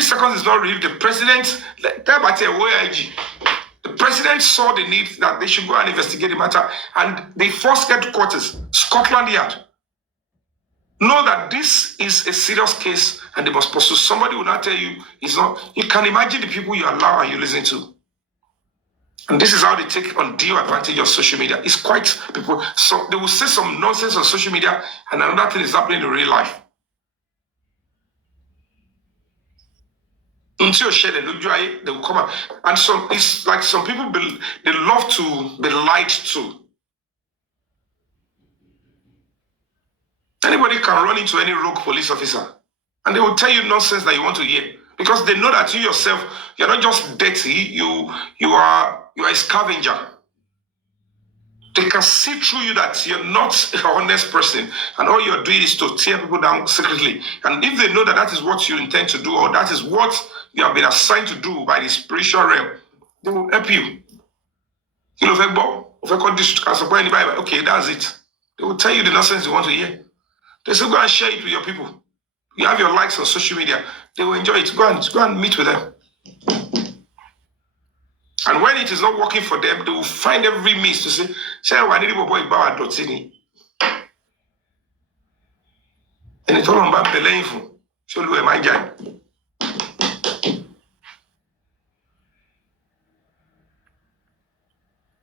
3 seconds is not real. The president, the president saw the need that they should go and investigate the matter, and the force headquarters, Scotland Yard, know that this is a serious case and they must pursue. Somebody will not tell you it's not. You can imagine the people you allow and you listen to. And this is how they take undue advantage of social media. It's quite people. So they will say some nonsense on social media, and another thing is happening in real life. Until you share the they will come out. And some it's like some people they love to be lied to. Anybody can run into any rogue police officer, and they will tell you nonsense that you want to hear, because they know that you yourself, you're not just dirty, you are a scavenger. They can see through you that you're not an honest person, and all you're doing is to tear people down secretly. And if they know that that is what you intend to do, or that is what you have been assigned to do by the spiritual realm, they will help you. Okay, that's it. They will tell you the nonsense you want to hear. They say, go and share it with your people. You have your likes on social media. They will enjoy it. Go and meet with them. And when it is not working for them, they will find every means to say, I need a boy about Dotini. And it's all about Belenfo. So do my job.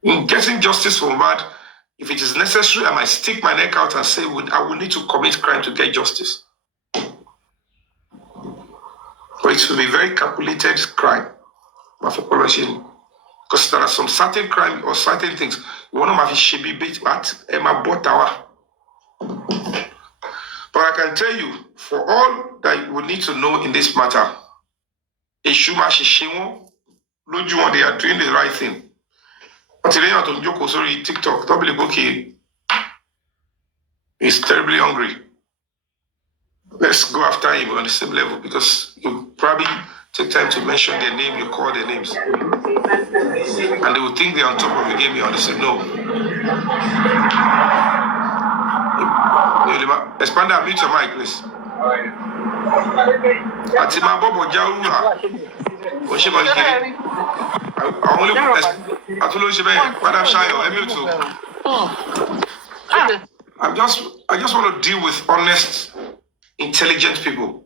In getting justice for bad, if it is necessary, I might stick my neck out and say, I will need to commit crime to get justice. But it will be very calculated crime. Because there are some certain crime or certain things. One of my should be beat at Emma Botawa. But I can tell you, for all that you will need to know in this matter, Eshuma Shishimo, Lujuan, they are doing the right thing. Sorry, TikTok, don't believe okay. He's terribly hungry. Let's go after him on the same level, because you probably take time to mention their name, you call their names. And they will think they're on top of the game, you understand? No. Expander, mute your mic, please. Atima Bobo Jaura. I only Madam Shayo, I just want to deal with honest, intelligent people.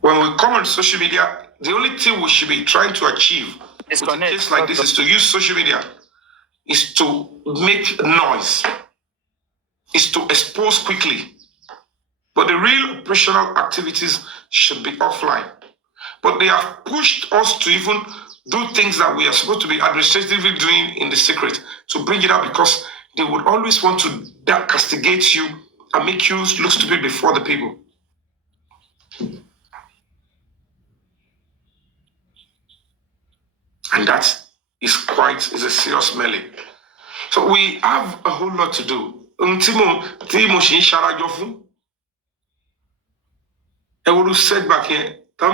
When we come on social media, the only thing we should be trying to achieve with a case like this is to use social media, is to make noise, is to expose quickly. But the real operational activities should be offline. But they have pushed us to even do things that we are supposed to be administratively doing in the secret, to bring it out, because they would always want to castigate you and make you look stupid before the people. And that is a serious melee. So we have a whole lot to do. I would have said back here, they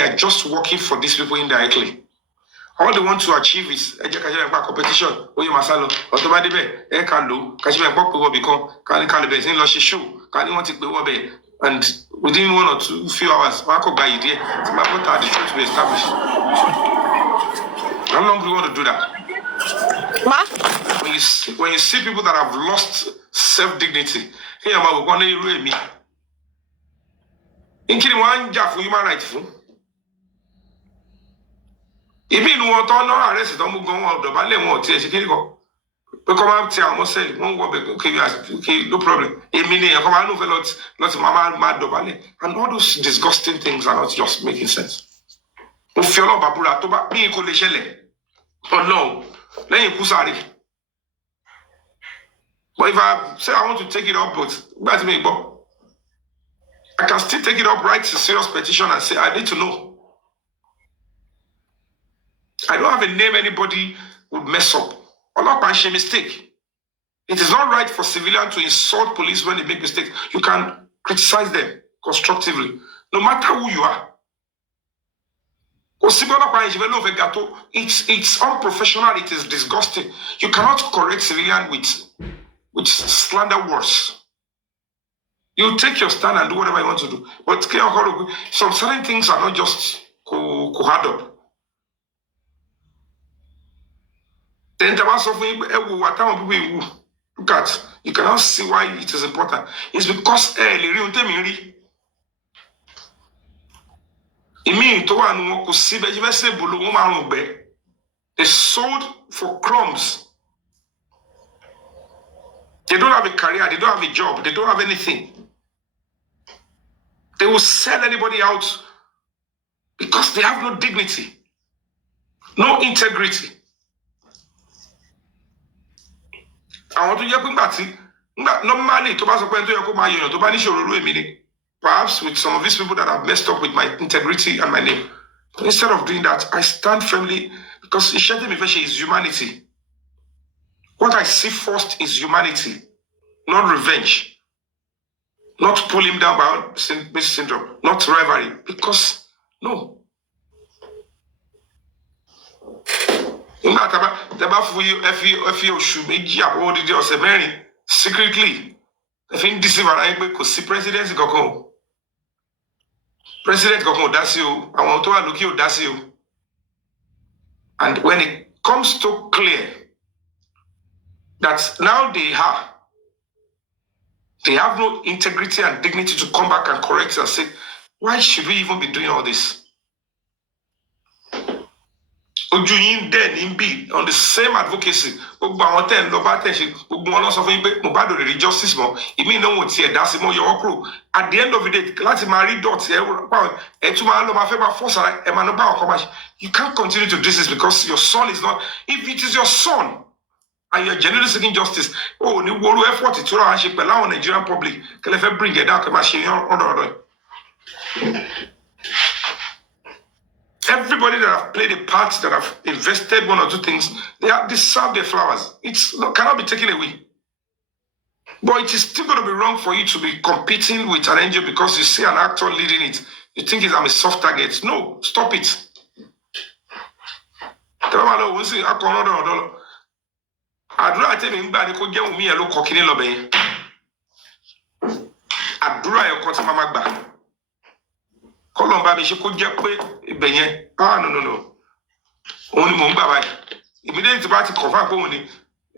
are just working for these people indirectly. All they want to achieve is competition. And within 1 or 2 few hours, Marco by idea, it's my voter the church to be established. How long do you want to do that? When you see people that have lost self-dignity, here I'm going to ruin me. In killing one job for human rights, even what on arrested, don't go out the ballet won't say, she can't go. Come out here, almost said, won't go back. Okay, no problem. A minute, I come out of a lot of mama mad ballet. And all those disgusting things are not just making sense. If you're not Babula, to back me, oh no, let you kusari. But if I say I want to take it up, but that's me, but I can still take it up, write a serious petition and say, I need to know. I don't have a name anybody would mess up. Or not by a mistake. It is not right for civilians to insult police when they make mistakes. You can criticize them constructively, no matter who you are. It's unprofessional, it is disgusting. You cannot correct civilian with slander words. You take your stand and do whatever you want to do. But some certain things are not just add up. Then look at, you cannot see why it is important. It's because they sold for crumbs. They don't have a career, they don't have a job, they don't have anything. They will sell anybody out because they have no dignity, no integrity. I want to hear normally perhaps with some of these people that have messed up with my integrity and my name. But instead of doing that, I stand firmly because Ishetemifeshe is humanity. What I see first is humanity, not revenge, not pull him down by syndrome, not rivalry. Because no. Secretly, I think this is what I could see presidency go. President go that's you. I want to look you that's you. And when it comes to clear that now they have no integrity and dignity to come back and correct and say, why should we even be doing all this? On the same advocacy, justice more. It means no one see that's more your crew. At the end of the day, you can't continue to do this because your son is not. If it is your son and you're genuinely seeking justice, ni wolu effort to allow Nigerian public can bring it down. Everybody that have played a part, that have invested one or two things, they deserve their flowers. It cannot be taken away. But it is still going to be wrong for you to be competing with an angel because you see an actor leading it. You think I'm a soft target. No, stop it. No. Only Mumbai. Immediately to confirm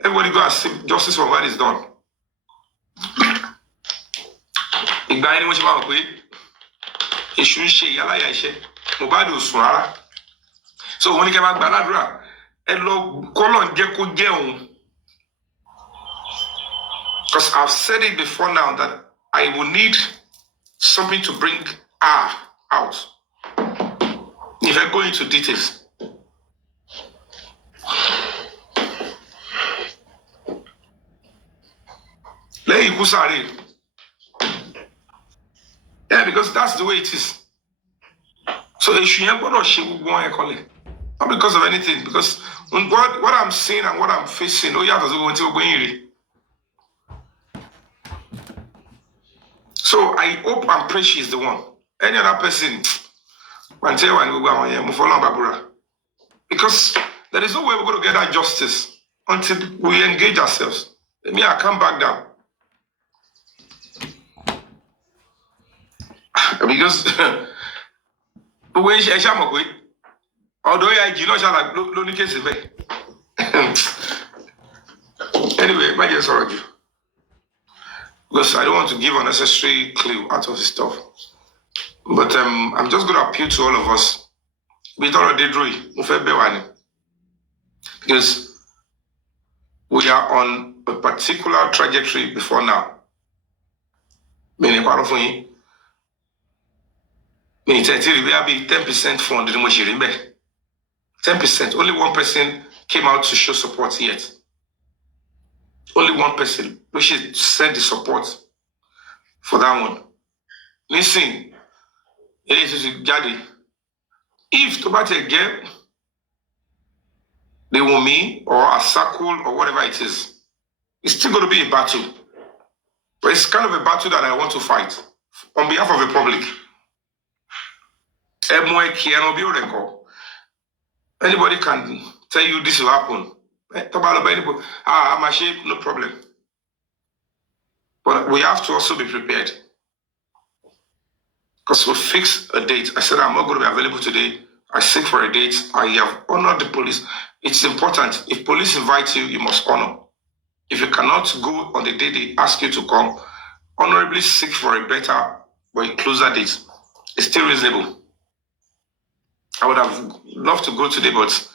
everybody go and seek justice for what is done. So when you come back, because I've said it before now that I will need something to bring R out. If I go into details. Yeah, because that's the way it is. So not because of anything, because what I'm seeing and what I'm facing, so I hope and pray she is the one. Any other person, because there is no way we're going to get that justice until we engage ourselves. Me, I come back down. Because although anyway, my dear, sorry. Because I don't want to give unnecessary clue out of the stuff. But I'm just going to appeal to all of us. Because we are on a particular trajectory before now. Meaning, 10% fund. 10%. Only one person came out to show support yet. Only one person, which should send the support for that one. Listen, if Tobate again, the Yomi or a circle or whatever it is, it's still going to be a battle. But it's kind of a battle that I want to fight on behalf of the public. Anybody can tell you this will happen. I'm ashamed, no problem. But we have to also be prepared. Because we fixed a date. I said, I'm not going to be available today. I seek for a date. I have honored the police. It's important. If police invite you, you must honor. If you cannot go on the day they ask you to come, honorably seek for a better or a closer date. It's still reasonable. I would have loved to go today, but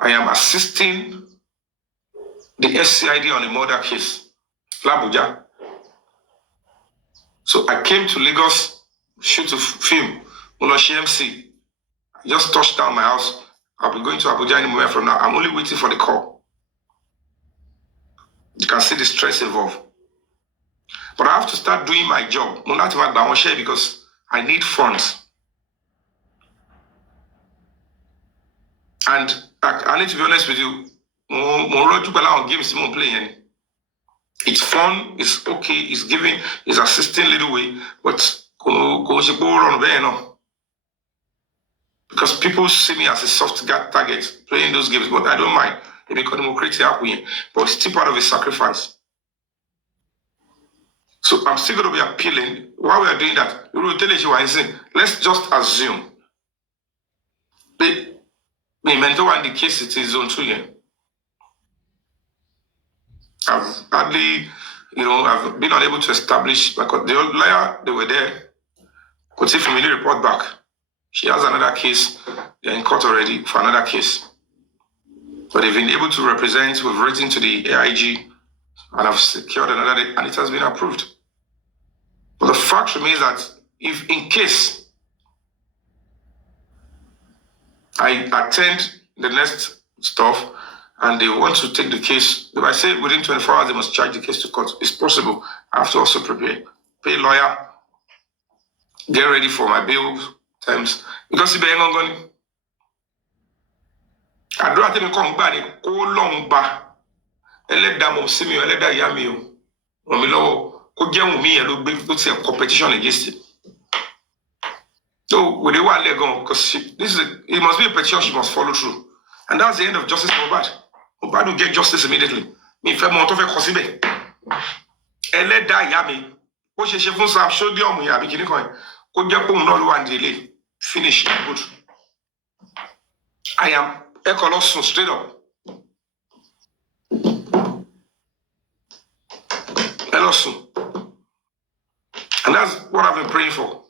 I am assisting the SCID on a murder case, Labuja. So I came to Lagos, shoot a film, MC. Just touched down my house. I'll be going to Abuja any moment from now. I'm only waiting for the call. You can see the stress involved. But I have to start doing my job. Because I need funds. And I need to be honest with you. Games playing. It's fun, it's okay, it's giving, it's assisting little way, but because people see me as a soft target playing those games, but I don't mind. They become democratic, but it's still part of a sacrifice. So I'm still going to be appealing. While we are doing that, let's just assume the mentor and the case it is zone 2 here. I've hardly, I've been unable to establish, because the old lawyer, they were there, could see family report back. She has another case, they're in court already for another case. But they've been able to represent, we've written to the AIG, and I've secured another date, and it has been approved. But the fact remains that if in case I attend the next stuff, and they want to take the case, if I say within 24 hours they must charge the case to court, it's possible. I have to also prepare, pay lawyer, get ready for my bill times. Because if I'm going, I don't think I'm going to go long back. Let them see me, let them hear me. Could get me and look a competition against it. So with the one leg on, because it must be a petition she must follow through. And that's the end of justice for Mohbad. Mohbad will get justice immediately. Me if I'm not of a cosibe. And let that yami. What she fun sam show the omu ya bikini coin. Could get no one delay. Finish good. I am ecoloson straight up. Elosun. And that's what I've been praying for.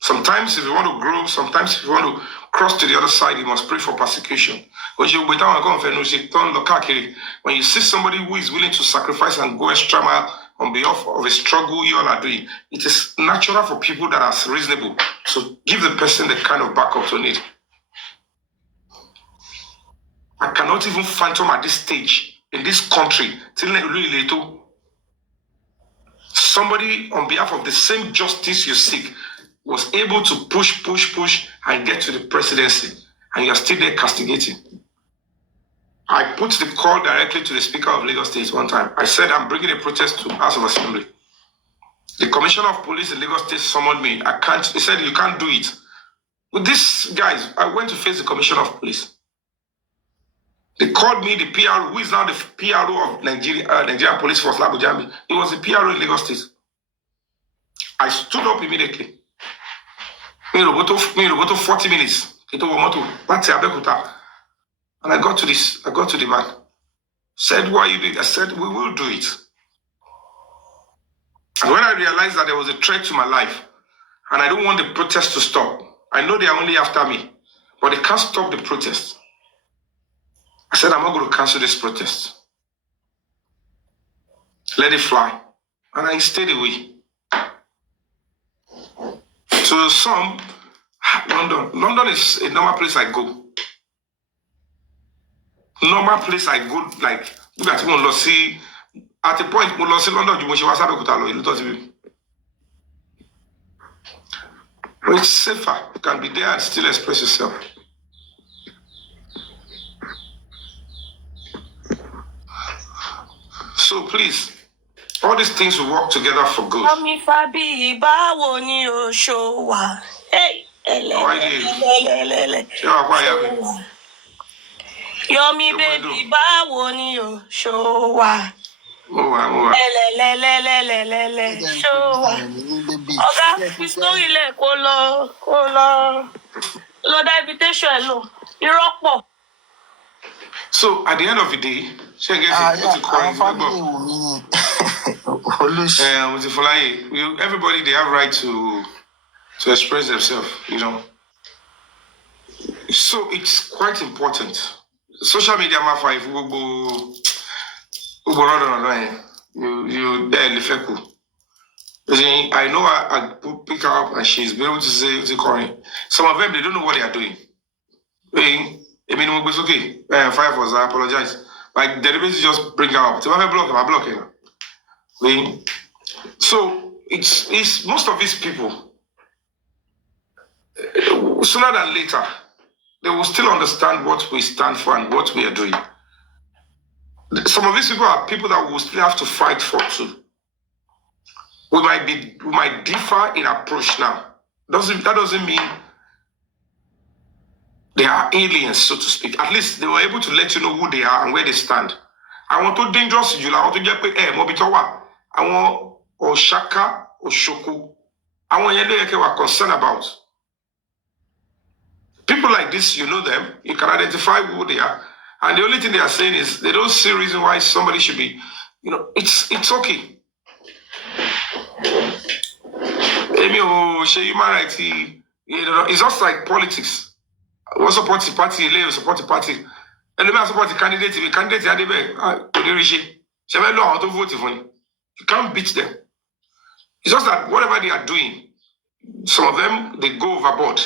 Sometimes if you want to grow, sometimes if you want to cross to the other side, you must pray for persecution. When you see somebody who is willing to sacrifice and go extra mile on behalf of a struggle you all are doing, it is natural for people that are reasonable to give the person the kind of backup to need. I cannot even phantom at this stage in this country till really little. Somebody on behalf of the same justice you seek was able to push, and get to the presidency, and you're still there castigating. I put the call directly to the Speaker of Lagos State one time. I said, I'm bringing a protest to House of Assembly. The Commissioner of Police in Lagos State summoned me. He said, you can't do it. With these guys, I went to face the Commissioner of Police. They called me the PRO, who is now the PRO of Nigerian Police Force, Labujambi. He was the PRO in Lagos State. I stood up immediately. Me roboto 40 minutes. And I got to the man. Said, why you doing? I said, we will do it. And when I realized that there was a threat to my life, and I don't want the protest to stop, I know they are only after me, but they can't stop the protest. I said, I'm not going to cancel this protest. Let it fly. And I stayed away. To some, London is a normal place I go. Normal place I go, like, look at me, see. At a point, London, but it's safer. You can be there and still express yourself. So please, all these things will work together for good. Yomi, fabiyi, báwo ni o ṣó wà? Hey, Yomi, baby, báwo ni o ṣó wà? So at the end of the day, everybody they have right to express themselves, you know. So it's quite important. Social media mafa if you I know I pick her up and she's been able to say some of them they don't know what they are doing. I mean it's okay. Fire was I apologize. Like deliberately just bring her up. So I block her. So it's most of these people sooner than later they will still understand what we stand for and what we are doing. Some of these people are people that we will still have to fight for too. We might differ in approach now. That doesn't mean they are aliens, so to speak. At least they were able to let you know who they are and where they stand. I want to dangerous you. I want to get Mobitowa. I want Oshaka Oshoku. I want you were concerned about. People like this, you know them, you can identify who they are. And the only thing they are saying is they don't see a reason why somebody should be, you know, it's okay. Human rights, you know, it's just like politics. What support the party, support the party. And the support the candidate, the candidate, to vote for you. You can't beat them. It's just that whatever they are doing, some of them, they go overboard.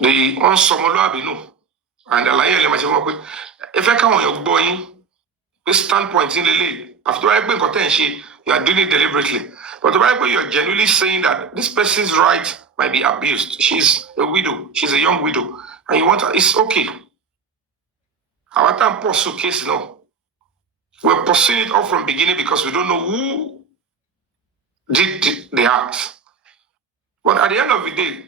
They on some and the lie, if I come on your boy, this standpoint in the league, after I bring potential, you are doing it deliberately. But the Bible, you are genuinely saying that this person's right might be abused. She's a widow, she's a young widow, and you want her, it's okay. Our time pursue case now. We're pursuing it all from beginning because we don't know who did the act. But at the end of the day,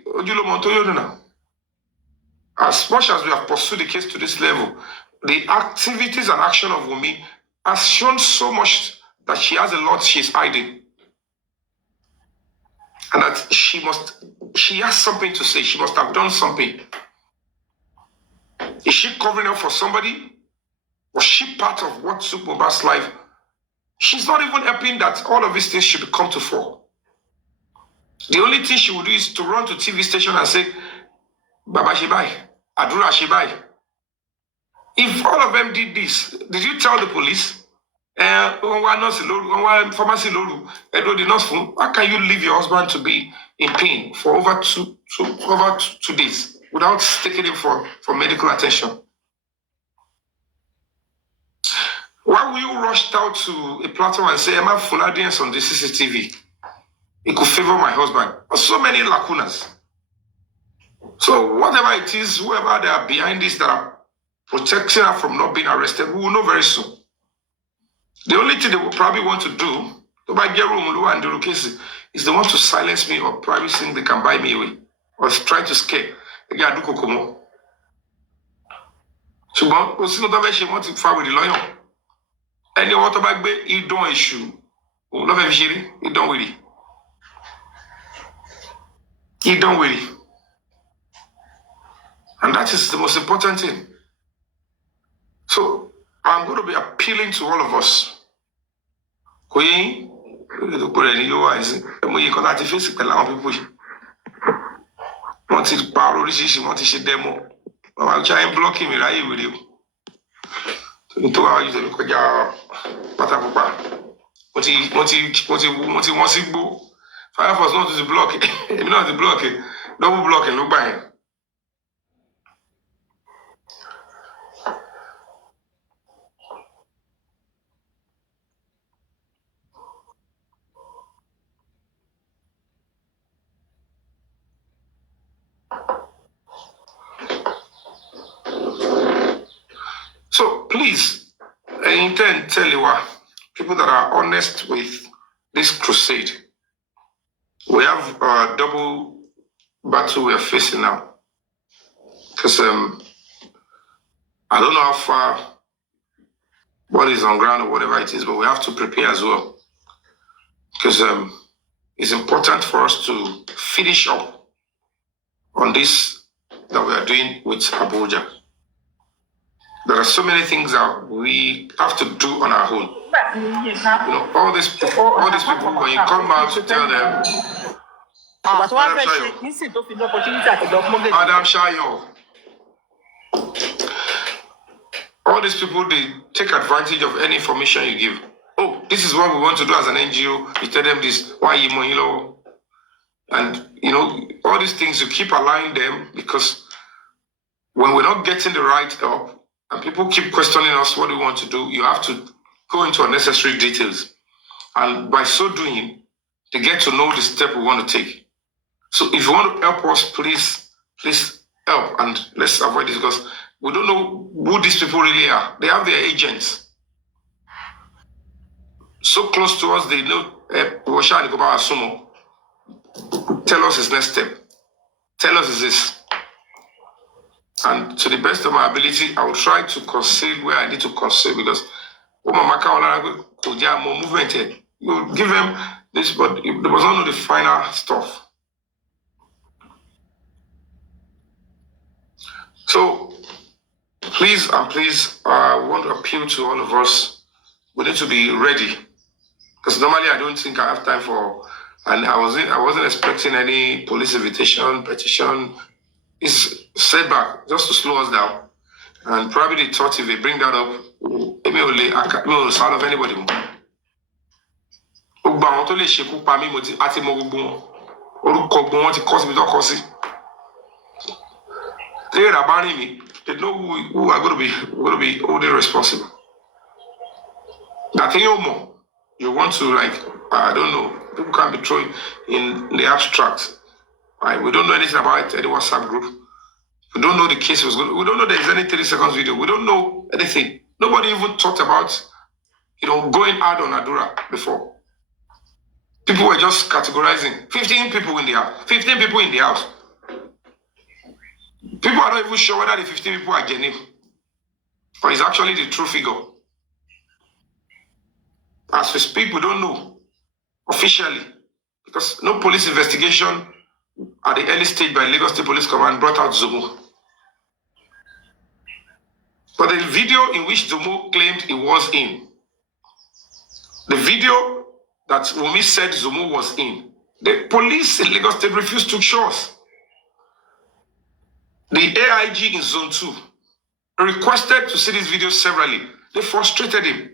as much as we have pursued the case to this level, the activities and action of Wumi has shown so much that she has a lot she's hiding. And that she has something to say. She must have done something. Is she covering up for somebody? Was she part of what took Mohbad's life? She's not even helping that all of these things should come to fore. The only thing she would do is to run to TV station and say, Baba Shibai, Adura Shibai. If all of them did this, did you tell the police? How can you leave your husband to be in pain for over two days without taking him for medical attention? Why will you rush out to a platform and say, "Emma full audience on the CCTV. It could favor my husband." There's so many lacunas. So whatever it is, whoever they are behind this that are protecting her from not being arrested, we will know very soon. The only thing they will probably want to do, is they want to silence me or probably think they can buy me away or try to scare. Ṣùgbọ́n kò sí ló tọ́ fẹ́ ṣe wọ́n ti fa wèrè lọ́yàn. Ẹni ọwọ́ tó bá gbé idán èṣù òun ló fẹ́ fi ṣeré idán wèrè. Idán wèrè. And that is the most important thing. So I'm going to be appealing to all of us. Queen, the Korean US, and we got to face the long people. Want to power decision, want to see demo. I'll try and block him right with you. To our use the Koja Patapupa. What he wants to go. Fire force not to block it. You know to block it. Double blocking, look by him. So please, I intend to tell you what people that are honest with this crusade. We have a double battle we are facing now. Because I don't know how far what is on ground or whatever it is, but we have to prepare as well. Because it's important for us to finish up on this that we are doing with Abuja. There are so many things that we have to do on our own. All these people, when you come out to tell them, Madam Shayo, all these people, they take advantage of any information you give. Oh, this is what we want to do as an NGO. You tell them this, why you and all these things, you keep allowing them, because when we're not getting the right help and people keep questioning us what we want to do, you have to go into unnecessary details. And by so doing, they get to know the step we want to take. So if you want to help us, please help, and let's avoid this, because we don't know who these people really are. They have their agents so close to us, they know. Tell us his next step. Tell us this. And to the best of my ability, I will try to conceal where I need to conceal, because more movement here. You give them this, but they must not know the final stuff. So please, I want to appeal to all of us. We need to be ready, because normally I don't think I have time for, and I wasn't expecting any police invitation, petition. It's setback just to slow us down. And probably they thought if they bring that up, it will sound of anybody. They know who are going to be holding responsible. That thing you want to, like, I don't know, people can be throwing in the abstract. Right? We don't know anything about any WhatsApp group. We don't know the case was good. We don't know there is any 30 seconds video. We don't know anything. Nobody even talked about, going out on Adura before. People were just categorizing 15 people in the house. 15 people in the house. People are not even sure whether the 15 people are genuine or is actually the true figure. As we speak, we don't know officially, because no police investigation at the early stage by Lagos State Police Command brought out Zomo. But the video in which Zomo claimed he was in, the video that Yomi said Zomo was in, the police in Lagos State refused to show us. The AIG in Zone 2 requested to see this video severally. They frustrated him.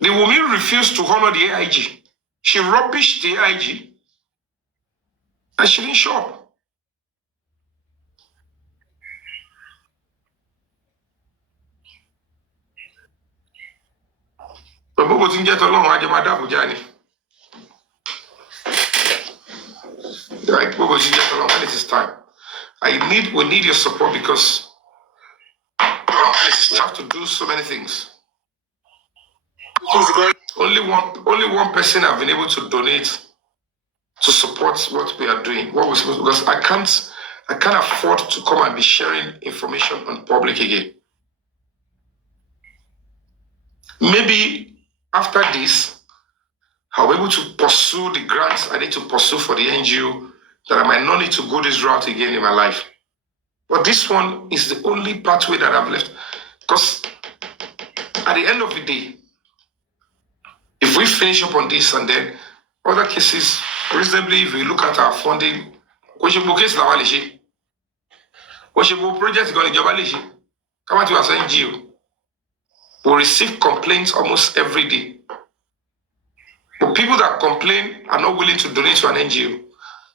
The woman refused to honor the AIG. She rubbished the AIG and she didn't show up. But Bobo didn't get along with Madam Bujani. Like Bobo didn't get along, and it is time. We need your support, because we have to do so many things. Only one person have been able to donate to support what we are doing. Because I can't afford to come and be sharing information on public again. Maybe after this, I'll be able to pursue the grants I need to pursue for the NGO, that I might not need to go this route again in my life. But this one is the only pathway that I've left. Because at the end of the day, if we finish up on this and then other cases, reasonably, if we look at our funding, we should book case projects going to come out to us NGO. We receive complaints almost every day. But people that complain are not willing to donate to an NGO.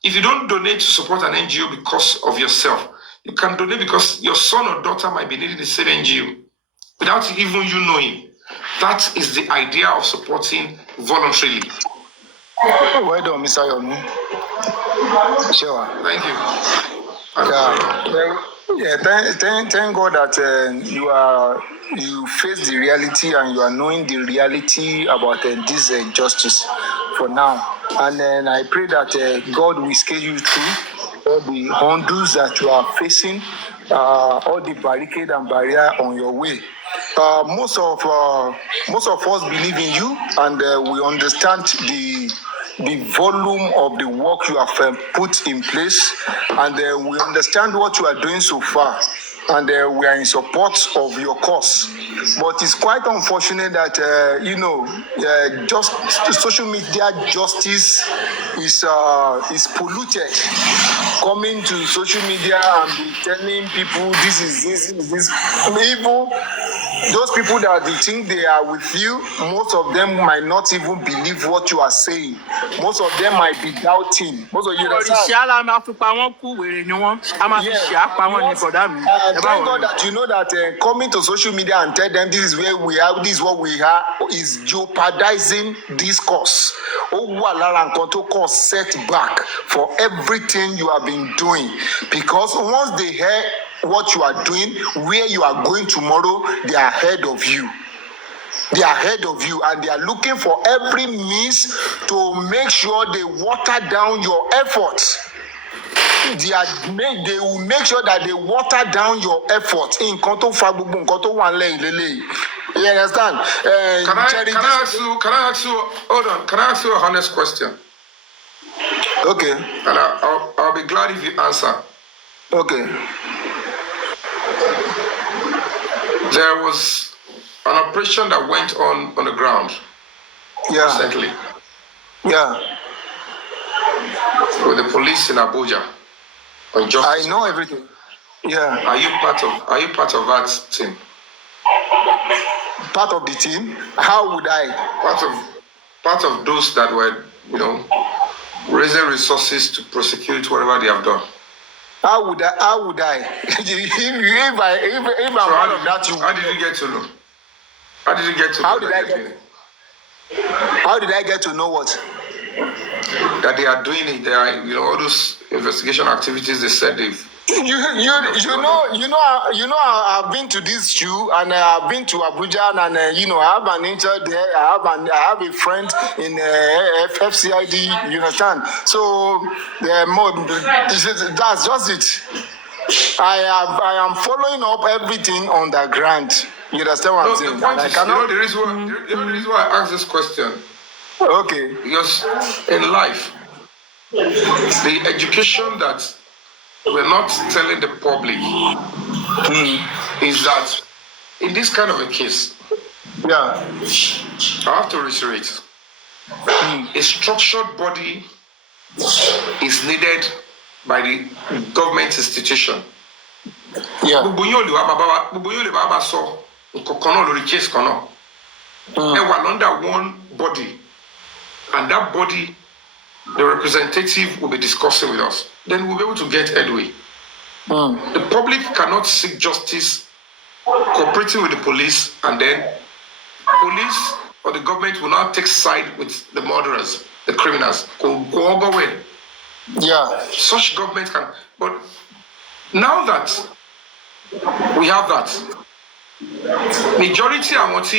If you don't donate to support an NGO because of yourself, you can donate because your son or daughter might be needing the same NGO without even you knowing. That is the idea of supporting voluntarily. Well done, Mr. Yomi. Sure. Thank you. Thank God that you face the reality and you are knowing the reality about this justice for now. And then I pray that God will scale you through all the hurdles that you are facing, all the barricade and barrier on your way. most of us believe in you, and we understand the volume of the work you have put in place, and we understand what you are doing so far, and we are in support of your cause. But it's quite unfortunate that just social media justice is polluted. Coming to social media and be telling people this is this. Even those people that they think they are with you, most of them might not even believe what you are saying. Most of them might be doubting. Most of you understand? Thank God that you know that coming to social media and tell them this is where we are, this is what we are, is jeopardizing this cause. Cause setback for everything you have been doing, because once they hear what you are doing, where you are going tomorrow, they are ahead of you. They are ahead of you, and they are looking for every means to make sure they water down your efforts. They will make sure that they water down your efforts. In Konto Fabubu, Konto Wanle. You understand? Can I ask you, hold on, can I ask you a honest question? Okay. And I'll be glad if you answer. Okay. There was an operation that went on the ground recently. Yeah. With the police in Abuja. I know everything. Yeah. Are you part of that team? Part of the team? How would I? Part of those that were, raising resources to prosecute whatever they have done. How would I? if I'm part of that, how did you get to know? How did you get to know? How did I get to know what? That they are doing it. They are, all those investigation activities. They said they've. I've been to this shoe, and I've been to Abuja, and I have an intern there. I have a friend in FCID. You understand? So that's just it. I am following up everything on the ground. You understand what I'm saying? The reason why I asked this question. Okay. Because in life, the education that we're not telling the public is that in this kind of a case, I have to reiterate, a structured body is needed by the government institution. Yeah. Under one body, and that body, the representative will be discussing with us. Then we'll be able to get headway. The public cannot seek justice cooperating with the police, and then police or the government will not take side with the murderers, the criminals. Go away. Yeah. Such government can. But now that we have that, majority are what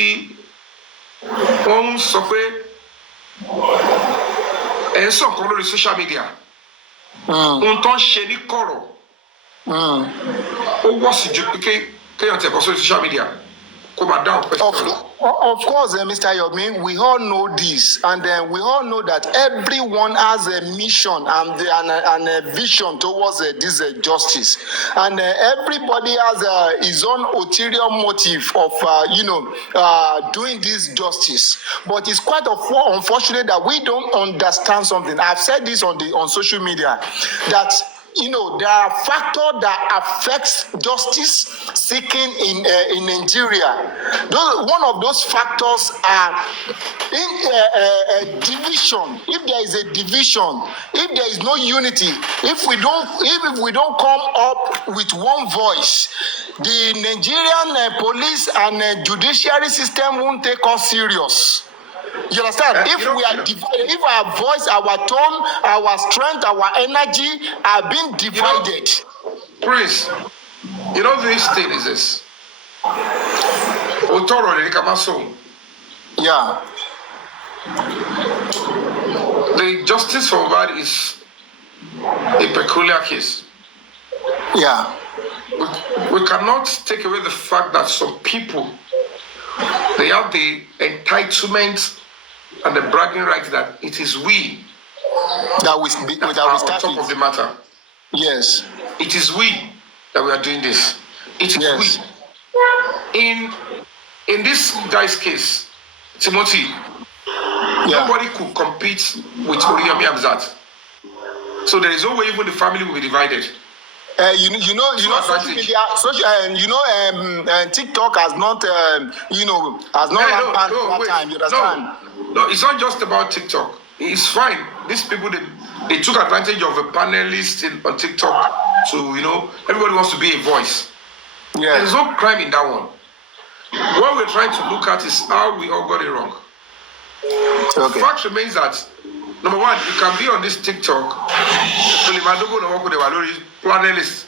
and so on the social media. Social media. Of course, Mr. Yomi, we all know this, and we all know that everyone has a mission and a vision towards this justice, and everybody has his own ulterior motive of doing this justice. But it's quite unfortunate that we don't understand something. I've said this on social media that there are factors that affects justice seeking in Nigeria. One of those factors are in division. If there is a division, if there is no unity, if we don't come up with one voice, the Nigerian police and judiciary system won't take us serious. You understand? If we are divided, if our voice, our tone, our strength, our energy are being divided. Prince, this thing is this. Yeah. The justice for that is a peculiar case. Yeah. We cannot take away the fact that some people they have the entitlement and the bragging right that it is we that we are on top of the matter. Yes. It is we that we are doing this. It is we. In this guy's case, Timothy, nobody could compete with Yomi Hamzat. So there is no way even the family will be divided. Social media, TikTok has not, rampant time. You understand? No, it's not just about TikTok. It's fine. These people, they took advantage of a panelist on TikTok to, everybody wants to be a voice. Yeah. There's no crime in that one. What we're trying to look at is how we all got it wrong. Okay. The fact remains that, number one, you can be on this TikTok. Panelist.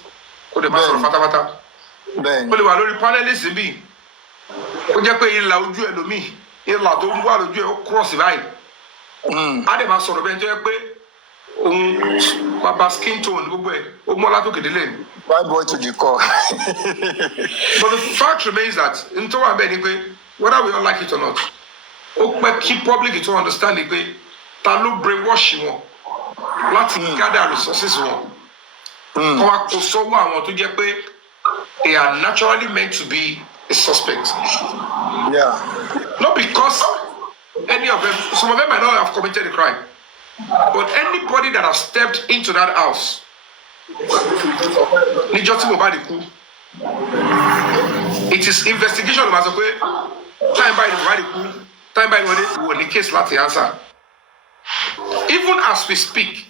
Panelist be. Ìlà tó ń wà lójú ẹ̀ ó cross báyìí. Á dẹ̀ máa sọ̀rọ̀ bẹ́ẹ̀ tó yẹ pé òun bàbá skin tone gbogbo ẹ̀ ó mọ́ látòkè délé ni. Bad boy to the core. But the fact remains that n tó wà bẹ́ẹ̀ ni pé whether we all like it or not, ó pẹ́ kí public to understand pé ta ló brainwash wọn láti gather resources wọn. Kọ́ wa kó sọ́wọ́ àwọn tó jẹ́ pé they are naturally meant to be a suspect. Yeah. Not because any of them, some of them might not have committed a crime, but anybody that has stepped into that house, it is investigation of time by the case lati answer. Even as we speak,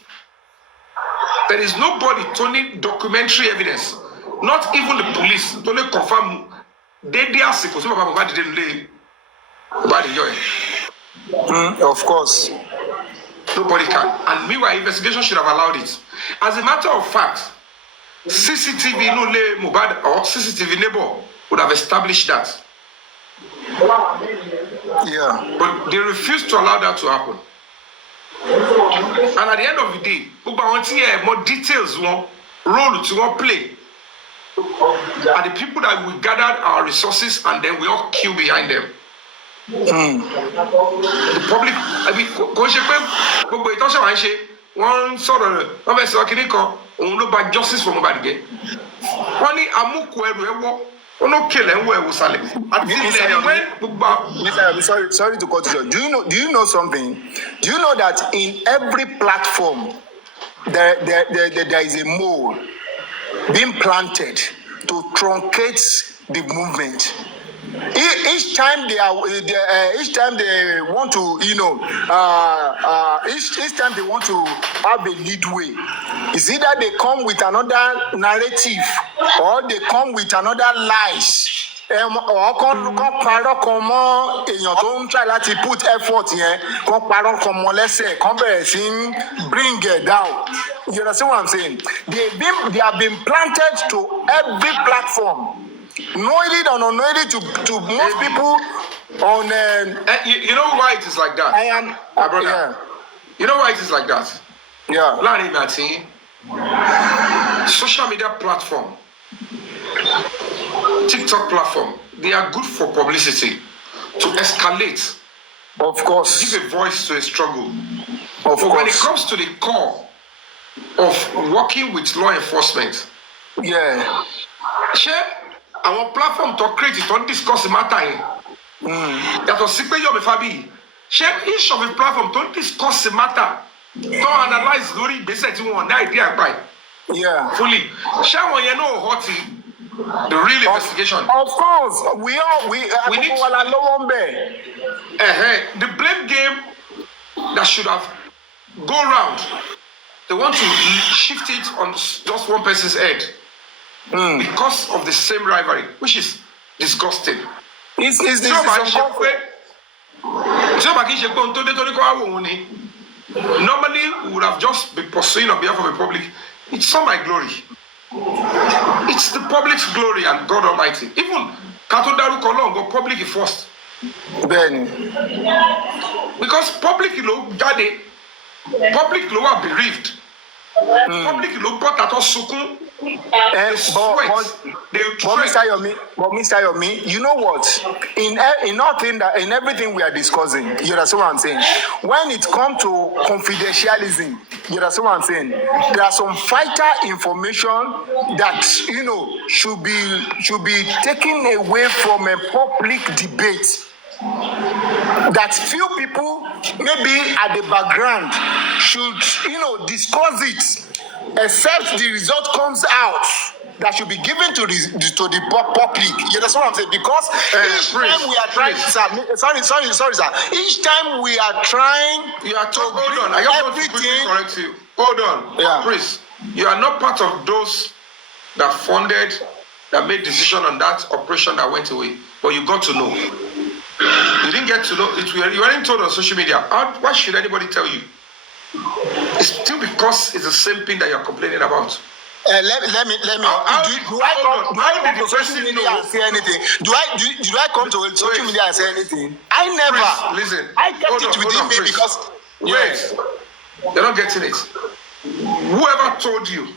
there is nobody turning documentary evidence, not even the police, to confirm of course. Nobody can. And meanwhile, investigation should have allowed it. As a matter of fact, CCTV Mubad or CCTV neighbor would have established that. Yeah. But they refused to allow that to happen. And at the end of the day, more details role to play are the people that we gathered our resources and then we all queue behind them. The public, one sort of justice for nobody. Sorry to cut you short. Do you know something? Do you know that in every platform there is a mole being planted to truncate the movement? Each time they want to, each time they want to have a leadway, is either they come with another narrative or they come with another lies. Or kan parọ́ kan mọ́ èèyàn tó ń try láti put effort yẹn kan parọ́ kan mọ́ lẹ́sẹ̀ kan bẹ̀rẹ̀ sí bring it down. You understand what I'm saying? They have been planted to every platform. Knowingly or unknowingly to most people on. You know why it is like that? My brother. Yeah. You know why it is like that? Yeah. Planning that social media platform, TikTok platform, they are good for publicity to escalate. Of course. Give a voice to a struggle. But when it comes to the core of working with law enforcement, yeah. Our platform to create it, to discuss the matter. That was Yomi fabiyi. Each of the platform to discuss the matter, to analyze the basic one idea by. Yeah. Fully. The real investigation. Of course, we need the blame game that should have go round. They want to shift it on just one person's head. Because of the same rivalry, which is disgusting. Normally, we would have just been pursuing on behalf of the public. It's not my glory. It's the public's glory and God Almighty. Even Katodaru Kolongo, public first. Then, because public public are bereaved. Public bought at us sukun. Mr. Yomi, you know what? In everything we are discussing, you understand what I'm saying? When it comes to confidentialism, you understand what I'm saying? There are some vital information that should be taken away from a public debate. That few people maybe at the background should discuss it, except the result comes out that should be given to the public. You understand what I'm saying? Because each time we are trying, sorry, sir. Each time we are trying, hold on. I just want to quickly correct you. Hold on, yeah. Chris. You are not part of those that funded, that made decision on that operation that went away, but you got to know. You didn't get to know it. You weren't told on social media. Why should anybody tell you? It's still because it's the same thing that you're complaining about. Let me. Do I come to social media and say anything? Do I come to social media and say anything? I never. Chris, listen. I kept it within me because. Wait. You're not getting it. Whoever told you,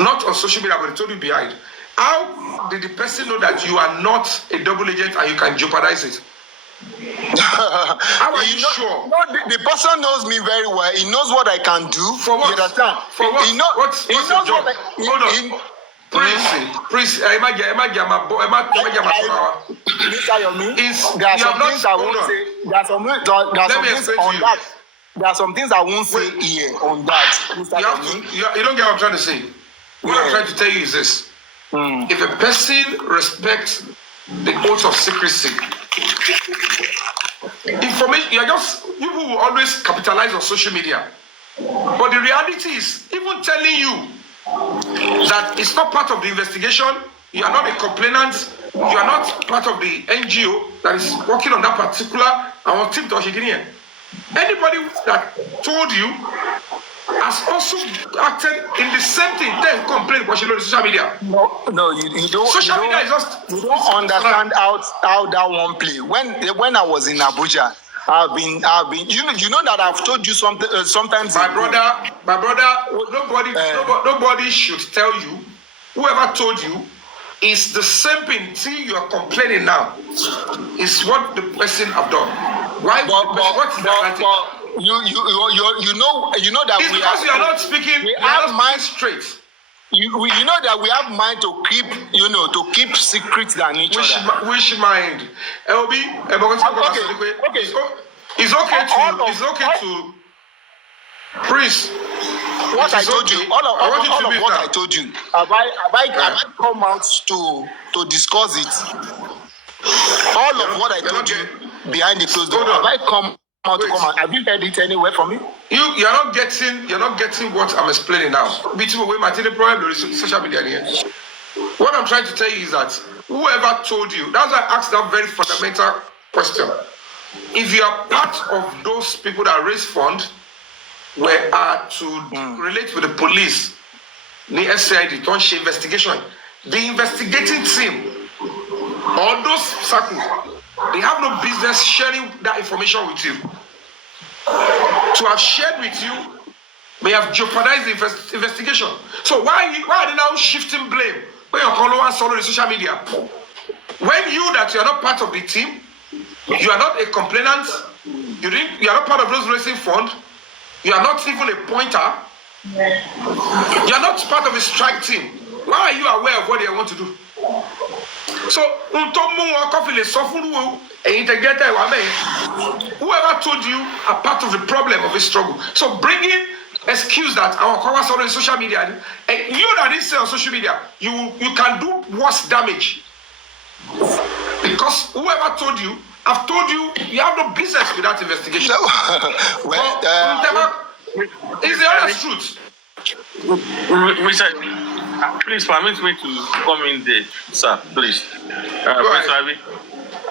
not on social media, but they told you behind. How did the person know that you are not a double agent and you can jeopardize it? How are you sure? No, the person knows me very well. He knows what I can do. For what? You understand? For what? What's your job? Hold on. Please. Mr. Yomi, there are some things I won't say. There are some things on that. There are some things I won't say here on that. You don't get what I'm trying to say. What I'm trying to tell you is this. If a person respects the oath of secrecy, information, people will always capitalize on social media. But the reality is, even telling you that it's not part of the investigation, you are not a complainant, you are not part of the NGO that is working on that particular team. Anybody that told you has also acted in the same thing. Then complain about social media. No, you don't. Social media is just. You don't understand how that one play. When I was in Abuja, I've been. You know that I've told you something. Sometimes. My brother. Nobody should tell you. Whoever told you is the same thing. See, you are complaining now. Is what the person have done. Why? What is that? You know that it's because you are not speaking. We have mind straight. You know that we have mind to keep secrets than each other. Which mind? LB. Okay. It's okay to. Please. What I told you, all of what I told you. Have I come out to discuss it? All of what I told you behind the closed door. Have I come? Have you heard it anywhere from me? You're not getting what I'm explaining now. Social media here. What I'm trying to tell you is that whoever told you, that's why I asked that very fundamental question. If you are part of those people that raise funds, where are to relate with the police, the SID, don't investigation, the investigating team, all those circles, they have no business sharing that information with you. To have shared with you may have jeopardized the investigation. So why are they now shifting blame when you're calling one solo on social media? When you are not part of the team, you are not a complainant, you are not part of those raising fund, you are not even a pointer, you are not part of a strike team. Why are you aware of what they want to do? So, whoever told you are part of the problem of a struggle. So, bringing excuse that our covers on social media, you that didn't say on social media, you can do worse damage. Because whoever told you, I've told you, you have no business with that investigation. No. It's the honest truth. Please permit me to come in there, sir. Please.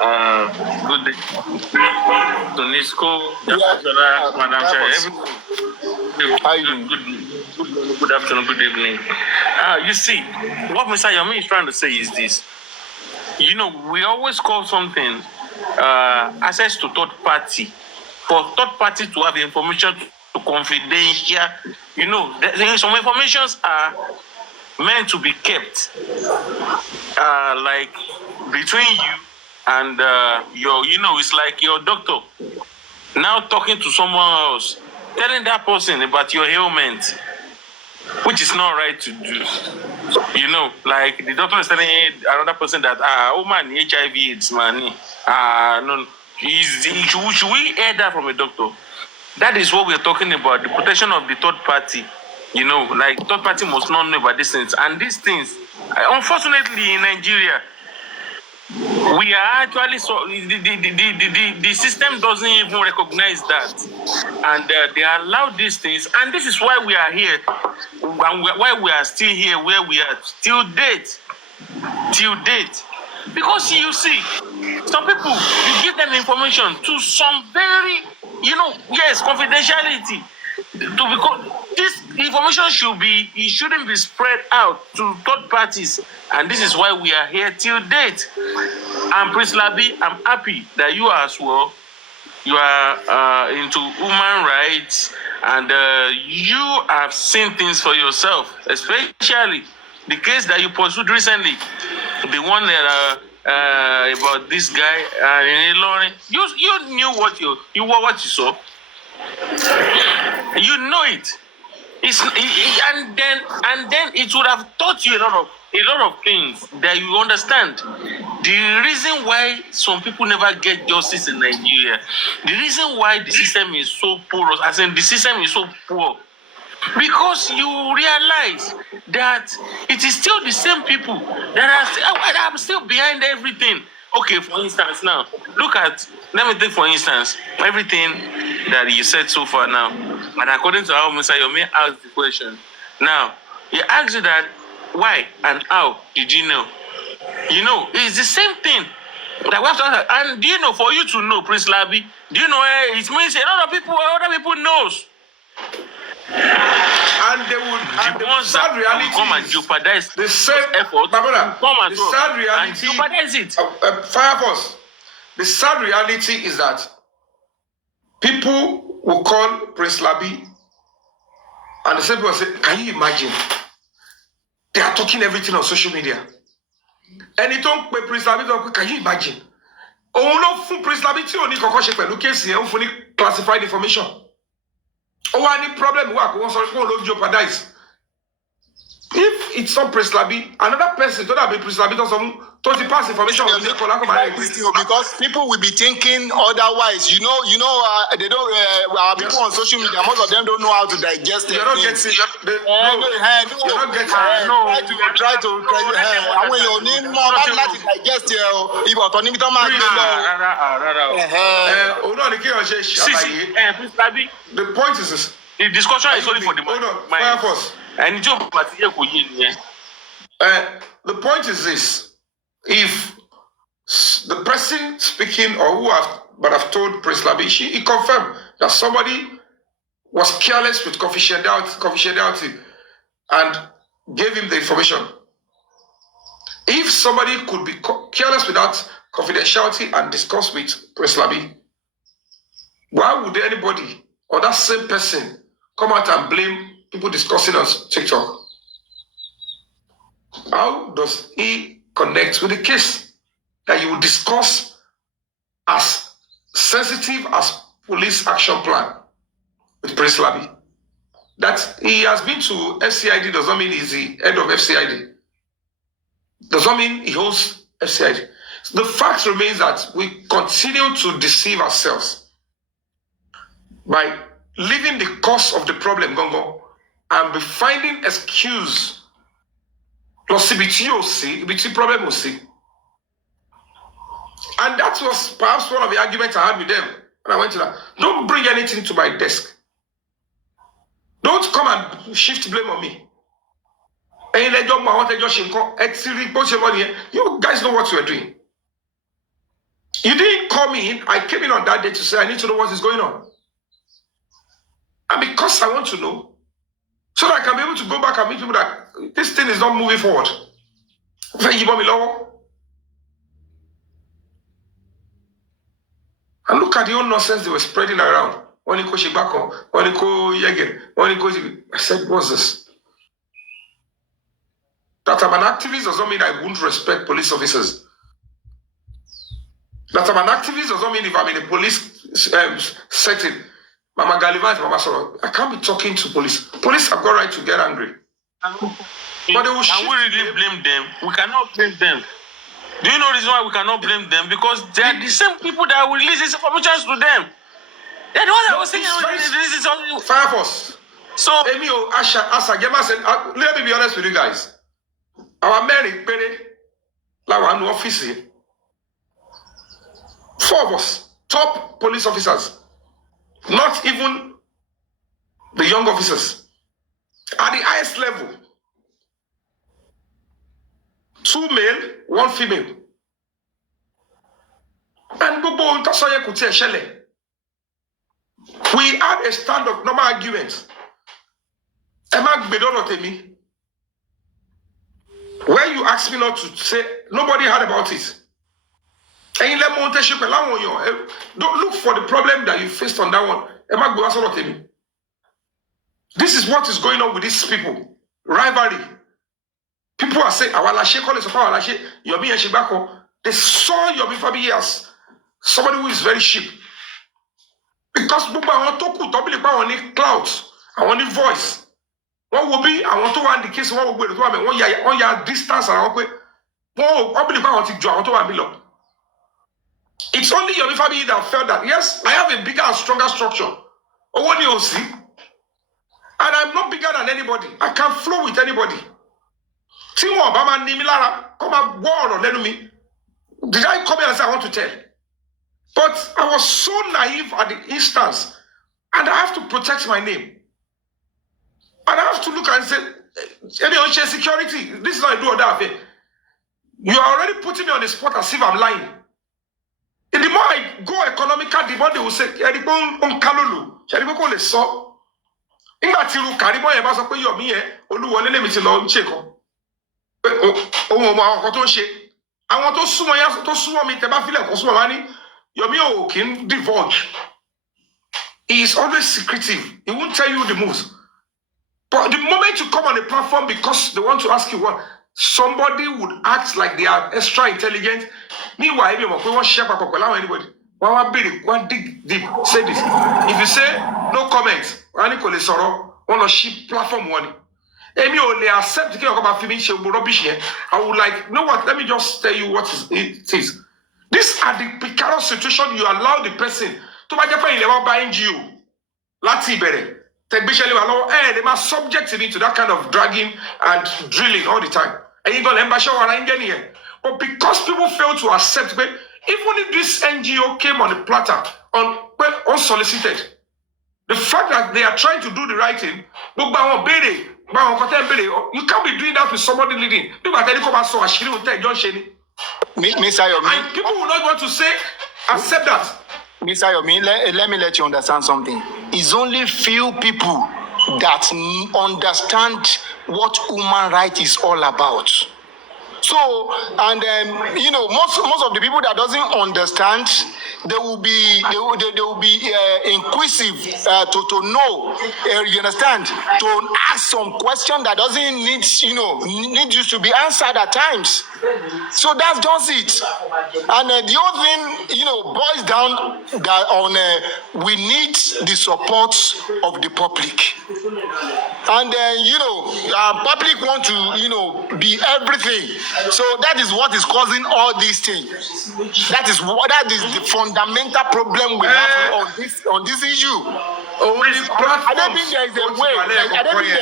Good day. To Nisco, Madam Chair. Good afternoon, good evening. You see, what Mr. Yomi is trying to say is this. We always call something access to third party. For third party to have information to confidential, some informations are meant to be kept like between you and your, it's like your doctor now talking to someone else, telling that person about your ailment, which is not right to do. Like the doctor is telling another person that oh man, HIV AIDS man, no, should we hear that from a doctor? That is what we're talking about, the protection of the third party. Like third party must not know about these things, and these things, unfortunately, in Nigeria, we are actually the system doesn't even recognize that, and they allow these things, and this is why we are here, and why we are still here where we are till date, because you see, some people, you give them information to some very, yes, confidentiality, because this information it shouldn't be spread out to third parties, and this is why we are here till date. And Prince Labi, I'm happy that you as well, you are into human rights, and you have seen things for yourself, especially the case that you pursued recently, the one that about this guy in Ilorin. You knew what you saw. You know it. And then it would have taught you a lot of things that you understand. The reason why some people never get justice in Nigeria, the reason why the system is so porous, as in the system is so poor, because you realize that it is still the same people that are still behind everything. Okay, for instance, now let me take for instance everything that you said so far now, and according to how Mr. Yomi asked the question. Now he asked you that why and how did you know? It's the same thing that we have to answer. And do you know, for you to know, Prince Labi, do you know it means a lot of people, other people knows. And they would, and the sad reality come and jeopardize the same effort. The sad reality, and jeopardize it. Fire Force. The sad reality is that people will call Prince Labi, and the same people say, "Can you imagine? They are talking everything on social media." And it don't pay Prince Labi. Can you imagine? Oh no, for Prince Labi, tí o ní kọ́kọ́ ṣe pẹ̀lú case yẹn, ó fún ní classified information. Oh, any problem work, one sort of jeopardize. If it's some Prince Labi, another person don't have a Prince Labi, don't pass information on because people will be thinking otherwise. They don't. Our people on social media, most of them don't know how to digest it. You're not getting. You're not getting. Try to. When you need more, like digest it. If autonomy don't the point is this. The discussion is only for the Fire Force. And the point is this: if the person speaking or have told Prince Labi, he confirmed that somebody was careless with confidentiality and gave him the information. If somebody could be careless with that confidentiality and discuss with Prince Labi, why would anybody or that same person come out and blame people discussing on TikTok? How does he connect with the case that you will discuss as sensitive as police action plan with Prince Labi? That he has been to FCID does not mean he's the head of FCID. Does not mean he holds FCID. The fact remains that we continue to deceive ourselves by leaving the cause of the problem gongo and be finding excuse. Problem will see. And that was perhaps one of the arguments I had with them when I went to that. Don't bring anything to my desk. Don't come and shift blame on me. You guys know what you are doing. You didn't call me in. I came in on that day to say I need to know what is going on. And because I want to know, so that I can be able to go back and meet people that this thing is not moving forward. And look at the old nonsense they were spreading around. I said, what's this? That I'm an activist does not mean I won't respect police officers. That I'm an activist does not mean if I'm in a police setting, Mama Galiva, Mama Soro, I can't be talking to police. Police have got right to get angry. But they will Can we really blame them? We cannot blame them. Do you know the reason why we cannot blame them? Because they are the same people that will release this information to them. They're the ones that was saying this is only Fire Force. So Emio, Asha, Gemma said, let me be honest with you guys. Our men Penny, like one office here. 4 of us, top police officers, not even the young officers, at the highest level. 2 male, 1 female. And we had a stand of normal arguments. Where you asked me not to say, nobody heard about it. And don't look for the problem that you faced on that one. This is what is going on with these people. Rivalry. People are saying, Yomi and Shibako. They saw Yomi fabiyi as somebody who is very cheap. Because people want to clouds, I want the voice. What will be? I want to want the case. What will be? One year distance around. It's only Yomi fabiyi that felt that yes, I have a bigger and stronger structure. And I'm not bigger than anybody. I can flow with anybody. Come and war on enemy. Did I come here and say I want to tell? But I was so naive at the instance, and I have to protect my name. And I have to look and say, security, this is not a do or die affair. You are already putting me on the spot as if I'm lying. And the more I go economical, the more they will say, àwọn tó súnmọ́ mi tẹ́ bá filẹ̀ kó súnmọ́ wa ní Yomi ò kì í divulge. He is always secretive. He won't tell you the moves. But the moment you come on the platform because they want to ask you what, somebody would act like they are extra intelligent. Meanwhile, we won't share anybody. One dig deep. Say this. If you say no comment, one of ship platform one. Emi only accept the about finish rubbish here. I would like, you know what? Let me just tell you what it is. These are the precarious situation you allow the person to buy NGO. Lati bere. They must subject me to that kind of dragging and drilling all the time. And you go here. But because people fail to accept, even if this NGO came on the platter, unsolicited, the fact that they are trying to do the right thing, you can't be doing that with somebody leading. People are telling you, Mr. Yomi. And people will not want to say, accept that. Mr. Yomi, let me let you understand something. It's only few people that understand what human rights is all about. So, and most of the people that doesn't understand, they will be inquisitive to know. You understand? To ask some question that doesn't need you to be answered at times. So that's just it. And the other thing, boils down that on we need the support of the public. And public want to be everything. So that is what is causing all these things. That is the fundamental problem we have on this issue. I don't think there is a way. I don't think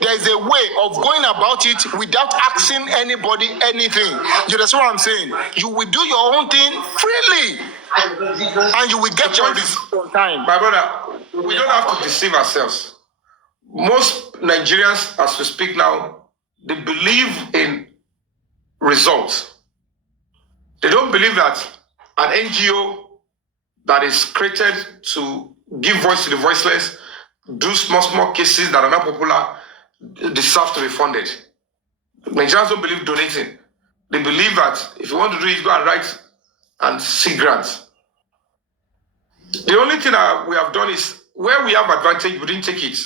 there is a way of going about it without asking anybody anything. You understand what I'm saying? You will do your own thing freely, and you will get your result on time. My brother, we don't have to deceive ourselves. Most Nigerians, as we speak now, they believe in results. They don't believe that an NGO that is created to give voice to the voiceless, do small cases that are not popular, deserve to be funded. Nigerians don't believe donating. They believe that if you want to do it, go and write and seek grants. The only thing that we have done is where we have advantage, we didn't take it.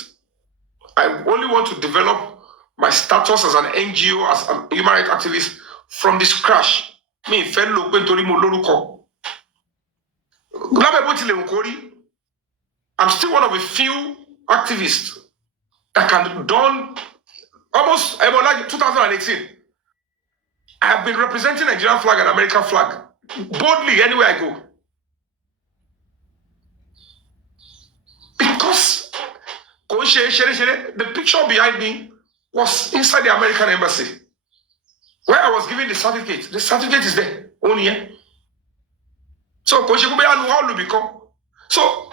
I only want to develop my status as an NGO, as a human rights activist from the scratch. Me, fellow, I'm still one of a few activists that can don almost like 2018. I have been representing Nigerian flag and American flag boldly anywhere I go. Because the picture behind me was inside the American embassy, where I was given the certificate. The certificate is there, only here. So, so,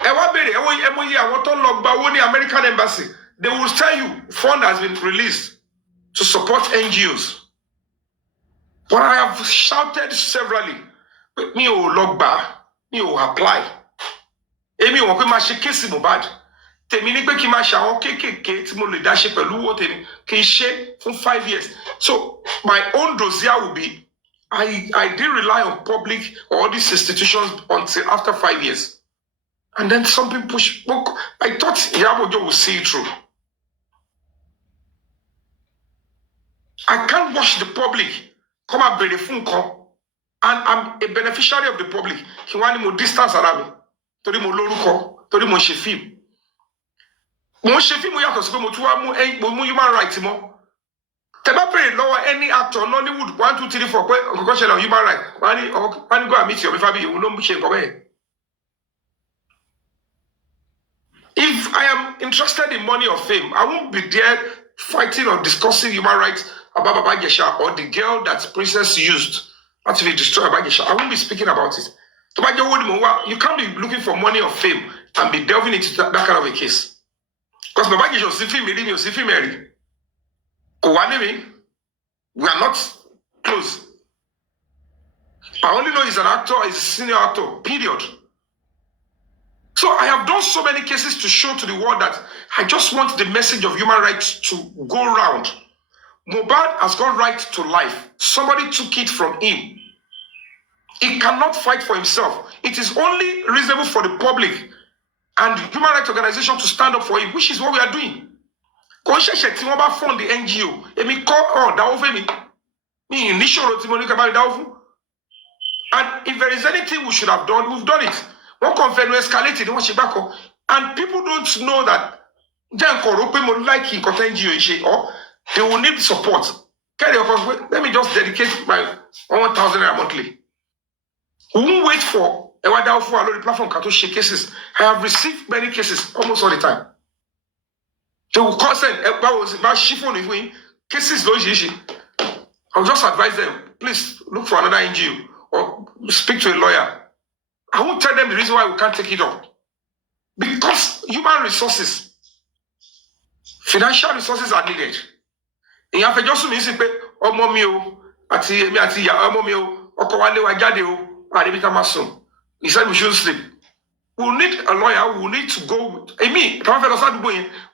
American embassy, they will tell you fund has been released to support NGOs. But I have shouted severally, me o logba, me o apply. Emi won pe ma ṣe case Mohbad. Tèmi ní pé kí ma ṣe àwọn kékèké tí mo lè dá ṣe pẹ̀lú owó tèmi kí n ṣe fún 5 years. So my own dossier will be I didn't rely on public or all these institutions until after 5 years. And then some people push. I thought Yabojo would see it through. I can't watch the public come and bring the phone call. And I'm a beneficiary of the public. He want more distance around me. Tori mo lórúkọ, tori mo ṣe film. Mo ṣe film yàtọ̀ sí pé mo tún wá mú human rights mọ́. Tẹ́ bá pray lọ́wọ́ any actor Nollywood 1, 2, 3, 4 pé ọ̀kọ̀ọ̀kan ṣẹlẹ̀ on human rights. Wọ́n ní go and meet Yomi fabiyi, òun ló ń ṣe nǹkan bẹ́ẹ̀. If I am interested in money or fame, I won't be there fighting or discussing human rights about Baba Ijesha or the girl that Princess used actually destroy Baba Ijesha. I won't be speaking about it. You can't be looking for money or fame and be delving into that kind of a case. Because Baba Ijesha was film Mary. We are not close. I only know he's an actor, he's a senior actor, period. So I have done so many cases to show to the world that I just want the message of human rights to go round. Mohbad has got right to life. Somebody took it from him. He cannot fight for himself. It is only reasonable for the public and human rights organization to stand up for him, which is what we are doing. Fund the NGO. And if there is anything we should have done, we've done it. One confirmed escalated, and people don't know that or they will need support. Let me just dedicate my 1,000 naira monthly. We won't wait for a platform to cases. I have received many cases almost all the time. They will call cases. I'll just advise them, please look for another NGO or speak to a lawyer. I won't tell them the reason why we can't take it up. Because human resources, financial resources are needed. In your just means he said we shouldn't sleep. We'll need a lawyer, we'll need to go with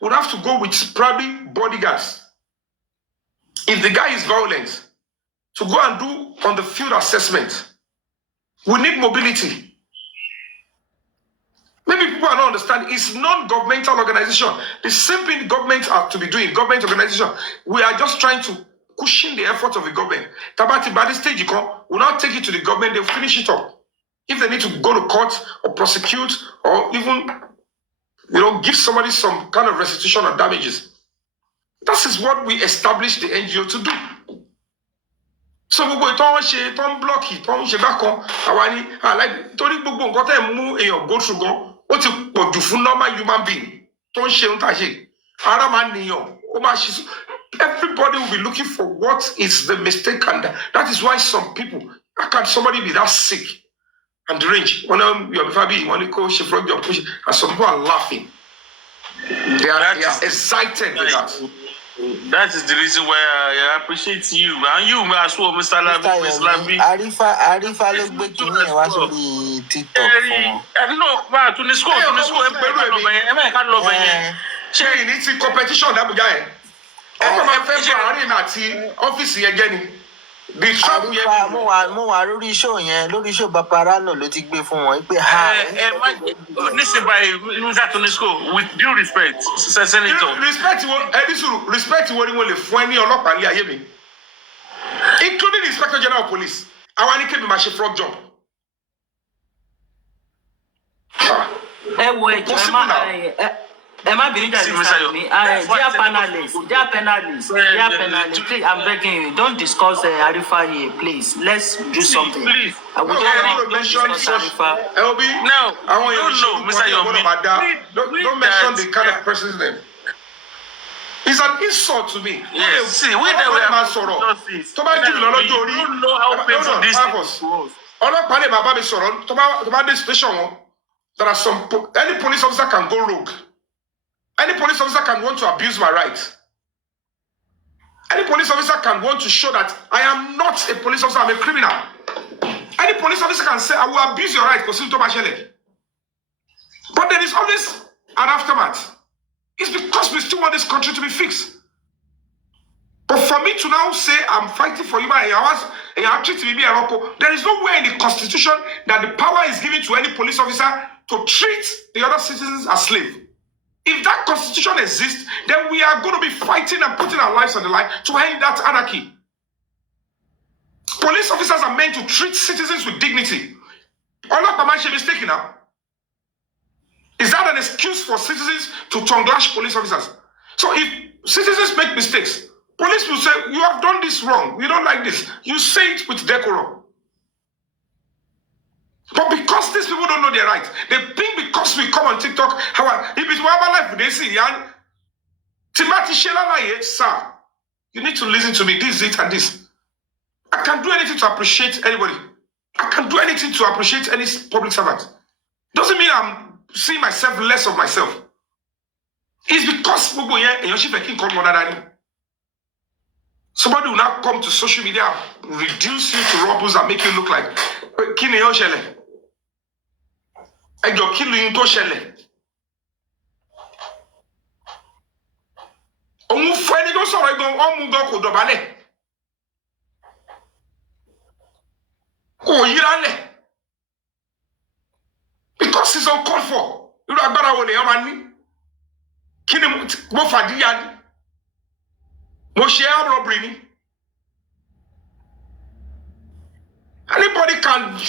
we'll have to go with probably bodyguards. If the guy is violent, to go and do on the field assessment, we need mobility. Maybe people are not understanding. It's non-governmental organization. The same thing governments are to be doing. Government organization. We are just trying to cushion the effort of the government. Tabati by this stage, we'll not take it to the government. They'll finish it up. If they need to go to court or prosecute or even, give somebody some kind of restitution or damages. That is what we established the NGO to do. So we don't block it. Like go through. What you do for normal human being? Everybody will be looking for what is the mistake, and that is why some people, how can somebody be that sick and deranged? When you're fabiyi, when you go and some people are laughing. They are excited with that. That is the reason why I appreciate you. And you as well, Mr. Labi. Arifa ló gbé kíní ẹ̀ wá sórí TikTok fún wọn. No, but to the school, ṣé ìní ti competition dábùjá ẹ̀? Ọkọ̀ máa fẹ́ bọ̀ àárín àti ọ́fíìsì yẹn jẹ́ ni. The trap àrífà mo wà lórí show yẹn lórí show Baparano ló ti gbé fún wọn pé listen by Mr. Tonisco with due respect senator. respect wo ni wọ́n lè fún ẹ ní ọlọ́pàá ní ayé mi including the inspector general of police àwọn ní kébì máa ṣe frog jump. ẹ wo ẹjọ ẹ má bínú jáde sáà mi dear panelists please I'm begging you don't discuss Arifa here please let's do something. Please. I would don't discuss Arifa. No, Mr. Yomi. Don't mention the kind of person's name. It's an insult to me. Yes. See, we don't know how painful this is. Ọlọ́pàá lè máa bá mi sọ̀rọ̀ tó bá dé station wọn. There are any police officer can go rogue. Any police officer can want to abuse my rights. Any police officer can want to show that I am not a police officer, I'm a criminal. Any police officer can say, I will abuse your rights. But there is always an aftermath. It's because we still want this country to be fixed. But for me to now say, I'm fighting for you, there is no way in the Constitution that the power is given to any police officer to treat the other citizens as slaves. If that constitution exists, then we are going to be fighting and putting our lives on the line to end that anarchy. Police officers are meant to treat citizens with dignity. Olakpa should be mistaken now. Is that an excuse for citizens to tongue lash police officers? So if citizens make mistakes, police will say, you have done this wrong, we don't like this. You say it with decorum. But because these people don't know their rights, they think because we come on TikTok, if it's whatever life they see, Timothy Shelalaye, sir, you need to listen to me, this, it, and this. I can do anything to appreciate anybody. I can do anything to appreciate any public servant. Doesn't mean I'm seeing myself less of myself. It's because somebody will now come to social media, reduce you to robbers and make you look like ẹjọ kí lóyún tó ṣẹlẹ̀ òun fún ẹni tó sọ̀rọ̀ igan ọmú gan kò dọ̀bálẹ̀ kò yíra lẹ̀ because it's uncalled for irú agbára wo lèèyàn máa ní kí ni mo fàdíyà ni mo ṣe armed robbery ni. Anybody can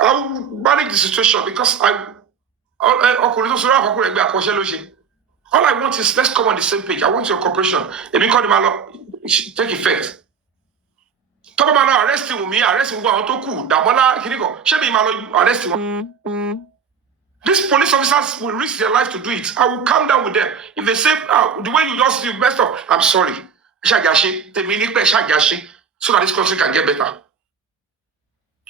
I'll manage the situation because all I want is let's come on the same page. I want your cooperation. If you call them out, take effect. Talk about arresting me, arresting arresting. These police officers will risk their life to do it. I will calm down with them. If they say, the way you messed up, I'm sorry. So that this country can get better.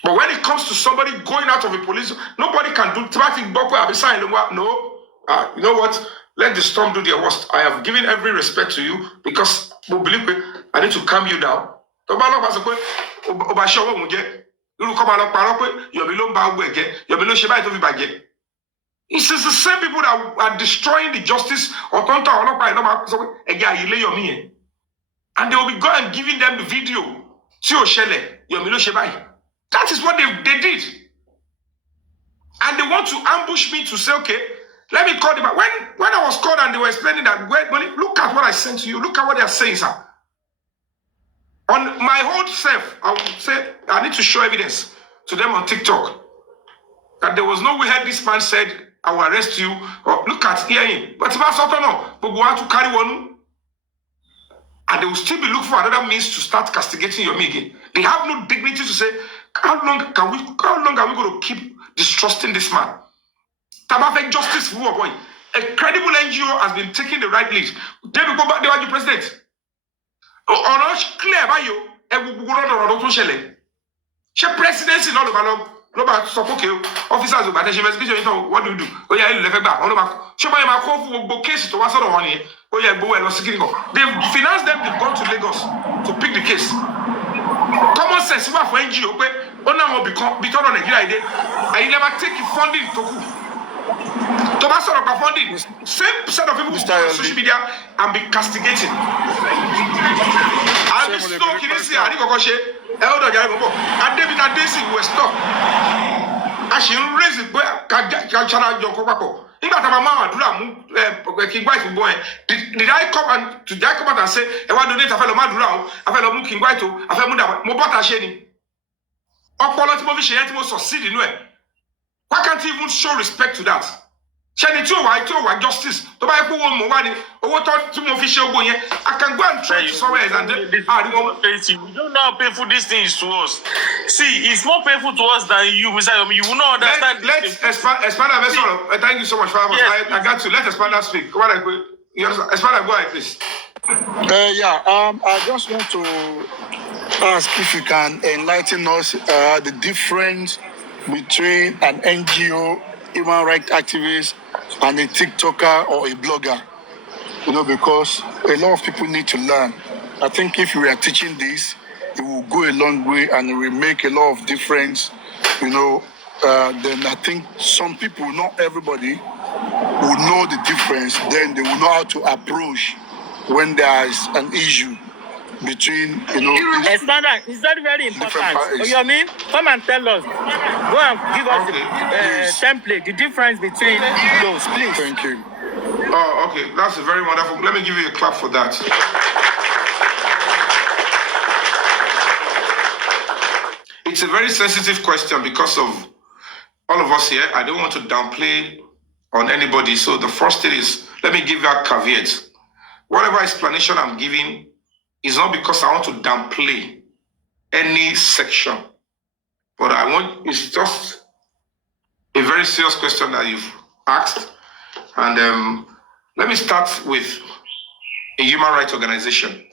But when it comes to somebody going out of a police, nobody can do no. You know what? Let the storm do their worst. I have given every respect to you because I need to calm you down. It's the same people that are destroying the justice and they will be going and giving them the video. That is what they did. And they want to ambush me to say, okay, let me call them. When I was called and they were explaining that, look at what I sent to you. Look at what they are saying, sir. On my whole self, I would say, I need to show evidence to them on TikTok that there was no way this man said, I will arrest you. Or look at hearing. But if I saw no, we want to carry one. And they will still be looking for another means to start castigating Yomi again. They have no dignity to say, how long are we going to keep distrusting this man? Tabafek justice for a boy. A credible NGO has been taking the right lead. They will go back, they are the president. Clear by you, she presidency not about officers of investigation. What do you do? Oh yeah, you left back. She might have called case to one sort of money. Oh yeah, they've financed them, they've gone to Lagos to pick the case. Common sense, for NGO, on become on Nigeria, I never take funding to Thomas sort of funding. Same set of people who go on social media and be castigating. And this no Kinesi, I think Elder Jaribo, and David and Daisy were stopped. As she raised it, Kachana Jokopako. Did I come and to come out and say, I want to donate a fellow Madura, a fellow King White, a fellow Mobata Sheni? Or quality movie she had to succeed in way. Why can't you even show respect to that? Shani too, I told her justice. To buy for one more money, or what two official boy. I can go and try somewhere and then we don't know how painful this thing is to us. See, it's more painful to us than you, Mr. Yomi. You will not understand. Let's expand. Thank you so much, Father. Yes. I got to let Expanda speak. What I go, you understand? Expanda, go ahead, please. I just want to ask if you can enlighten us the difference between an NGO, human rights activist, and a TikToker or a blogger. Because a lot of people need to learn. I think if we are teaching this, it will go a long way and it will make a lot of difference. Then I think some people, not everybody, will know the difference. Then they will know how to approach when there is an issue between, Expanda, is that very important? Yomi, come and tell us. Go and give us the template, the difference between those, please. Thank you. Oh, okay. That's very wonderful. Let me give you a clap for that. It's a very sensitive question because of all of us here. I don't want to downplay on anybody. So the first thing is, let me give you a caveat. Whatever explanation I'm giving is not because I want to downplay any section, but it's just a very serious question that you've asked. And let me start with a human rights organization.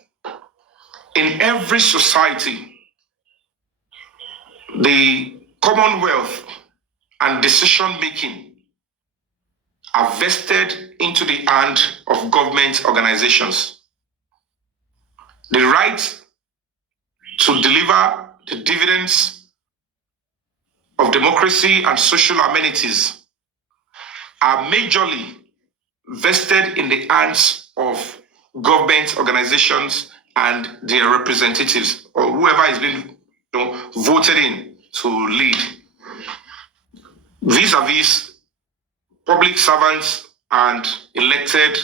In every society, the commonwealth and decision-making are vested into the hand of government organizations. The right to deliver the dividends of democracy and social amenities are majorly vested in the hands of government organizations and their representatives, or whoever is being voted in to lead, vis-a-vis public servants and elected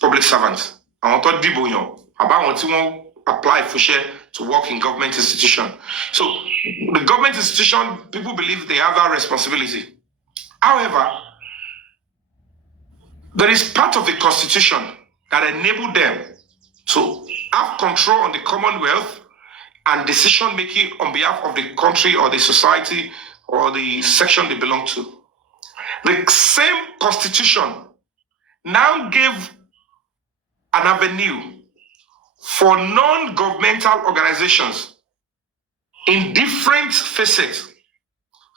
public servants. I want to apply for share to work in government institution. So the government institution, people believe they have that responsibility. However, there is part of the constitution that enable them to have control on the commonwealth and decision making on behalf of the country or the society or the section they belong to. The same constitution now gave an avenue for non-governmental organizations in different facets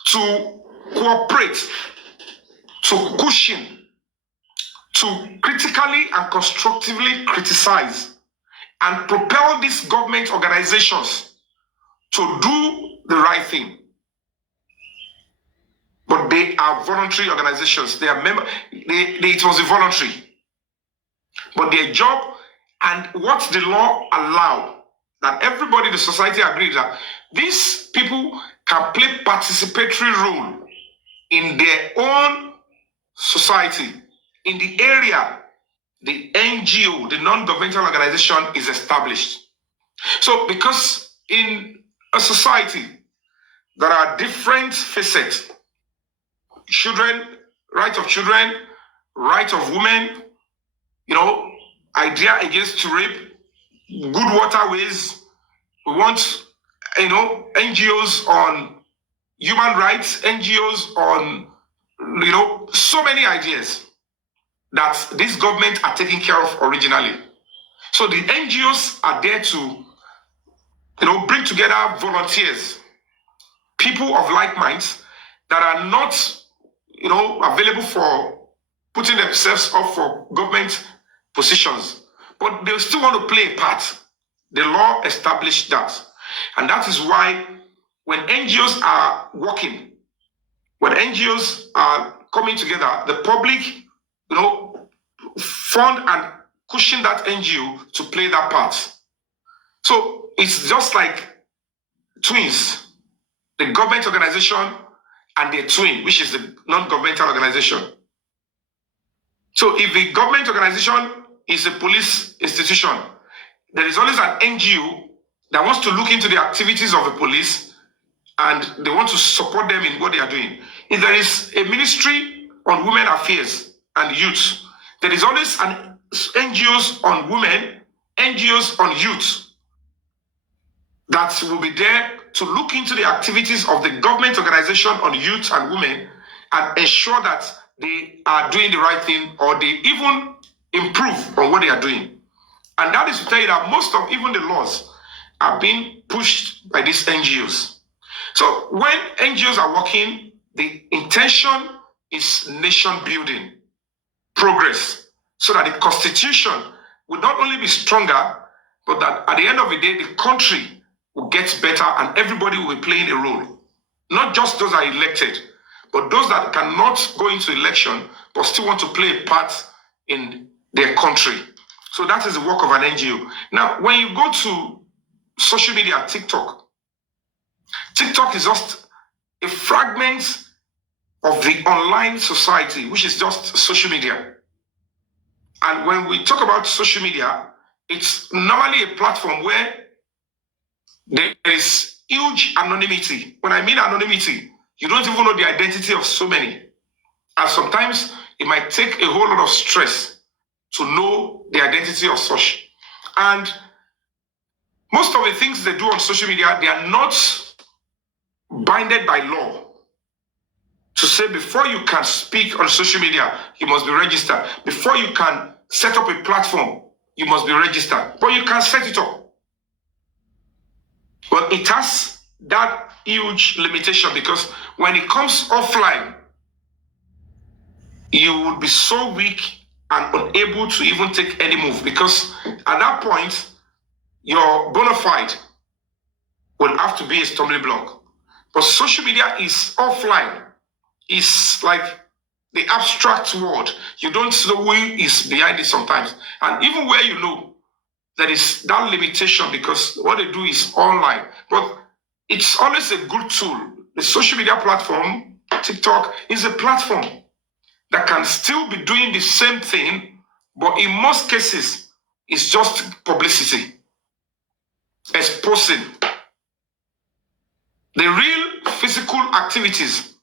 to cooperate, to cushion, to critically and constructively criticize and propel these government organizations to do the right thing. But they are voluntary organizations. They are it was a voluntary. But their job and what the law allow, that everybody in the society agrees that these people can play participatory role in their own society, in the area the NGO, the non-governmental organization, is established. So because in a society there are different facets, right of children, right of women, idea against rape, good waterways. We want, NGOs on human rights, NGOs on, so many ideas that this government are taking care of originally. So the NGOs are there to, bring together volunteers, people of like minds that are not, available for putting themselves up for government positions, but they still want to play a part. The law established that. And that is why when NGOs are working, when NGOs are coming together, the public, fund and cushion that NGO to play that part. So it's just like twins, the government organization and their twin, which is the non-governmental organization. So if the government organization is a police institution, there is always an NGO that wants to look into the activities of the police and they want to support them in what they are doing. If there is a ministry on women affairs and youth, there is always an NGOs on women, NGOs on youth that will be there to look into the activities of the government organization on youth and women and ensure that they are doing the right thing or they even improve on what they are doing. And that is to tell you that most of even the laws are being pushed by these NGOs. So when NGOs are working, the intention is nation building, progress, so that the constitution will not only be stronger, but that at the end of the day, the country will get better and everybody will be playing a role. Not just those that are elected, but those that cannot go into election, but still want to play a part in their country. So that is the work of an NGO. Now, when you go to social media, TikTok is just a fragment of the online society, which is just social media. And when we talk about social media, it's normally a platform where there is huge anonymity. When I mean anonymity, you don't even know the identity of so many. And sometimes it might take a whole lot of stress to know the identity of such. And most of the things they do on social media, they are not binded by law. To say before you can speak on social media, you must be registered. Before you can set up a platform, you must be registered. But you can set it up. But it has that huge limitation because when it comes offline, you will be so weak and unable to even take any move because at that point, your bona fide will have to be a stumbling block. But social media is offline. It's like the abstract world. You don't know who is behind it sometimes. And even where you know, there is that limitation because what they do is online. But it's always a good tool. The social media platform, TikTok, is a platform that can still be doing the same thing, but in most cases, it's just publicity, exposing. The real physical activities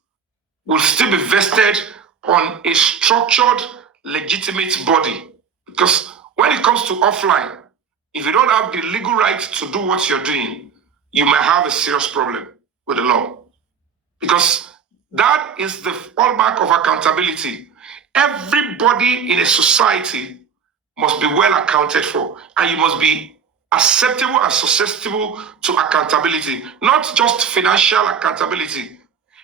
will still be vested on a structured, legitimate body. Because when it comes to offline, if you don't have the legal right to do what you're doing, you might have a serious problem with the law. Because that is the hallmark of accountability. Everybody in a society must be well accounted for, and you must be acceptable and susceptible to accountability, not just financial accountability,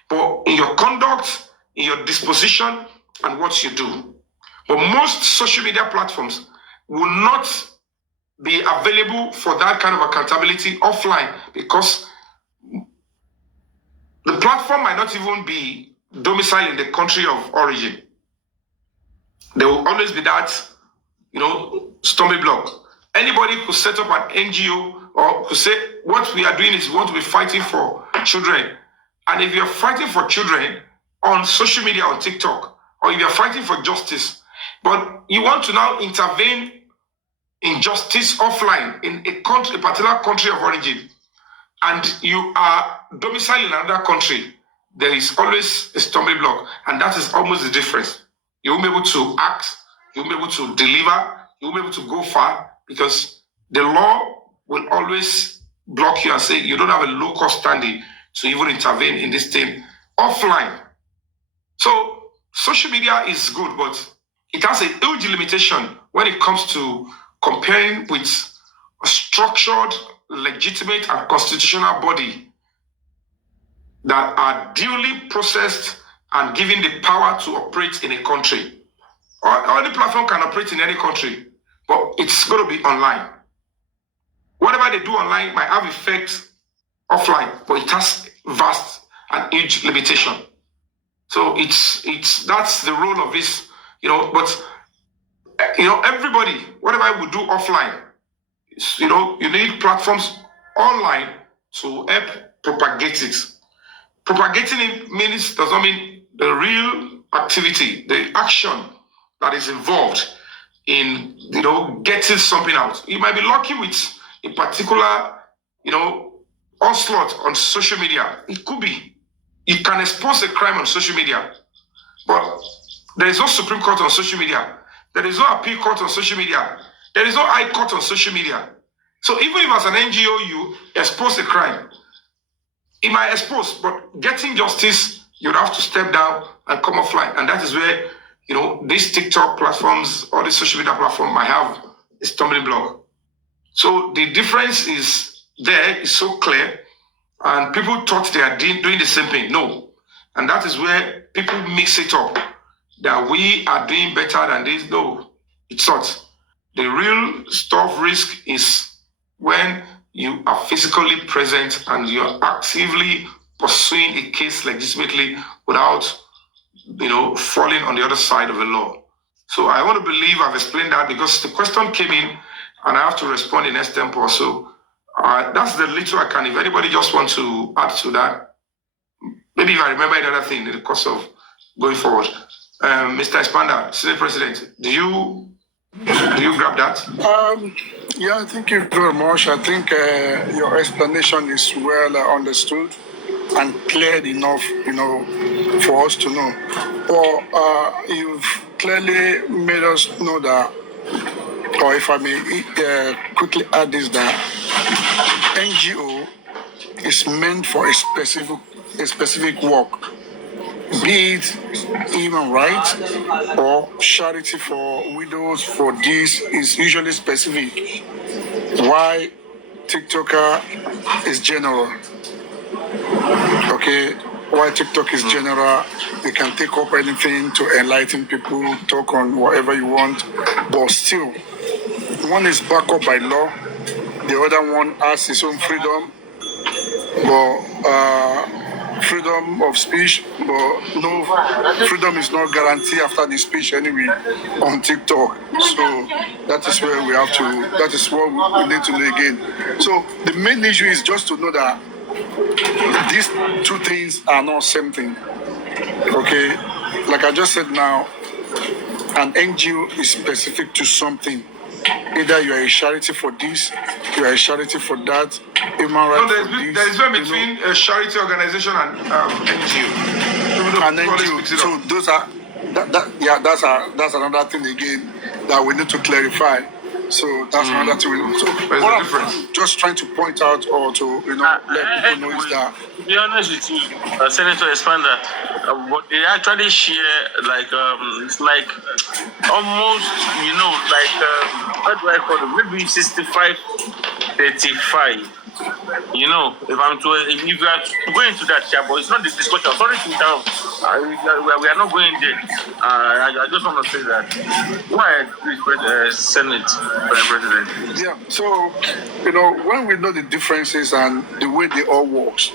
but in your conduct, in your disposition, and what you do. But most social media platforms will not be available for that kind of accountability offline because the platform might not even be domiciled in the country of origin. There will always be that, stumbling block. Anybody could set up an NGO or could say, what we are doing is we want to be fighting for children. And if you're fighting for children on social media, on TikTok, or if you're fighting for justice, but you want to now intervene in justice offline in a country, a particular country of origin, and you are domiciled in another country, there is always a stumbling block. And that is almost the difference. You won't be able to act, you won't be able to deliver, you won't be able to go far because the law will always block you and say you don't have a local standing to even intervene in this thing offline. So social media is good, but it has a huge limitation when it comes to comparing with a structured, legitimate, and constitutional body that are duly processed and given the power to operate in a country. Any platform can operate in any country, but it's going to be online. Whatever they do online might have effects offline, but it has vast and huge limitation. So that's the role of this, but everybody, whatever we do offline, you need platforms online to help propagate it. Propagating it does not mean the real activity, the action that is involved in getting something out. You might be lucky with a particular onslaught on social media. It could be. You can expose a crime on social media, but there is no Supreme Court on social media. There is no appeal court on social media. There is no high court on social media. So even if as an NGO you expose a crime, it might expose, but getting justice, you'd have to step down and come offline. And that is where, these TikTok platforms or the social media platform might have a stumbling block. So the difference is so clear, and people thought they are doing the same thing. No. And that is where people mix it up, that we are doing better than this. No, it's not. The real stuff risk is when you are physically present and you're actively pursuing a case legitimately without, falling on the other side of the law. So I want to believe I've explained that, because the question came in and I have to respond in extempo. So that's the little I can. If anybody just wants to add to that, maybe if I remember another thing in the course of going forward. Mr. Expander, Senate President, do you grab that? Yeah, thank you very much. I think your explanation is well understood and clear enough, for us to know. Well, you've clearly made us know that, or if I may quickly add this, that NGO is meant for a specific work, be it human rights or charity for widows. For this is usually specific. Why TikToker is general? Okay, why TikTok is general? You can take up anything to enlighten people, talk on whatever you want, but still, one is backed up by law, the other one has its own freedom, but freedom of speech, but no, freedom is not guaranteed after the speech anyway on TikTok. So that is where we have to, that is what we need to know again. So the main issue is just to know that these two things are not same thing. Okay, like I just said now, an NGO is specific to something. Either you are a charity for this, you are a charity for that, human rights for this. There is one between a charity organization and NGO. An NGO. So those are that's another thing again that we need to clarify. So that's another thing. So what I'm just trying to point out or to let people know is that, to be honest with you, Senator Expander, what they actually share, like it's like almost what do I call it? Maybe 65, 35. If you are going into that, but it's not the discussion. Sorry to interrupt. We are not going there. I just want to say that. Go ahead, please, Senate President. Yeah. So when we know the differences and the way they all works,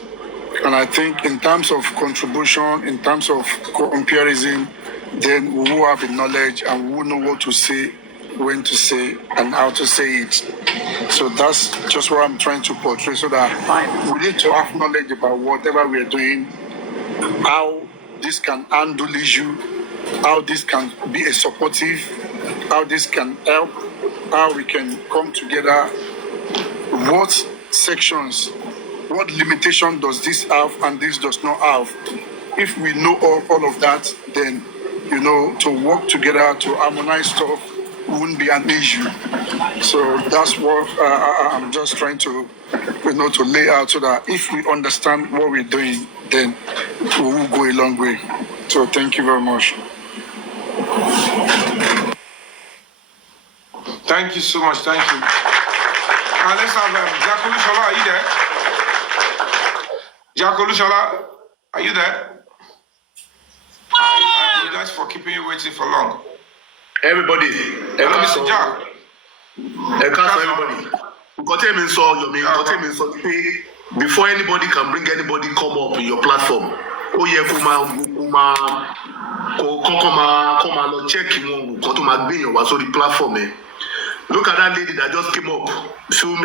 and I think in terms of contribution, in terms of comparison, then we will have the knowledge and we will know what to say, when to say, and how to say it. So that's just what I'm trying to portray, so that we need to have knowledge about whatever we're doing, how this can handle issue, how this can be a supportive, how this can help, how we can come together, what sections, what limitation does this have and this does not have. If we know all of that, then to work together to harmonize stuff wouldn't be an issue. So that's what I'm just trying to to lay out, so that if we understand what we're doing, then we will go a long way. So thank you very much. Thank you so much. Thank you. Let's have Jakolu Shola. Are you there? Jakolu Shola, are you there? I apologize for keeping you waiting for long. Everybody Mr. Jack. Everybody. Yomi, before anybody can bring anybody come up in your platform, ó yẹ kó máa lọ check wọn nǹkan tó máa gbéyàn wá sórí platform ẹ. Look at that lady that just came up few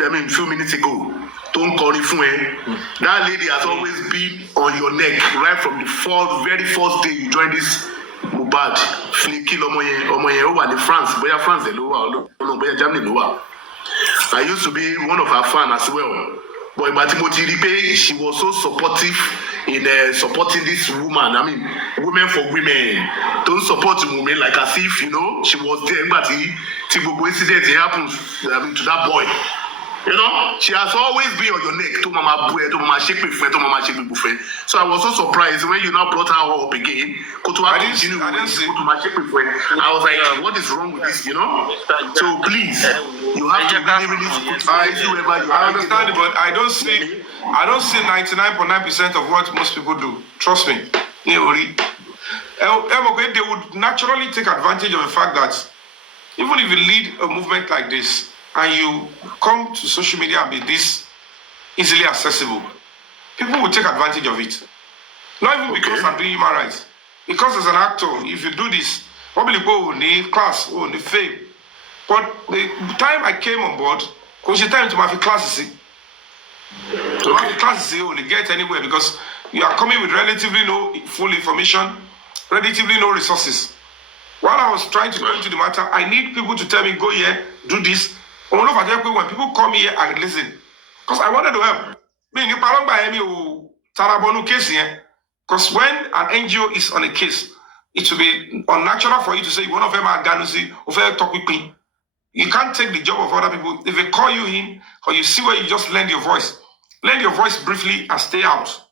minutes ago. Don't call it fún ẹ. That lady has always been on your neck right from the very first day you joined this Mohbad. Flaky ọmọ yẹn ó wà ní France, bóyá France ẹ̀ ló wà, bóyá Germany ló wà. I used to be one of her fans as well. But ìgbà tí mo ti rí pé she was so supportive in supporting this woman. I mean, women for women. Don't support women like as if, she was there. But tí gbogbo incident happens to that boy. She has always been on your neck. To mama bue, to mama shake me friend, to mama shake me friend. So I was so surprised when you now brought her up again. I didn't see. I was like, what is wrong with this? So please, you have to really I understand it, but I don't see 99.9% of what most people do. Trust me. They would naturally take advantage of the fact that even if you lead a movement like this and you come to social media and be this easily accessible, people will take advantage of it. Not even because I'm doing human rights. Because as an actor, if you do this, probably people will need class, will need fame. But the time I came on board, because the time to my classes, classes you only get anywhere because you are coming with relatively no full information, relatively no resources. While I was trying to go into the matter, I need people to tell me, go here, do this. When people come here and listen, because I wanted to help. Because when an NGO is on a case, it will be unnatural for you to say, one of them are Ganusi, or talk with me. You can't take the job of other people. If they call you in, or you see where you just lend your voice briefly and stay out.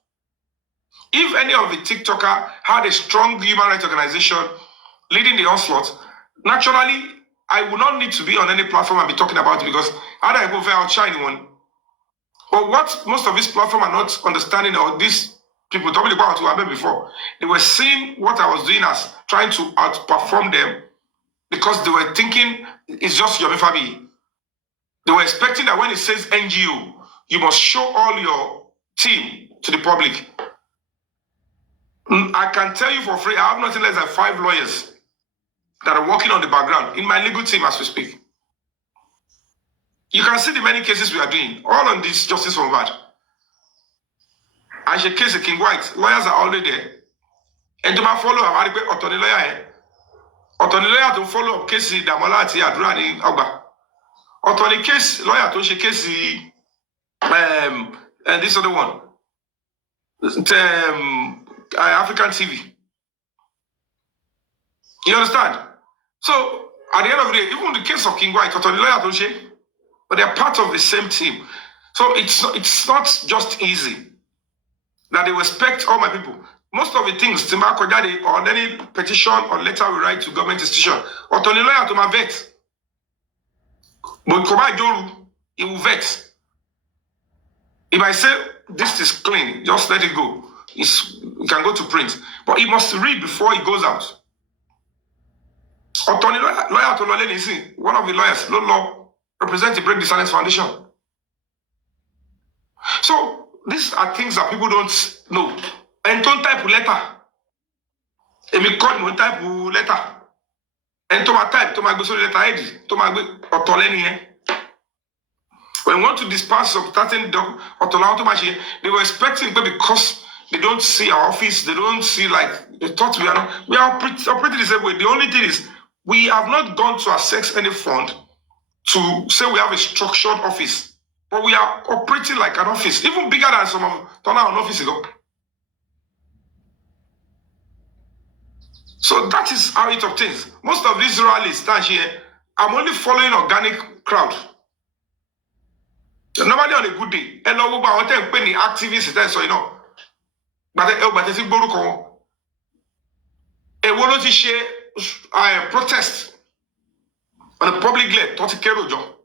If any of the TikToker had a strong human rights organization leading the onslaught, naturally, I would not need to be on any platform and be talking about it because either I go very outshine one. But what most of these platforms are not understanding, or these people talking about what I met before, they were seeing what I was doing as trying to outperform them because they were thinking it's just Yomi fabiyi. They were expecting that when it says NGO, you must show all your team to the public. I can tell you for free, I have nothing less than 5 lawyers that are working on the background in my legal team as we speak. You can see the many cases we are doing, all on this justice for Mohbad. As a case of King White, lawyers are already there. And to my follow up, I will be lawyer. Authority lawyer to follow up case Damola àti Àdúrà ní Ọgbà. Authority case lawyer to ṣe case and this other one. African TV. You understand? So at the end of the day, even the case of King White, authority lawyer to ṣe, but they are part of the same team. So it's not just easy that they respect all my people. Most of the things, Timba Kojade, or any petition or letter we write to government institution, or to the lawyer to my vet. But Kobai Doru, he will vet. If I say this is clean, just let it go. It can go to print. But he must read before he goes out. Or to the lawyer to Loleni, one of the lawyers, law represent the Break the Silence Foundation. So these are things that people don't know. And don't type letter. And we call him type letter. And to my type, to my go letter ID, to my or toleni. When we want to disperse of certain dog or to they were expecting, but because they don't see our office, they don't see they thought we are operating the same way. The only thing is we have not gone to access any fund to say we have a structured office. But we are operating like an office, even bigger than some of an office ago. So that is how it obtains. Most of these rallies stand here. I'm only following organic crowd. Nobody on a good day. And no one any activists there, so But it's a boruko. A one share protest on a public glare, 30 kero job.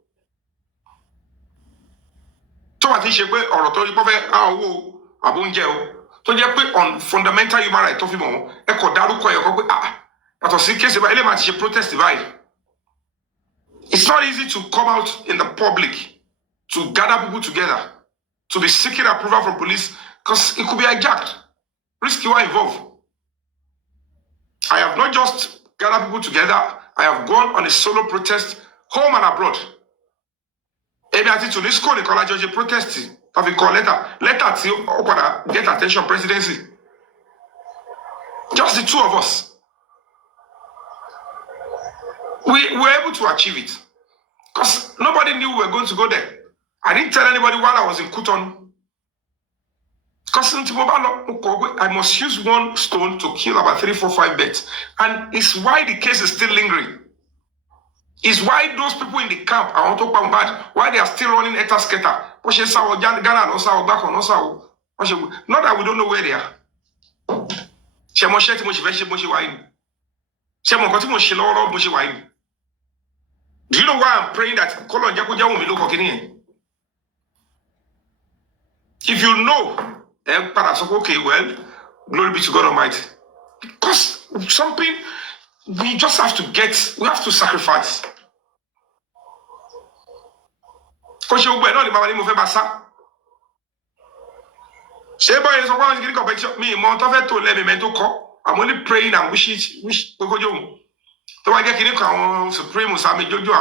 So what is ṣe or to ipo awo abonje o to jẹ́ pé on fundamental human right to fi mo e ko dárúkọ e ko pé yàtọ̀ sí case ba ele ma ti ṣe protest báyìí. It's not easy to come out in the public to gather people together to be seeking approval from police because it could be hijacked. Risk you are involved. I have not just gathered people together. I have gone on a solo protest, home and abroad. Maybe I think to this school, Nicola George protesting. Have you called letter to get attention presidency? Just the two of us. We were able to achieve it. Because nobody knew we were going to go there. I didn't tell anybody while I was in Kuton. Because I must use one stone to kill about 3, 4, 5 birds. And it's why the case is still lingering. It's why those people in the camp, I want to talk about why they are still running etasketa. Not that we don't know where they are. Do you know why I'm praying that if you know, okay, well, glory be to God Almighty. Because something we just have to get, we have to sacrifice. Because you know, I'm only praying and wish so I get Supreme Sami Jojo,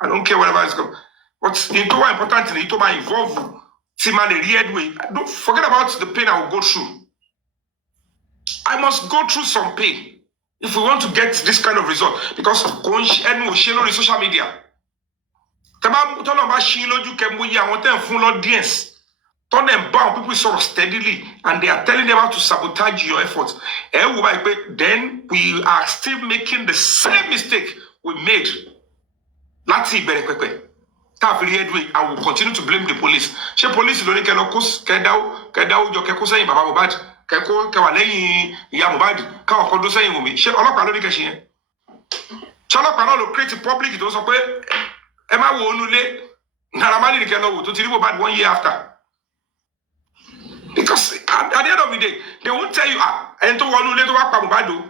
I don't care whatever is going. What's important in it to involve don't forget about the pain I will go through. I must go through some pain if we want to get this kind of result. Because on social media. Turn them bound, people sort of steadily, and they are telling them how to sabotage your efforts. Then we are still making the same mistake we made. Let's see, and will continue to blame the police. She police don't get no cause, kedao, your keko saying Baba Mubad, keko, kawalei, Yamubad, kawakodo saying Umi. She all up a lot of She all up create a public, it was a way. Emma Wonule, Naramani Kano, to Tiribo bad 1 year after. Because at the end of the day, they won't tell you, and to one little Pabado,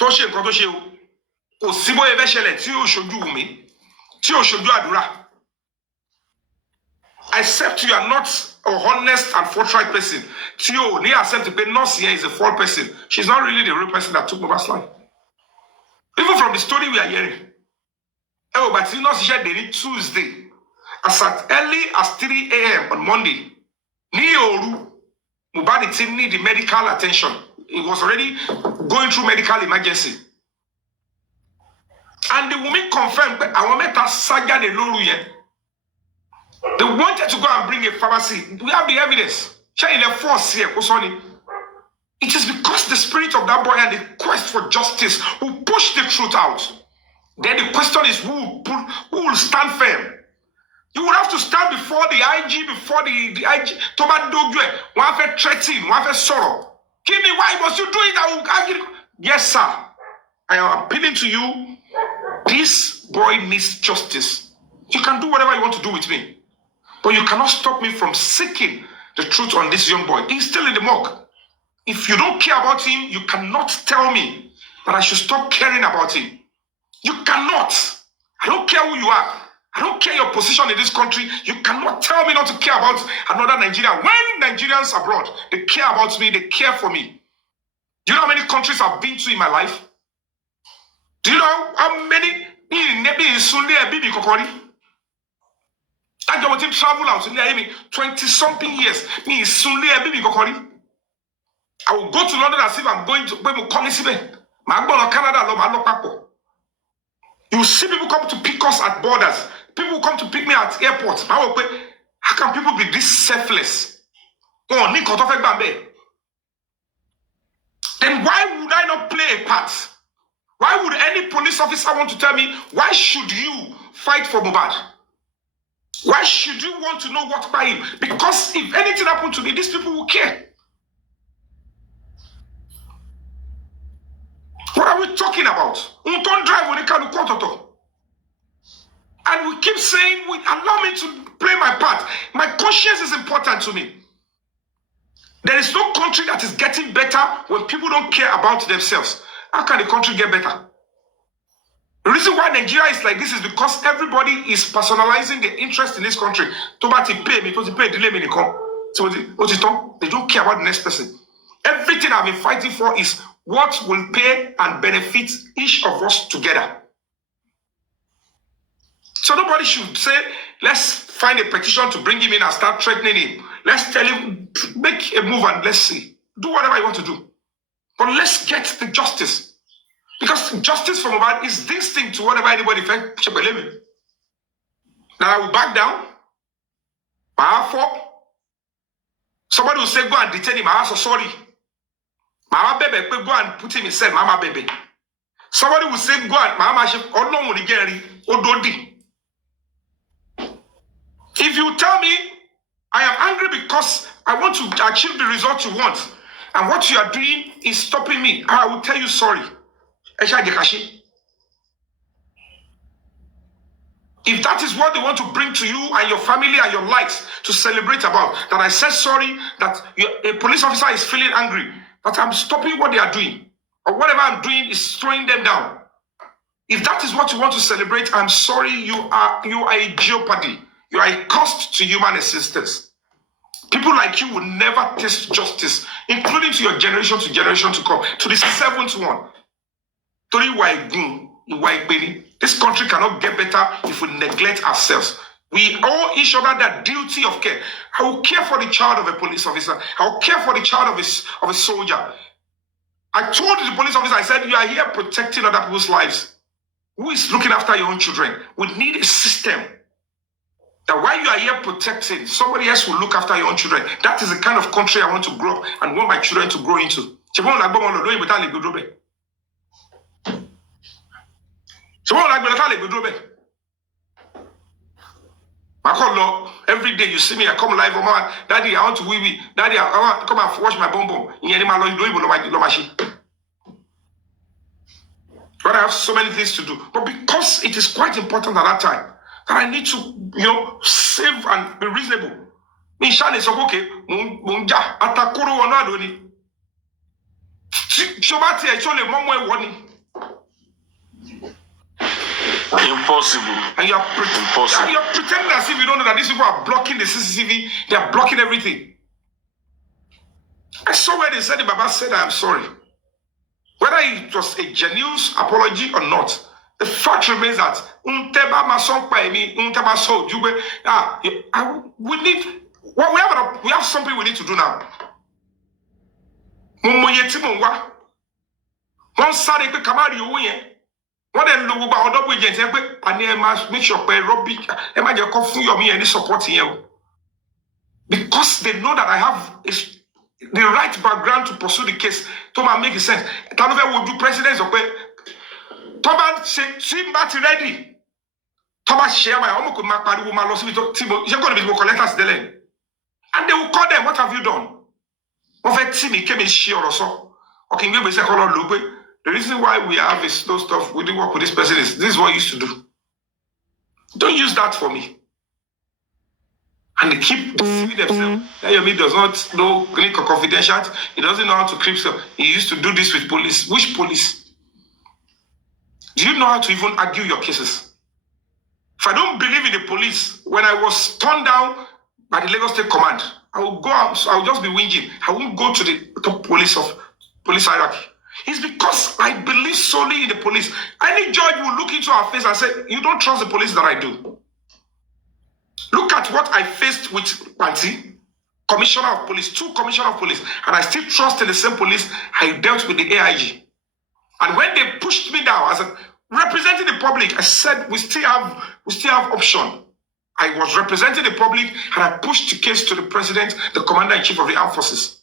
Toshe Kotoshe, or Sibo Eveshele, Tio should do me, Tio should do Adura. Except you are not a honest and forthright person. Tio, near accept to pay Nosia is a false person. She's not really the real person that took Baba's life. Even from the story we are hearing. Oh, but you know, she said they need Tuesday. As at early as 3 a.m. on Monday. Nioru, Mubadi team need the medical attention. It was already going through medical emergency. And the woman confirmed that I want to saga the Loruye. They wanted to go and bring a pharmacy. We have the evidence. It is because the spirit of that boy and the quest for justice will push the truth out. Then the question is who will stand firm? You would have to stand before the IG, before the IG. Toba Dogwe, one for threatening, one for sorrow. Kimi, why must you do it? I will argue. Yes, sir. I am appealing to you. This boy needs justice. You can do whatever you want to do with me. But you cannot stop me from seeking the truth on this young boy. He's still in the morgue. If you don't care about him, you cannot tell me that I should stop caring about him. You cannot. I don't care who you are. I don't care your position in this country. You cannot tell me not to care about another Nigerian. When Nigerians abroad, they care about me, they care for me. Do you know how many countries I've been to in my life? Do you know how many in Sunday Bibi Kokori? I don't want to travel out in 20-something years. Me in Sunday Bibi Kokori. I will go to London as if I'm going to Canada. You see people come to pick us at borders. People come to pick me at airports. How can people be this selfless? Then why would I not play a part? Why would any police officer want to tell me, why should you fight for Mohbad? Why should you want to know what by him? Because if anything happened to me, these people will care. What are we talking about? Don't drive when you can do. And we keep saying, allow me to play my part. My conscience is important to me. There is no country that is getting better when people don't care about themselves. How can the country get better? The reason why Nigeria is like this is because everybody is personalizing the interest in this country. So they don't care about the next person. Everything I've been fighting for is what will pay and benefit each of us together. So nobody should say, let's find a petition to bring him in and start threatening him. Let's tell him, make a move and let's see. Do whatever you want to do. But let's get the justice. Because justice from above is distinct to whatever anybody thinks. Now I will back down. Somebody will say, go and detain him. I'm so sorry. Mama baby, go and put him in cell. Mama baby. Somebody will say, go and Mama if you tell me I am angry because I want to achieve the result you want, and what you are doing is stopping me, I will tell you sorry. If that is what they want to bring to you and your family and your lives to celebrate about, that I said sorry, that a police officer is feeling angry, that I'm stopping what they are doing, or whatever I'm doing is throwing them down. If that is what you want to celebrate, I'm sorry, you are a jeopardy. You are a cost to human existence. People like you will never taste justice, including to your generation to come, to the seventh one. This country cannot get better if we neglect ourselves. We owe each other that duty of care. I will care for the child of a police officer. I will care for the child of a soldier. I told the police officer, I said, you are here protecting other people's lives. Who is looking after your own children? We need a system that while you are here protecting, somebody else will look after your own children. That is the kind of country I want to grow up and want my children to grow into. Every day you see me, I come live, Daddy, I want to wee. Daddy, I want to come and wash my bum. But I have so many things to do. But because it is quite important at that time, that I need to, save and be reasonable. Inshallah, it's okay. Munja, atakuru wanadoni. Shobati, actually, mama wani. Impossible. And you're pretending as if you don't know that these people are blocking the CCTV. They are blocking everything. I saw where they said the Baba said, I'm sorry. Whether it was a genuine apology or not, the fact remains that we have something we need to do now. What then look about other agents? I must make sure Yomi any support here. Because they know that I have the right background to pursue the case. To make sense. Tanove would do presidents of Thomas say ready. Thomas share my home could make my woman lost you're going to be collectors delen. And they will call them, what have you done? Of a team came in share or so. Okay, maybe say color lobe. The reason why we have this no stuff, we didn't work with this person is this is what I used to do. Don't use that for me. And they keep deceiving themselves. Yomi does not know clinical confidentiality. He doesn't know how to keep stuff. He used to do this with police. Which police? Do you know how to even argue your cases? If I don't believe in the police, when I was turned down by the Lagos State Command, I will go out, so I will just be whinging. I won't go to the top police hierarchy. It's because I believe solely in the police. Any judge will look into our face and say, you don't trust the police that I do. Look at what I faced with Panti, Commissioner of Police, 2 Commissioner of Police, and I still trust in the same police I dealt with the AIG. And when they pushed me down as representing the public, I said, we still have option. I was representing the public and I pushed the case to the president, the commander-in-chief of the armed forces.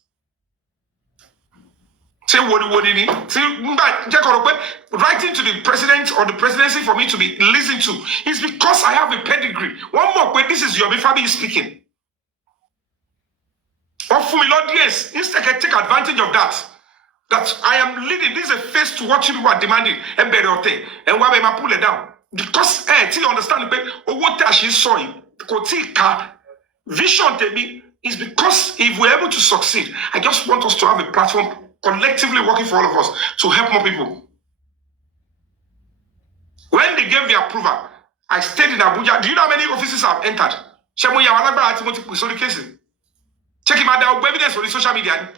Say what writing to the president or the presidency for me to be listened to is because I have a pedigree. One more point, this is Yomi Fabiyi speaking. Yes, instead I take advantage of that. That I am leading. This is a face to what people are demanding. And why am I pull it down? Because you understand what she saw vision to me is because if we're able to succeed, I just want us to have a platform collectively working for all of us to help more people. When they gave the approval, I stayed in Abuja. Do you know how many offices I've entered? Check him out there, evidence on the social media.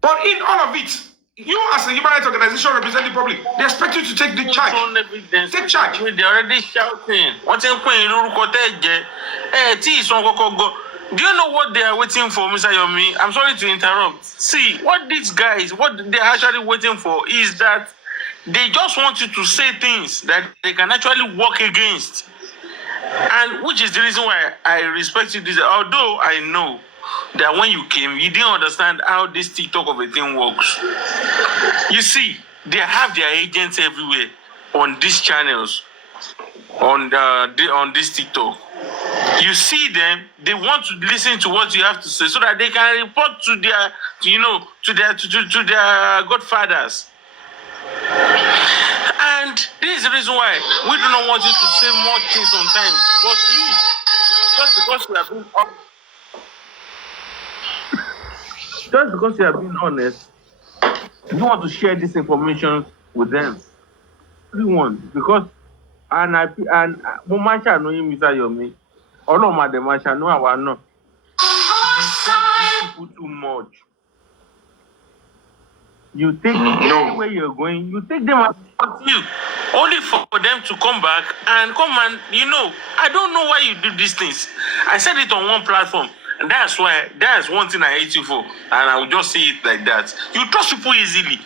But in all of it, you as a human rights organization representing the public, they expect you to take the charge. Take charge. They're already shouting. What's in do you know what they are waiting for, Mr. Yomi? I'm sorry to interrupt. See, what these guys, what they're actually waiting for is that they just want you to say things that they can actually work against. And which is the reason why I respect you. Although I know that when you came, you didn't understand how this TikTok of a thing works. You see, they have their agents everywhere on these channels, on this TikTok. You see them, they want to listen to what you have to say so that they can report to their, to their godfathers. And this is the reason why we do not want you to say more things sometimes. But you, just because you are being honest, you want to share this information with them. Everyone, because and Mumacha know him, Mr. Yomi. All of my Demasha know our no. You people too much. You take where you're going, you take them out you. Only for them to come back and I don't know why you do these things. I said it on one platform, and that's one thing I hate you for, and I will just say it like that. You trust people easily.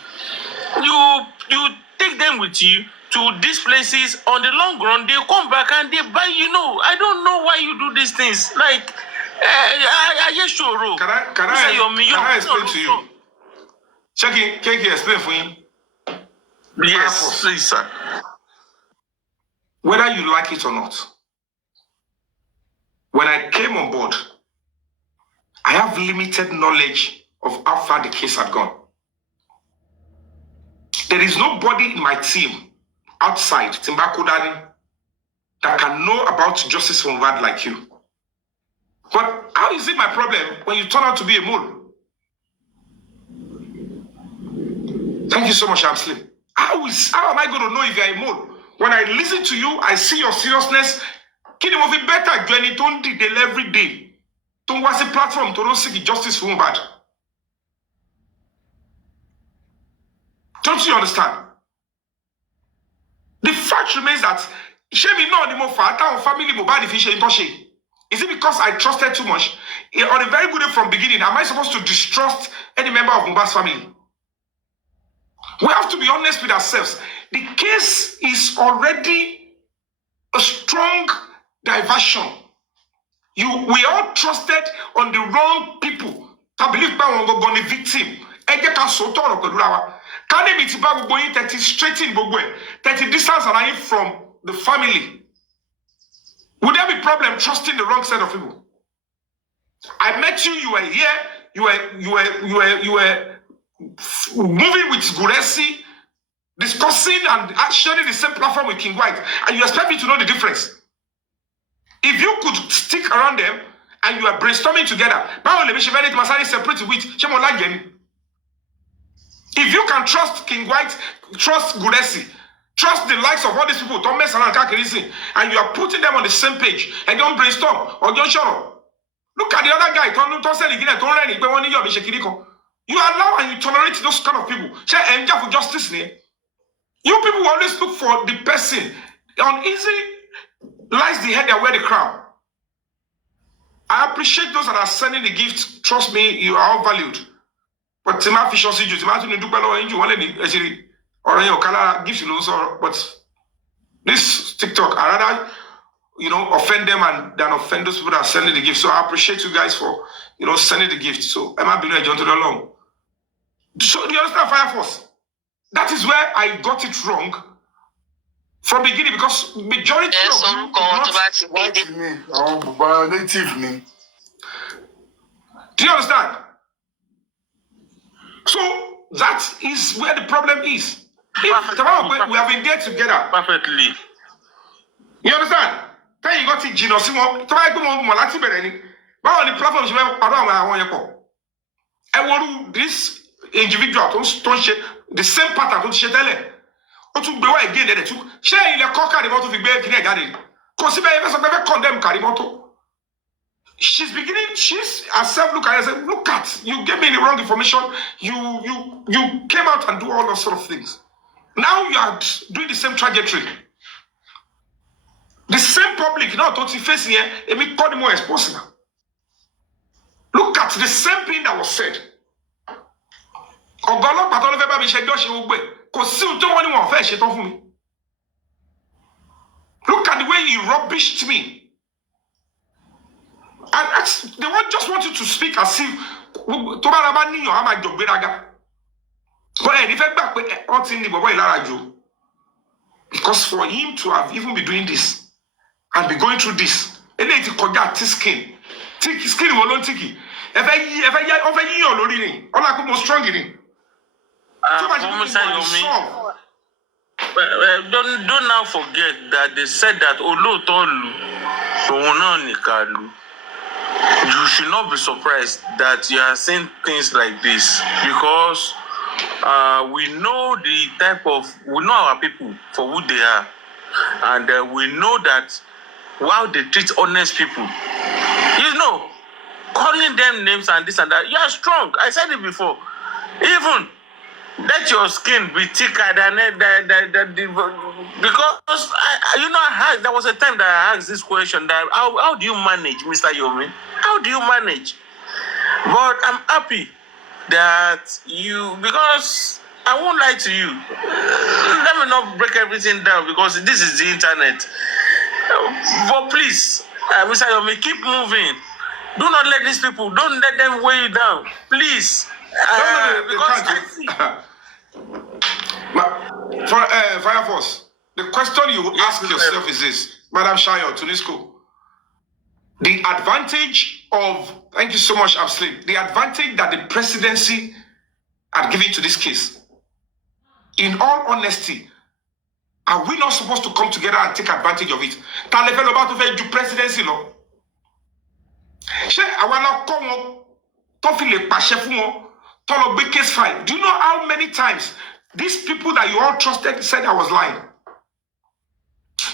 You take them with you to these places. On the long run, they come back and they buy. I don't know why you do these things. Like, I just sure. Can I explain to you? Check it. Can you explain for you? Yes, please, sir. Whether you like it or not, when I came on board, I have limited knowledge of how far the case had gone. There is nobody in my team outside Timbaku that can know about justice from word like you. But how is it my problem when you turn out to be a mole? Thank you so much, I'm Slim. How am I going to know if you're a mole? When I listen to you, I see your seriousness. Can you be better journey to detail every day? To what's a platform to seek justice for bad? Don't you understand? The fact remains that is it because I trusted too much? On a very good day from beginning, am I supposed to distrust any member of Mubad's family? We have to be honest with ourselves. The case is already a strong diversion. We all trusted on the wrong people. I believe I'm going to be victim. Can they be going 30 straight in Bogwe, 30 distance away from the family? Would there be problem trusting the wrong set of people? I met you, you were here, you were moving with Guresi, discussing and sharing the same platform with King White, and you expect me to know the difference. If you could stick around them and you are brainstorming together, if you can trust King White, trust Guresi, trust the likes of all these people, don't mess around, and you are putting them on the same page and don't brainstorm or don't shut up. Look at the other guy, you allow and you tolerate those kind of people. For justice. You people always look for the person. Uneasy lies the head that wear the crown. I appreciate those that are sending the gifts. Trust me, you are all valued. But but this TikTok, I rather offend them than offend those people that are sending the gift. So I appreciate you guys for sending the gift. So am I being a gentle along? So do you understand Fire Force? That is where I got it wrong from beginning, because majority of you white me, native me. Do you understand? So that is where the problem is. If we have been there together perfectly. You understand? Then you got it, Gino Simon. The platform I want this individual to the same pattern to share. But to be again, they took share in the cocker the motor to be condemn Karimoto. She's herself look at her and say, look at, you gave me the wrong information. You came out and do all those sort of things. Now you are doing the same trajectory. The same public now to face here, and me call more exposed now. Look at the same thing that was said. Look at the way he rubbished me. And they just want you to speak as if because for him to have even been doing this and be going through this, skin will not ticky. Don't now forget that they said that you should not be surprised that you are seeing things like this, because we know our people for who they are, and we know that while they treat honest people, calling them names and this and that, you are strong. I said it before. Even let your skin be thicker than because there was a time that I asked this question, that how do you manage, Mr. Yomi? How do you manage? But I'm happy that because I won't lie to you. Let me not break everything down, because this is the internet. But please, Mr. Yomi, keep moving. Do not let these people, don't let them weigh you down. Please. Fire Force, the question you ask yourself is this, Madam Shayo, to this school. The advantage of, thank you so much, Absolute, the advantage that the presidency had given to this case, in all honesty, are we not supposed to come together and take advantage of it? Talefel about to do presidency law. Case file. Do you know how many times these people that you all trusted said I was lying?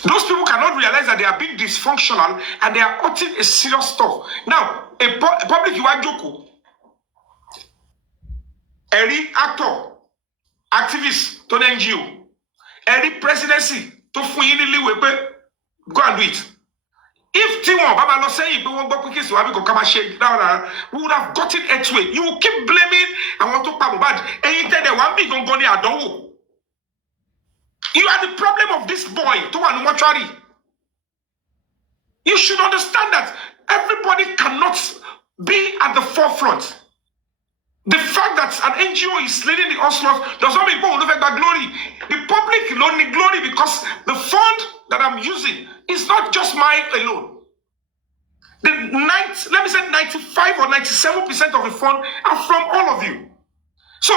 Those people cannot realize that they are being dysfunctional and they are uttering a serious stuff. Now, a public you are joking. Every actor, activist to the NGO, every presidency to go and do it. If T1 Baba not saying we would have gotten it way. You will keep blaming and want to bad. And you tell them one big on Goni Adonwo. You are the problem of this boy to one mortuary. You should understand that everybody cannot be at the forefront. The fact that an NGO is leading the onslaught does not mean people will get glory. The public don't need glory because the fund that I'm using is not just mine alone. Let me say 95 or 97% of the fund are from all of you. So,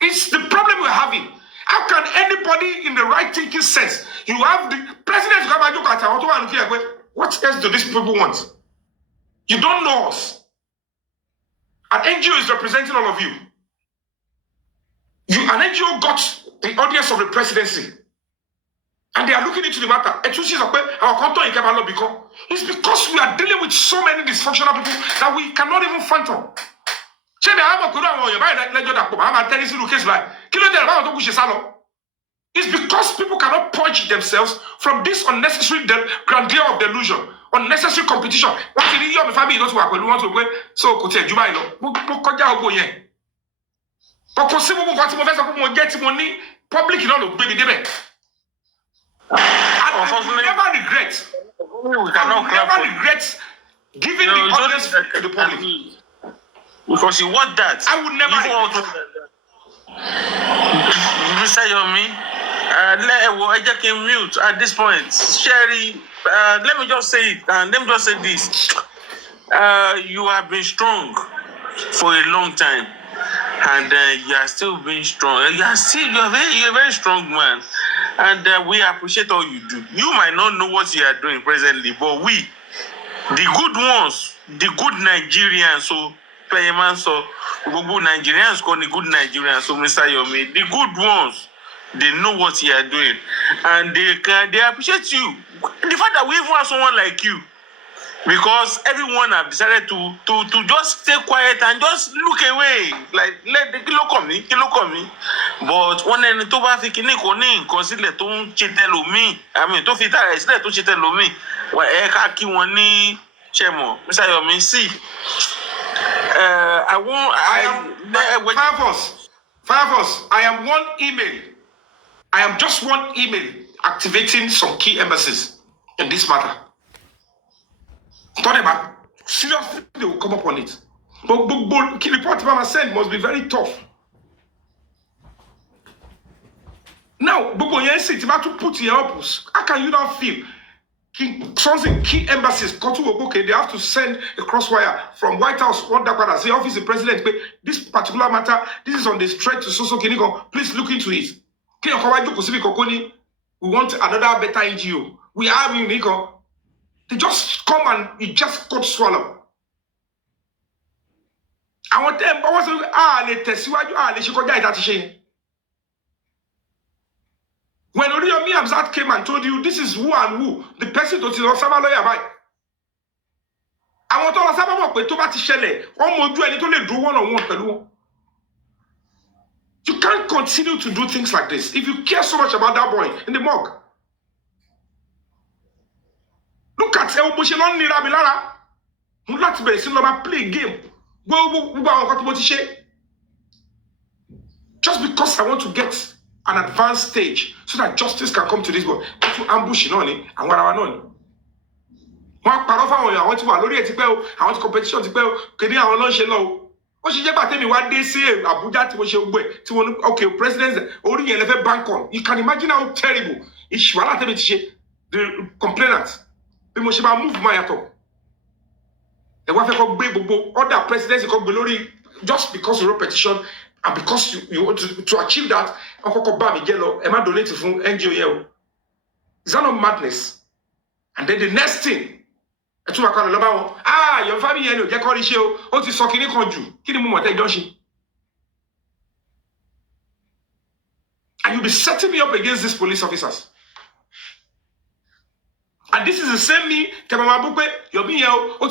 it's the problem we're having. How can anybody in the right thinking sense, you have the president, what else do these people want? You don't know us. An NGO is representing all of you. An NGO got the audience of the presidency. And they are looking into the matter. It's because we are dealing with so many dysfunctional people that we cannot even fathom. It's because people cannot purge themselves from this unnecessary grandeur of delusion, unnecessary competition. Public, I never regret. We cannot never regret giving the audience to the public. Because you want that. I would never regret. Mr. Yomi, I just can mute at this point. Sherry, let me just say it, and let me just say this. You have been strong for a long time, and you are still being strong. You're a very strong man, and we appreciate all you do. You might not know what you are doing presently, but we, the good ones, the good Nigerians, so man so good Nigerians call the good Nigerians. So Mr. Yomi, the good ones, they know what you are doing, and they appreciate you. The fact that we even have someone like you, because everyone have decided to just stay quiet and just look away, like let the kilo come me. But one ẹni tó bá fi kíní kò ní nǹkan sílẹ̀ tó ń ṣe tẹlòmíì, àmì tó fi tààrà sílẹ̀ tó ṣe tẹlòmíì, ẹ ká kí wọn ní ṣẹmọ Mr. Yomi. See, Fireforce, I am one email. I am just one email activating some key embassies in this matter. Talking about seriously, they will come up on it. But key report Mama send must be very tough. Now, to put your opus, how can you not feel? Key embassies, okay, they have to send a crosswire from White House, one that say office of president, this particular matter, this is on the stretch to so Kinigo, please look into it. We want another better NGO. We are Nico. They just come and it just got swallowed. I want them, but what's they test they should go die. When Yomi Amzat came and told you this is who and who, the person to tell Osama lawyer by. I want all Osama to bati shele. One do any to do one-on-one. You can't continue to do things like this if you care so much about that boy in the morgue. Look at El Bushelon Nirabilara. Mulat Besin Loma play game. Just because I want to get an advanced stage so that justice can come to this boy. To ambush on it and what I know. One part of I want to lórí ẹ ti pẹ́ o, I want competition ti pẹ́ o, kìnìún àwọn ló ń ṣe lọ o. Ó ṣe jẹ́ bá tẹ́mi wá dé sí Abuja tí mo ṣe gbé tí mo ní okay president orí yẹn lè fẹ́ bank on. You can imagine how terrible ìṣù alátẹ́mi ti ṣe the complainant bí mo ṣe máa move máa yàtọ̀. Ẹ wá fẹ́ kọ́ gbé gbogbo other presidency kọ́ gbé lórí just because of your petition. And because you want to achieve that, Emma donate from NGO. Is that not madness? And then the next thing, your family, and you'll be setting me up against these police officers. And this is the same me, Yomi,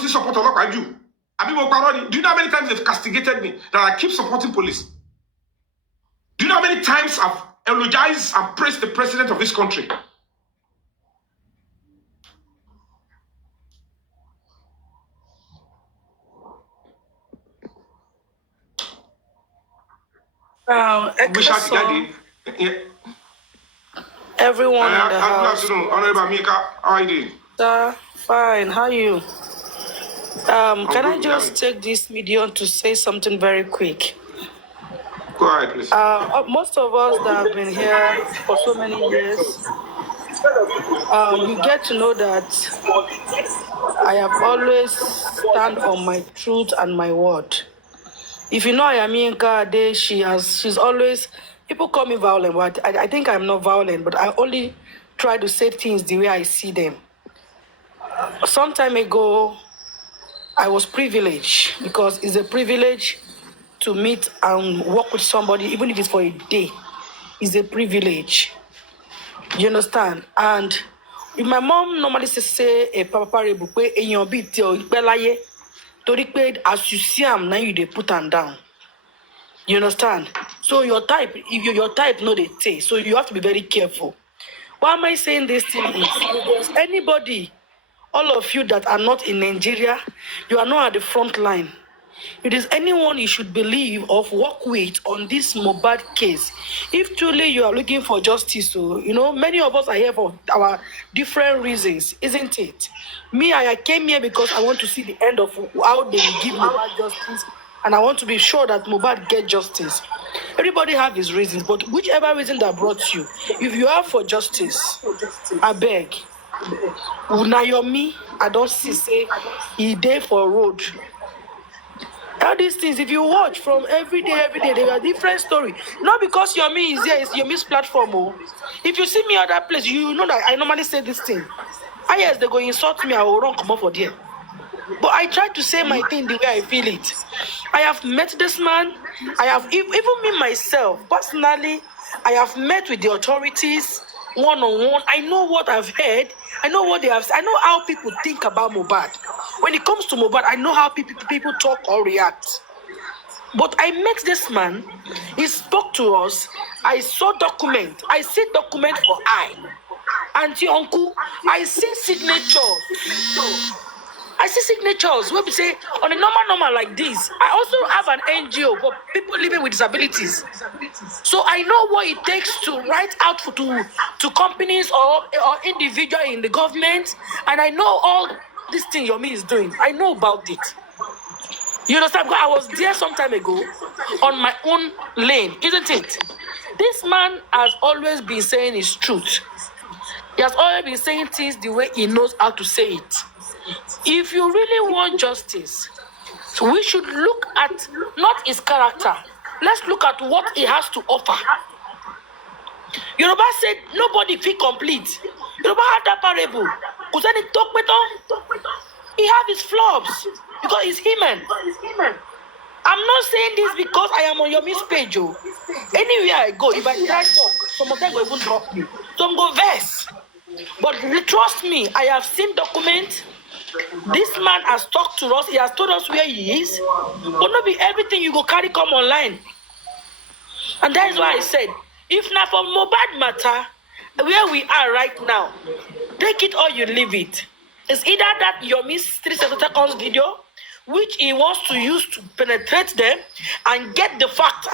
support do you know how many times they've castigated me that I keep supporting police? Do you know how many times I've eulogized and praised the president of this country? Everyone in the house. Good afternoon, Honorable Mika. How are you doing? Fine. How are you? Can I just take this medium to say something very quick? Go ahead, please. Most of us that have been here for so many years, you get to know that I have always stand on my truth and my word. If you know Ayaminka Ade, she's always, people call me violent, but I think I'm not violent, but I only try to say things the way I see them. Some time ago, I was privileged because it's a privilege to meet and work with somebody, even if it's for a day. It's a privilege. You understand? And if my mom normally say a papa rebuke in your bit as you see am, now you they put them down. You understand? So your type, if your type no they take, so you have to be very careful. Why am I saying this thing is if there's anybody, all of you that are not in Nigeria, you are not at the front line. It is anyone you should believe of work with on this Mohbad case. If truly you are looking for justice, so many of us are here for our different reasons, isn't it? Me, I came here because I want to see the end of how they will give Mohbad justice, and I want to be sure that Mohbad get justice. Everybody have his reasons, but whichever reason that brought you, if you are for justice, I beg. Yomi, I don't see say he there for road. All these things, if you watch from every day, they are different story. Not because Yomi is here, it's Yomi's platform. Oh. If you see me at that place, you know that I normally say this thing. Yes, they go insult me, I will run come up for there. But I try to say my thing the way I feel it. I have met this man. I have, even me myself, personally, I have met with the authorities one-on-one. I know what I've heard. I know what they have. I know how people think about Mohbad. When it comes to Mohbad, I know how people talk or react. But I met this man. He spoke to us. I saw document. I see document for I. Auntie, uncle, I see signatures. I see signatures where we say on a normal like this. I also have an NGO for people living with disabilities. So I know what it takes to write out to companies or individual in the government, and I know all this thing Yomi is doing. I know about it. You understand? Because I was there some time ago on my own lane, isn't it? This man has always been saying his truth. He has always been saying things the way he knows how to say it. If you really want justice, we should look at not his character. Let's look at what he has to offer. Yoruba said nobody feel complete. Yoruba had that parable. He have his flaws because he's human. I'm not saying this because I am on your page. Anywhere I go, if I try to talk, some of them will even drop me. Some go verse. But trust me, I have seen documents. This man has talked to us. He has told us where he is. But not be everything you go carry come online. And that is why I said, if not for Mohbad matter, where we are right now, take it or you leave it. It's either that Yomi's 3 seconds video, which he wants to use to penetrate them and get the fact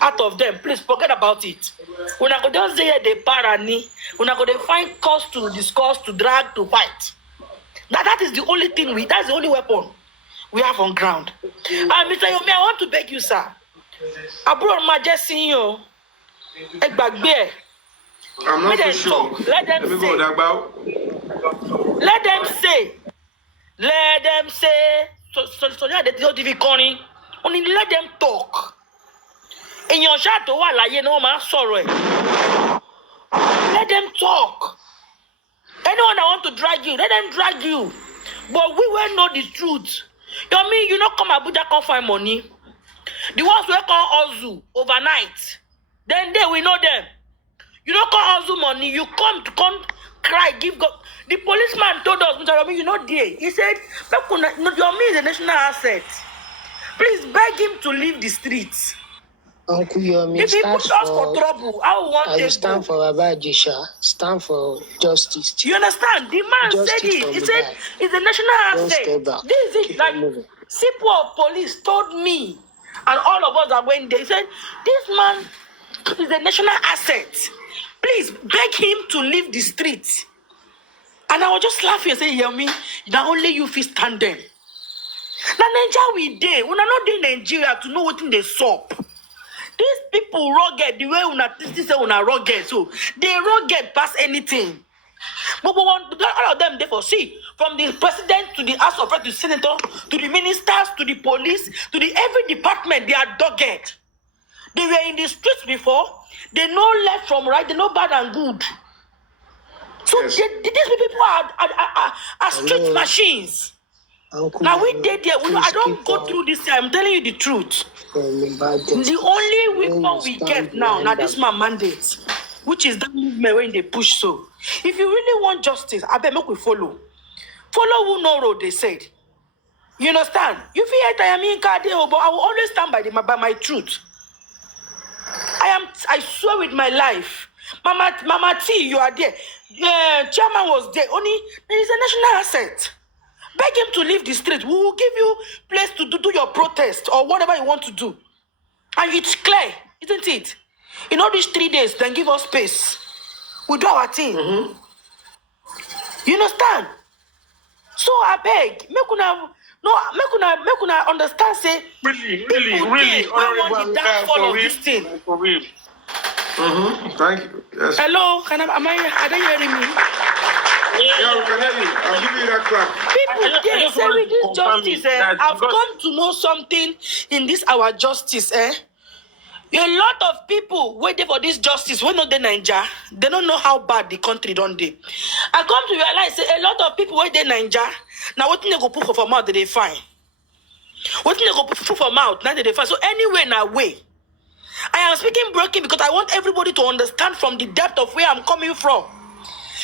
out of them. Please forget about it. When I go just say they parani, when I go they find cause to discuss, to drag, to fight. That is the only thing that's the only weapon we have on ground. And Mr. Yomi, I want to beg you, sir. Abroad majesty, you. I'm not so sure. Let them say. Let them say. Let them say. So yeah, they don't even calling. Only let them talk. In your shadow, you know, man, sorry. Let them talk. Anyone that want to drag you, let them drag you. But we will know the truth. You mean you not come Abuja, come find money. The ones who come Ozu overnight, then they will know them. You don't come Ozu money, you come cry, give God. The policeman told us, Mr. Yomi, you know there. He said, Yomi is a national asset. Please beg him to leave the streets. Uncle Yomi, if he puts us for trouble, I want to stand for Baba Jisha, stand for justice. You understand? The man justice said it. He said it's a national asset. This is it. Like Sipo of police told me, and all of us are going there. He said, this man is a national asset. Please beg him to leave the streets. And I was just laughing and saying, Yomi, that only you feel stand them. Now Nigeria we dey. We are not in Nigeria to know what in they sup. These people rugged the way una say una rugged, so they rugged past anything. But all of them therefore see from the president to the House of Reps to the senator to the ministers to the police to the every department, they are dogged. They were in the streets before. They know left from right. They know bad and good. So yes. These people are street machines. Uncle, now we did there. I don't go through this. I'm telling you the truth. The only weapon we get now this man mandate, which is that movement when they push. So, if you really want justice, I bet make we follow. Follow who know road. They said. You understand? You feel I am in Kadeo, but I will always stand by my truth. I swear with my life. Mama T, you are there. Chairman was there. Only there is a national asset. Beg him to leave the street. We will give you place to do your protest or whatever you want to do. And it's clear, isn't it? In all these 3 days, then give us space. We do our thing. Mm-hmm. You understand? So I beg, make una understand. Say really, we want the downfall of this thing. For real. Mm-hmm. Thank you. Yes. Hello, are they hearing me? Yeah, we can hear you. I'll give you that clap. People there say with this justice, I've come to know something in this our justice, A lot of people waiting for this justice when not the Niger, they don't know how bad the country don't do. I come to realize say a lot of people waiting Niger. Now what they go put for mouth they find. What they go put for mouth now they find. So anyway, now way. I am speaking broken because I want everybody to understand from the depth of where I'm coming from.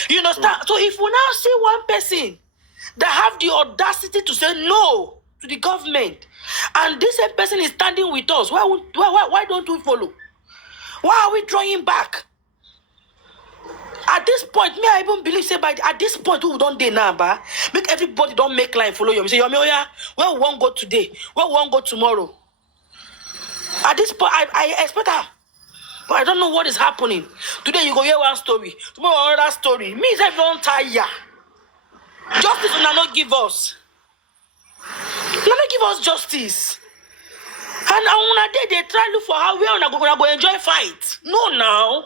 You understand? So if we now see one person that have the audacity to say no to the government, and this same person is standing with us, why don't we follow? Why are we drawing back? At this point, me, I even believe, say, by at this point, we don't do now, but make everybody don't make line follow you. Say, Yomi, oh yeah, where we won't go today, where we won't go tomorrow. At this point, I expect her. But I don't know what is happening. Today, you go hear one story, tomorrow, another story. Me, I don't tire. Justice will not give us. Will not give us justice. And on a day, they try to look for how we are going to enjoy fight. No, now.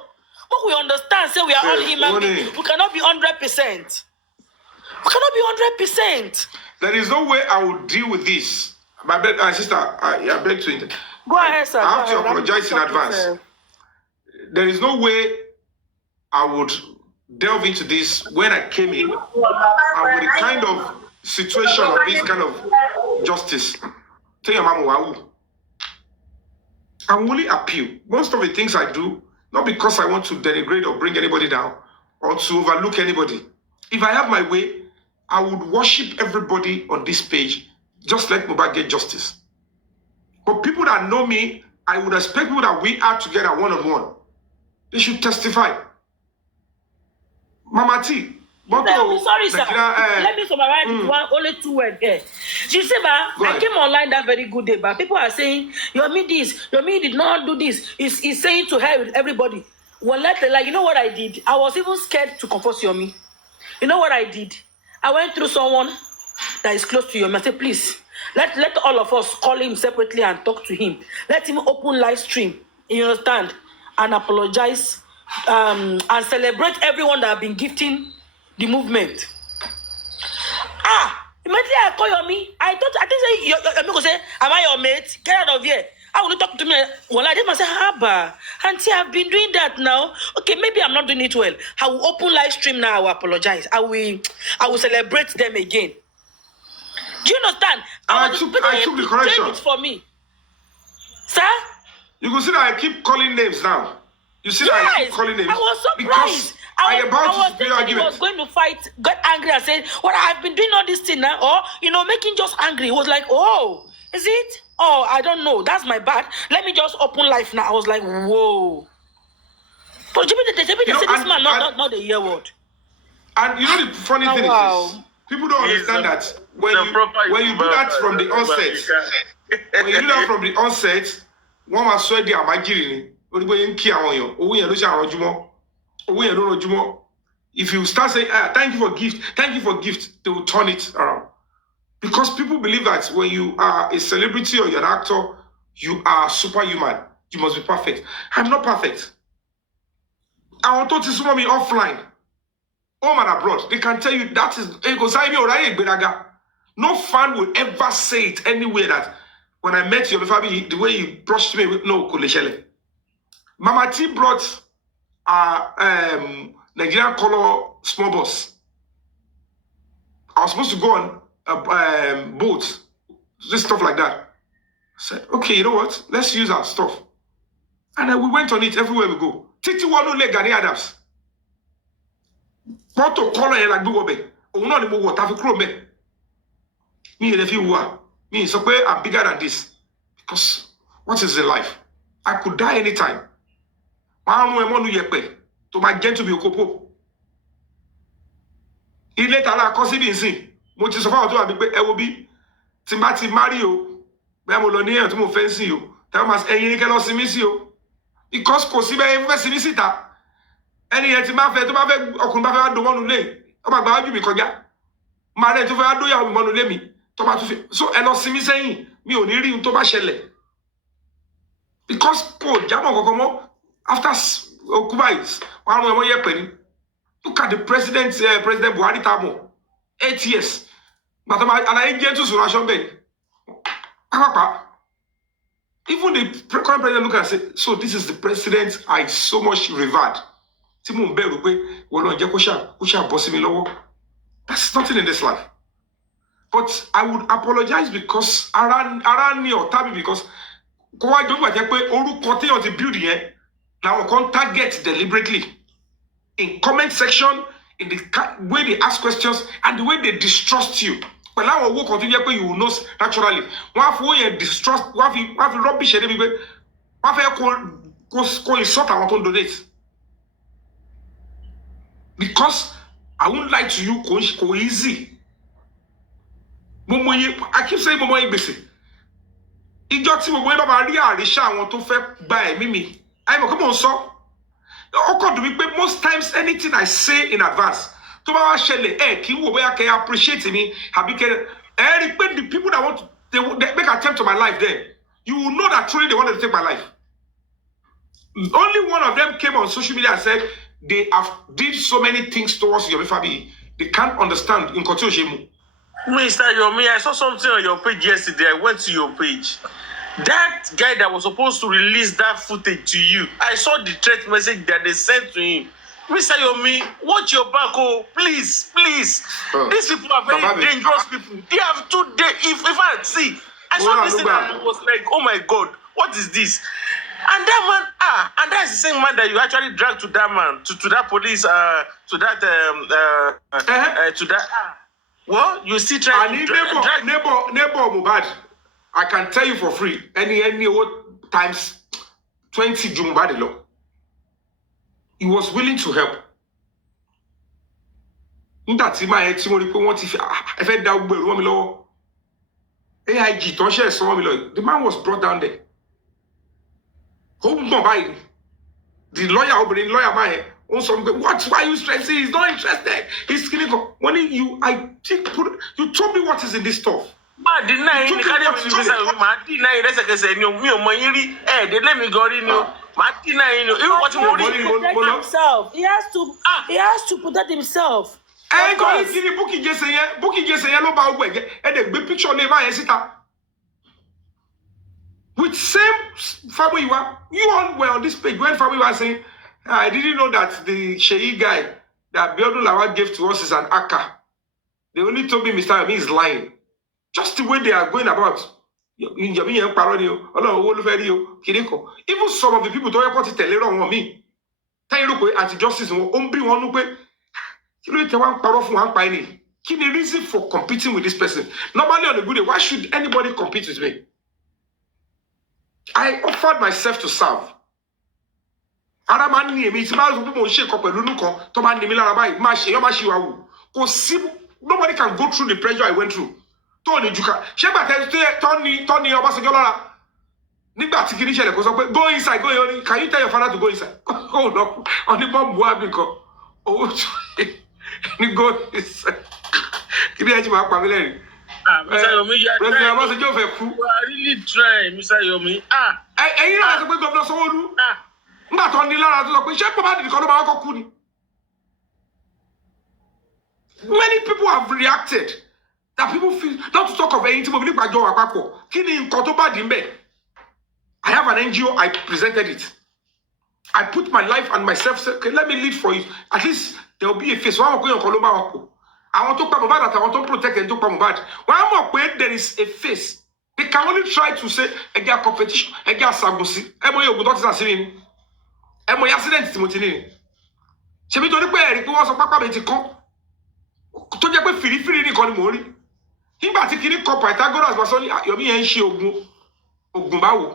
But we understand, say we are all human beings. We cannot be 100%. We cannot be 100%. There is no way I will deal with this. My sister, I beg to. Go ahead, sir. I have to apologize in advance. There is no way I would delve into this when I came in. And with the kind of situation of this kind of justice, tell your mama, wow. I will only appeal. Most of the things I do, not because I want to denigrate or bring anybody down or to overlook anybody. If I have my way, I would worship everybody on this page. Just let Mohbad get justice. But people that know me, I would expect people that we are together one-on-one. They should testify. Mama T. Sorry, sir. Let me summarize only 2 words here. She said, I came online that very good day, but people are saying, Yomi this, Yomi did not do this. He's saying to her with everybody. Well, you know what I did? I was even scared to confess Yomi. You know what I did? I went through someone that is close to Yomi. I said, please, let all of us call him separately and talk to him. Let him open live stream. You understand? And apologize and celebrate everyone that have been gifting the movement. Immediately I call Yomi. I think Yomi go say, am I your mate? Get out of here. How will you talk to me? Well, I did say, Haba, auntie, I've been doing that now. Okay, maybe I'm not doing it well. I will open live stream now. I will apologize. I will celebrate them again. Do you understand? I took the correction. It for me. Sir? You can see that I keep calling names now. You see that I keep calling names. I was surprised. I was thinking he was going to fight, got angry and said, well, I've been doing all this thing now. Or, making just angry. He was like, oh, is it? Oh, I don't know. That's my bad. Let me just open life now. I was like, whoa. But they say this man not the year word. And you know the funny thing is this. People don't understand that when you do that from the onset, when you do that from the onset, one must swear the amagiri. If you start saying, thank you for gift, they will turn it around. Because people believe that when you are a celebrity or you're an actor, you are superhuman. You must be perfect. I'm not perfect. I want to see me offline. Home and abroad. They can tell you that is no fan will ever say it anywhere that when I met you, the way you brushed me with no Kuleshele. Mama T brought Nigerian color small bus. I was supposed to go on a boat, just stuff like that. I said, okay, you know what? Let's use our stuff. And then we went on it everywhere we go. Titi Wanu Le Gani Adams. Photo color like Bugobe. Oh, no, the Bugo, Tafi Krobe. Me, if you were. Me, so I'm bigger than this. Because what is the life? I could die anytime. To my gent to be a couple. He let Allah cause it in sin. Much is about to have a will Timati Mario. Bamolonia to move fancy you. Thomas and cannot see miss you. Because Cosiba investigata. Any anti-mafia to my bed or come back to one lay. About you because my to do your monolemi. So and not see me saying me only in Tomashele. Because poor Jamo after Okubais, one year penny. Look at the President Buhari Tamo. 8 years. But I ain't get to Surashon Ben. Even the current president look and say, so this is the president I so much revered. That's nothing in this life. But I would apologize because around me or Tabi because build here now can target deliberately in comment section, in the way they ask questions and the way they distrust you. But now we continue you will know naturally. One for distrust, one for rubbish anyway. One for insult I want to donate. Because I won't lie to you, go easy. I keep saying Momo Igbese. Ìjọ tí gbogbo ẹ bá rí àríṣà àwọn tó fẹ́ gba ẹ̀mí mi. I come on so. Most times anything I say in advance, to bá wá ṣẹlẹ̀ kí n wò bóyá kẹ́ appreciate me, àbí kẹ́ the people that want they make attempt to my life then, you will know that truly they wanted to take my life. Only one of them came on social media and said they have did so many things towards Yomi Fabiyi. They can't understand in Kotiojemu. Mr. Yomi, I saw something on your page yesterday. I went to your page. That guy that was supposed to release that footage to you, I saw the threat message that they sent to him. Mr. Yomi, watch your back, oh, please, please. These people are very dangerous people. They have 2 days. If I see, I saw this thing and I was like, oh my God, what is this? And that man, and that's the same man that you actually dragged to that man, to that police, to that. Well, you still try to drag neighbor Mubad. I can tell you for free, any times 20 Jumubad law. He was willing to help. That's in my head. The man was brought down there. The lawyer man. Why are you stressing? He's not interested. He's killing. When you told me what is in this stuff. They let me go in. He has to protect himself. With same family, you all were on this page when family was saying, I didn't know that the Sheyi guy that Biodun Lawal gave to us is an Aka. They only told me Mr. Yomi is lying. Just the way they are going about. Even some of the people don't want to tell you on me. Anti-justice won't be one way. Give the reason for competing with this person. Normally on a good day, why should anybody compete with me? I offered myself to serve. Nobody can go through the pressure I went through. Tony Juka. Tony go inside, go in. Can you tell your father to go inside? Oh no. On the bomb because go inside. Mr. Yomi, you are really trying, Mr. Yomi. Many people have reacted that people feel not to talk of anything. I have an NGO, I presented it. I put my life and myself, say, okay, let me lead for it. At least there will be a face. I want to come that I want to protect and to come back. When there is a face, they can only try to say a girl competition, a girl sagusi, accident Timothy. She be told pé was a papa me ti kon. To jẹ́ pé firi nìkan ni mo rí. Nígbà tí kini kan Pythagoras bá sọ ní Yomi yẹn ṣe ogun báwo.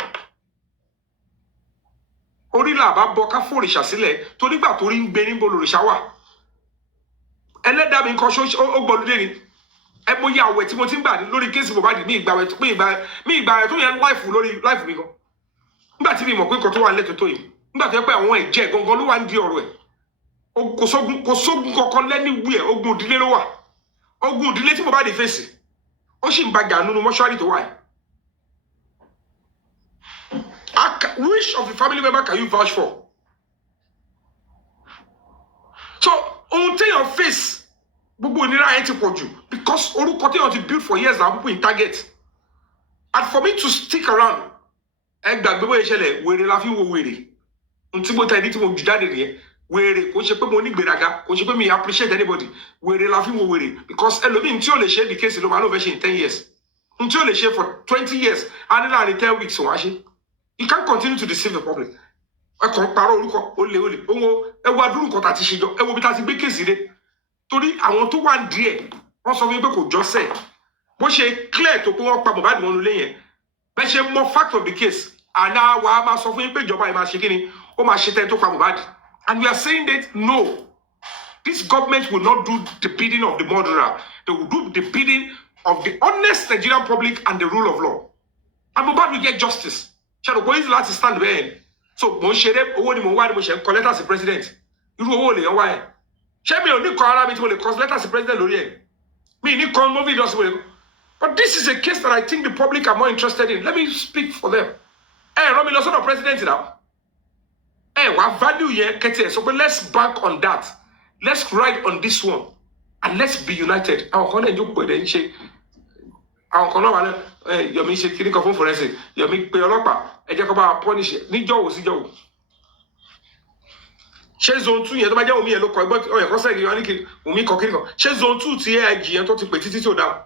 Orí là bá bọ́ ká fòrìṣà sílẹ̀ tó nígbà tó rí ń gbé níbo lòrìṣà wà. Ẹlẹ́dàá mi nǹkan ó gbọ́lúdé ni. Ẹ mo yà àwẹ̀ tí mo ti ń gbà lórí kéèsì Mohbad mi ìgbà rẹ̀ tó yẹn lórí life mi gan. Nígbà tí mi mọ̀ pé nǹkan tó wà nílẹ̀ tó yìí. Nígbà tó yẹ pé àwọn ẹ̀jẹ̀ gangan ló wà ń di ọ̀rọ̀ ẹ̀. Kò sógun kankan lẹ́ni wí ẹ̀ ogun ìdílé ló wà. Ogun ìdílé tí Mohbad fèsì. Ó sì ń bàjá nínú mọ́ṣúárì tó wà yìí. Which of the family member can you vouch for? So, on your face, because orúkọ tí wọ́n ti build for years now, people in target. And for me to stick around, ẹ gbàgbé bóyá ìṣẹ̀lẹ̀ wèrè la fi wo wèrè ntí mo ta ẹni tí mo jù jáde nìyẹn wèrè kò ṣe pé mo ní gbèrágà kò ṣe pé mi appreciate anybody wèrè la fi wo wèrè because ẹlòmíì tí ò lè ṣe the case ló máa ló fẹ́ ṣe in 10 years ntí ò lè ṣe for 20 years á ní láàrin 10 weeks wọ́n á ṣe you can't continue to deceive the public ẹ kàn parọ́ orúkọ olè owó ẹ wo adúrú nǹkan tá a ti ṣe jọ ẹ wo bí tá a ti gbé kéèsì dé torí àwọn tó wà díẹ̀ wọ́n sọ fún mi pé kò jọ sẹ́ẹ̀ bó ṣe clear tó pé wọ́n pa Mohbad wọn lulẹ̀ yẹn bẹ́ẹ̀ ṣe mọ fact of the case àná wa máa sọ fún yín pé ìjọba yìí máa ṣe kí ni ó máa ṣe tẹ́ tó pa Mohbad and we are saying that no this government will not do the bidding of the murderer they will do the bidding of the honest Nigerian public and the rule of law and Mohbad will get justice ṣe àdókò yìí láti stand bẹ́ẹ̀ so mo ń ṣeré owó ni mo ń wá ni mo ṣe ń kọ lẹ́tà sí president irú owó lè yan wá ẹ̀ ṣé mi ò ní kọ ara mi tí mo lè kọ lẹ́tà sí president lórí ẹ̀ mi ní kọ mọ́ fídíò sí mo lè kọ. But this is a case that I think the public are more interested in. Let me speak for them. Rán mi lọ sọ́dọ̀ president now. Wá value yẹn kẹ́tì ẹ̀ sọ pé let's bank on that. Let's ride on this one. And let's be united. Àwọn kan náà jókòó ẹ̀dẹ̀ ń ṣe. Àwọn kan náà wà náà Yomi ṣe kíní kan fún forensic. Yomi pe ọlọ́pàá. Ẹ jẹ́ kó bá punish níjọ́ wo síjọ́ wo. Ṣé zone 2 yẹn tó bá jẹ́ omi yẹn ló kọ ẹgbẹ́ ọ̀yẹ̀ kọ́sẹ̀ yìí wọ́n ní kí omi kọ kíní kan. Ṣé zone 2 ti AIG yẹn tó ti pè títí tí ò dáhùn?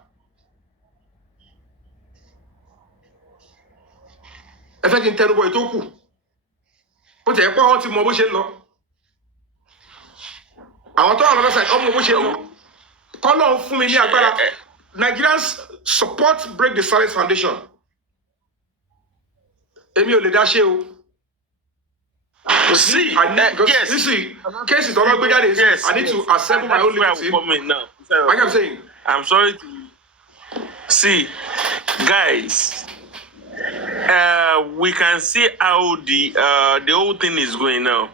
ẹ fẹ́ kí n tẹnubọ ètò kù bó ti ẹ̀ pọ́ wọn ti mọ bó ṣe ń lọ àwọn tó wà lọ́dọ̀ side ọmọ bó ṣe ń lọ kọ́lọ́ fún mi ní agbára Nigerians support Break the Silence Foundation èmi ò lè dá ṣe o see yes see case is ọlọ́gbé jáde yes I need to assemble my own little team like I'm saying I'm sorry to see guys. We can see how the whole thing is going now.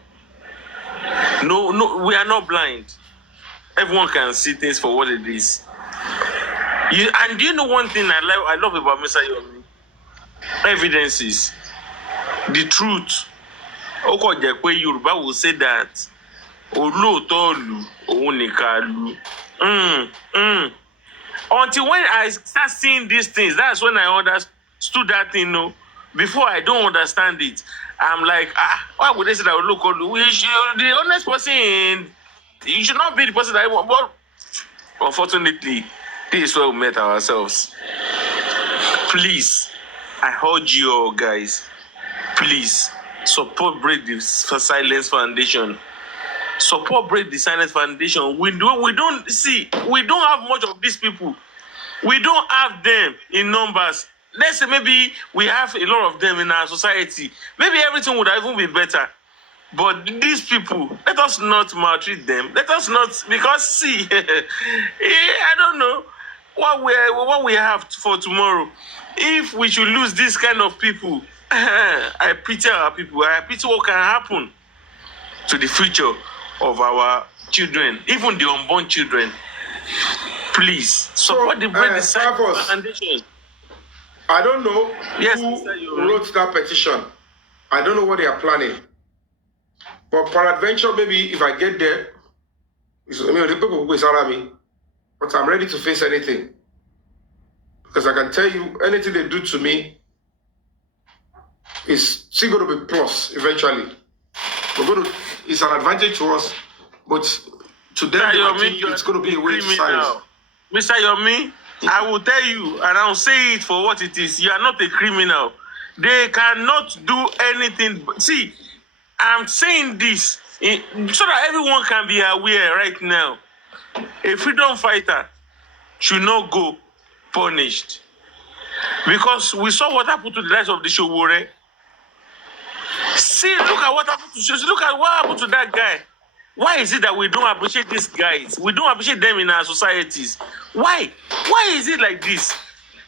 No, we are not blind. Everyone can see things for what it is. And do you know one thing I love about Mr. Yomi? Evidences, the truth. Okojepe Yoruba will say that Olóòótọ́ òun nìkan lù. Until when I start seeing these things, that's when I understood that thing. No, before I don't understand it. I'm like, why would they say that the honest person? You should not be the person that I want. But unfortunately, this is where we met ourselves. Please, I urge you all guys, please support Break the Silence Foundation. Support Break the Silence Foundation. We don't have much of these people. We don't have them in numbers. Let's say maybe we have a lot of them in our society. Maybe everything would even be better. But these people, let us not maltreat them. Let us not, because see, I don't know what we have for tomorrow. If we should lose this kind of people, I pity our people. I pity what can happen to the future of our children, even the unborn children. Please support the Break the Silence Foundation. I don't know who wrote that petition. I don't know what they are planning. But peradventure, maybe if I get there, the people will around me. But I'm ready to face anything. Because I can tell you, anything they do to me is still going to be plus eventually. It's an advantage to us, but to them, it's going to be a way to silence. Mr. Yomi, I will tell you, and I'll say it for what it is. You are not a criminal. They cannot do anything. See, I'm saying this so that everyone can be aware right now. A freedom fighter should not go punished. Because we saw what happened to the lives of the Showore. See, look at what happened to Showore. Look at what happened to that guy. Why is it that we don't appreciate these guys? We don't appreciate them in our societies. Why? Why is it like this?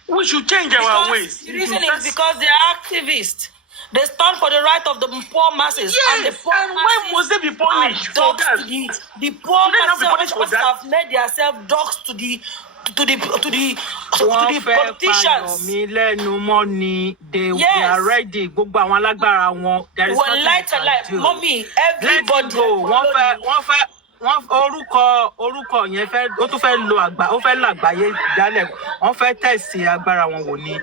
We should change our ways. The reason is because they are activists. They stand for the right of the poor masses. Yes, and the poor and why must they be punished for that? The poor masses have made themselves dogs to the politicians. They are ready. There is mommy, everybody. Orúkọ yẹn ó tún fẹ́ lo ó fẹ́ lágbàáyé dálẹ̀ wọ́n fẹ́ tẹ̀sí agbára wọn wò ni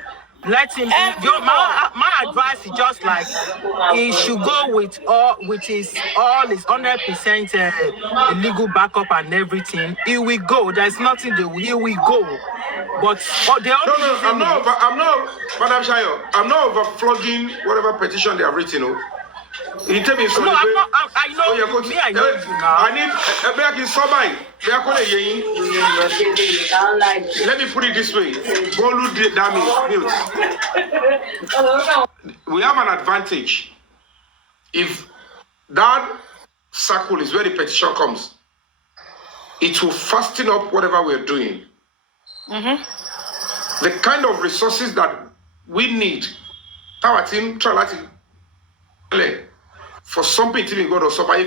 let him. My advice is just like he should go with his 100% legal backup and everything. He will go. There's nothing he will go. But the only I'm not, Madam Shayo, I'm not over flogging whatever petition they have written. You tell me so. No, I'm not. I know you. Me, I know you now. I need back in somebody. Let me put it this way. We have an advantage. If that circle is where the petition comes, it will fasten up whatever we're doing. Mm-hmm. The kind of resources that we need, our team try to for something to be good or somebody,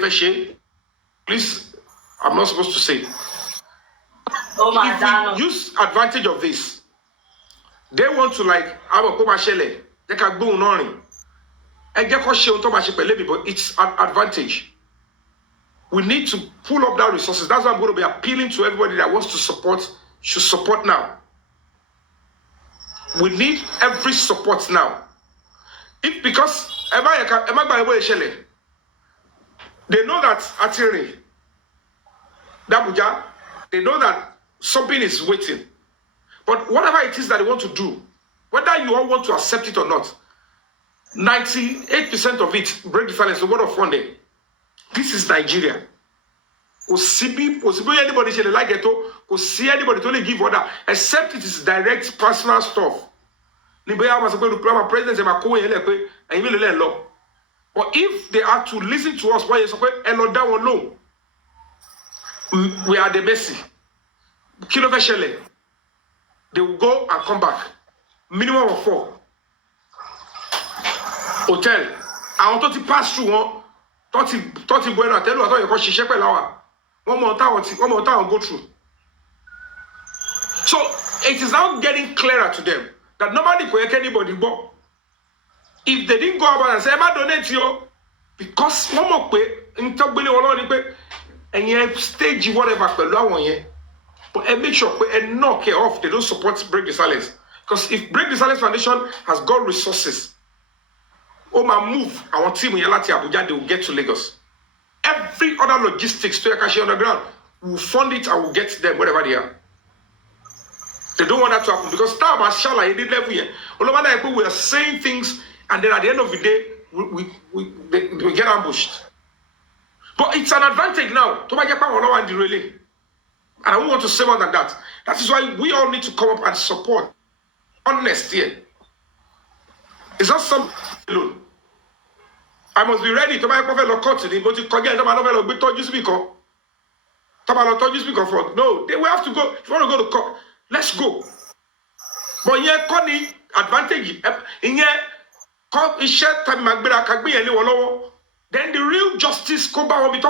please, I'm not supposed to say. If we use advantage of this, they want to like, they can go on. But it's an advantage. We need to pull up that resources. That's why I'm going to be appealing to everybody that wants to support, should support now. We need every support now. If because they know that Atiri, Dabuja, they know that something is waiting. But whatever it is that they want to do, whether you all want to accept it or not, 98% of it, break the silence, the word of funding. This is Nigeria. Anybody should like it, see anybody to only give order, except it is direct personal stuff. But if they are to listen to us, we are the mercy. They will go and come back. Minimum of 4. Hotel. I want to pass through one. 30 bueno. I tell you, I thought you could share one more time go through. So it is now getting clearer to them that nobody can make anybody but if they didn't go about and say, "Emma donate you," because one more pay, and you stage whatever, but make sure and knock it off. They don't support Break the Silence. Because if Break the Silence Foundation has got resources, my move, our team in Yalati Abuja, they will get to Lagos. Every other logistics to Yakashi underground, will fund it and will get them wherever they are. They don't want that to happen because now, mashallah, he did level here. We are saying things, and then at the end of the day, we get ambushed. But it's an advantage now. To make a power and the relay. And I don't want to say more than that. That is why we all need to come up and support. Honest here. It's not some alone. I must be ready to buy a prophet or continue, but to forget that my novel will told you speaker. No, we have to go. If you want to go to court, let's go. But here, Connie, advantage. In here, then the real justice come back on me.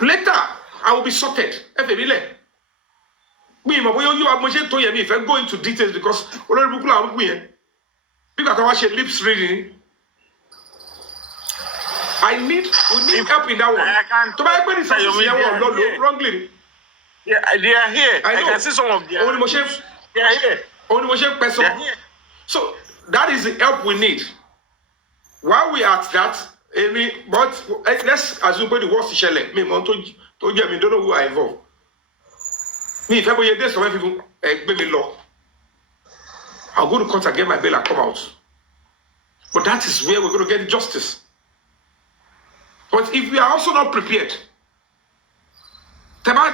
Later, I will be sorted. If I go into details because because I watch lips reading. We need help in that one. Wrongly. Yeah, they are here. I can see some of them. They are here. So that is the help we need. While we are at that, but let's assume the worst is me don't know who I involved. Me, if ever there's some people baby law, I'll go to court and get my bail and come out. But that is where we're going to get justice. But if we are also not prepared,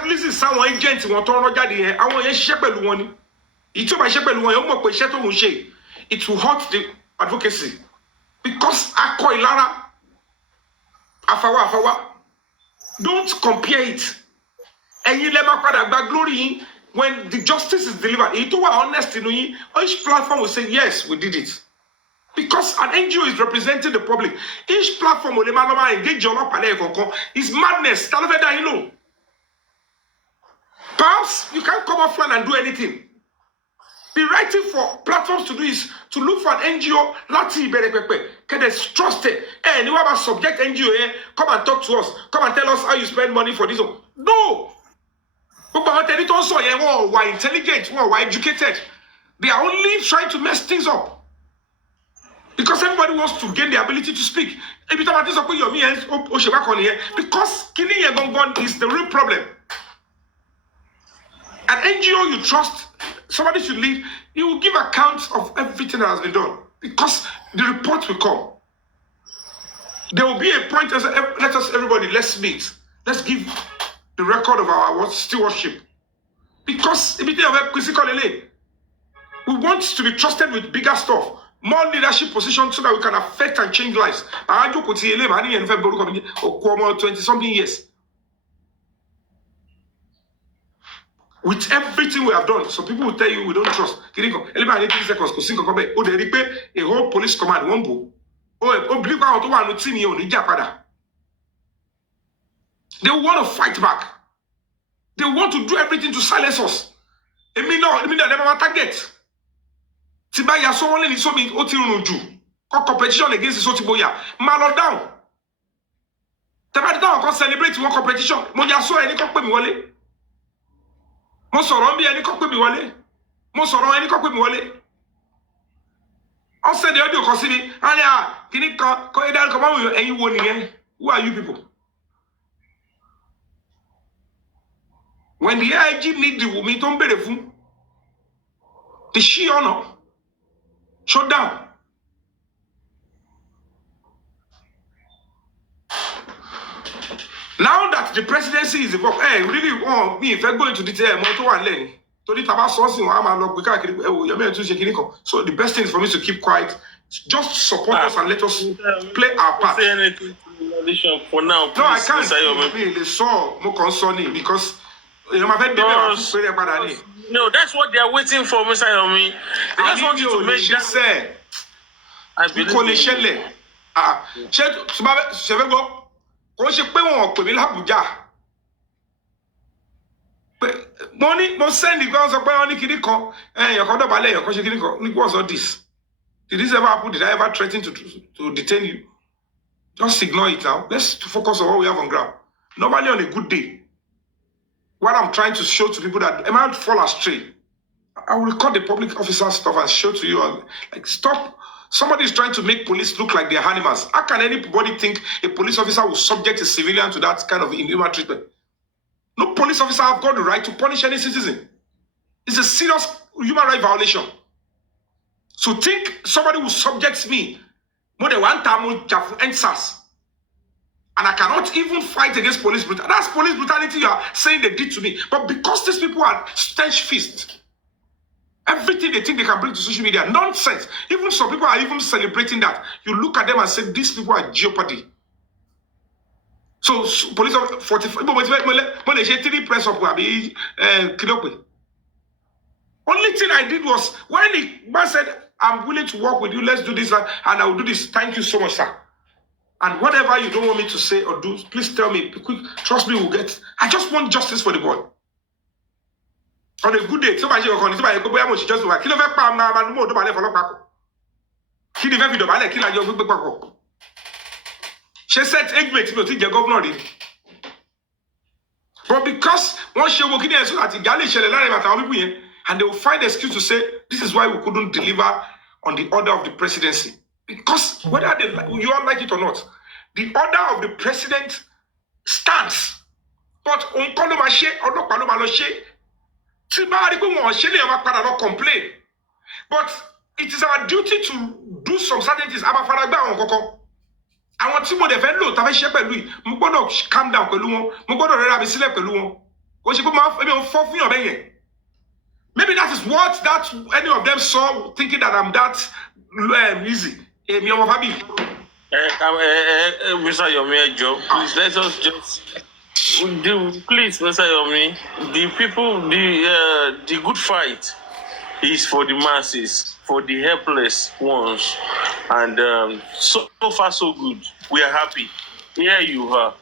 listen, someone agent want to run here. I want to share one. It will hurt the advocacy because Afawa. Don't compare it. And you never back glory when the justice is delivered. If you are honest, each platform will say, yes, we did it. Because an NGO is representing the public. Each platform will engage your is madness. Perhaps you can't come offline and do anything. The right thing for platforms to do is to look for an NGO, can they trust it? Hey, you have a subject NGO, come and talk to us. Come and tell us how you spend money for this. No! Why intelligent, why educated. They are only trying to mess things up. Because everybody wants to gain the ability to speak. Because killing a is the real problem. An NGO you trust, somebody should lead, you will give accounts of everything that has been done. Because the report will come. There will be a point as everybody, let's meet. Let's give the record of our stewardship. Because we want to be trusted with bigger stuff, more leadership positions so that we can affect and change lives. 20-something years. With everything we have done, some people will tell you we don't trust. A whole police command won't go. They want to fight back. They want to do everything to silence us. It mean never target. Tibaya so only so me otirunuju. Competition against the Sotiboya. Malo down. Tabata down celebrate one competition. Mo ya so eni ko pe mi wọlé. Mo sọ̀rọ̀ nbi eni ko pe mi wọlé. Mo sọ̀rọ̀ eni ko pe mi wọlé. On send the audio kan sí mi. Ania kini kan ko edal ko ma wo ẹ̀yin wo nìyẹn. Who are you people? When the IG need the woman tó ń bèrè fún, the she honor, shut down. Now that the presidency is involved, really want me if I go into detail, so the best thing is for me to keep quiet, just support us and let us play our part. Say anything for now, please. No, I can't really saw more concerning because no, that's what they are waiting for, Mr. Yomi. They just want you to make that. I believe mo send the guns up on kini kan what's all this? Did this ever happen? Did I ever threaten to detain you? Just ignore it now. Let's focus on what we have on ground. Normally on a good day, what I'm trying to show to people that I might fall astray, I will record the public officer stuff and show to you like stop. Somebody is trying to make police look like they're animals. How can anybody think a police officer will subject a civilian to that kind of inhuman treatment? No police officer have got the right to punish any citizen. It's a serious human rights violation. So think somebody will subject me more than one time and I cannot even fight against police brutality. That's police brutality you are saying they did to me. But because these people are stench fist, everything they think they can bring to social media, nonsense. Even some people are even celebrating that. You look at them and say, these people are jeopardy. So police of 45, press up. Only thing I did was when the man said, I'm willing to work with you, let's do this, and I will do this. Thank you so much, sir. And whatever you don't want me to say or do, please tell me. Quick, trust me, we'll get. I just want justice for the boy. On a good day, somebody will come. Somebody will go. Just like kill over. Kill the very double. Kill your. She said, "Egg to the governor." But because once she walk in there, so that the Gali shall learn about our people, and they will find an excuse to say, "This is why we couldn't deliver on the order of the presidency." Because whether you all like it or not, the order of the president stands. But on Kolomashe or not Kolomaloshe, complain. But it is our duty to do some certain things. I want to defend low, calm down, maybe that is what any of them saw, thinking that I'm that easy. Mr. Yomi, Joe, please let us just please, Mr. Yomi. The people, the good fight is for the masses, for the helpless ones, and so far so good. We are happy. Here you are.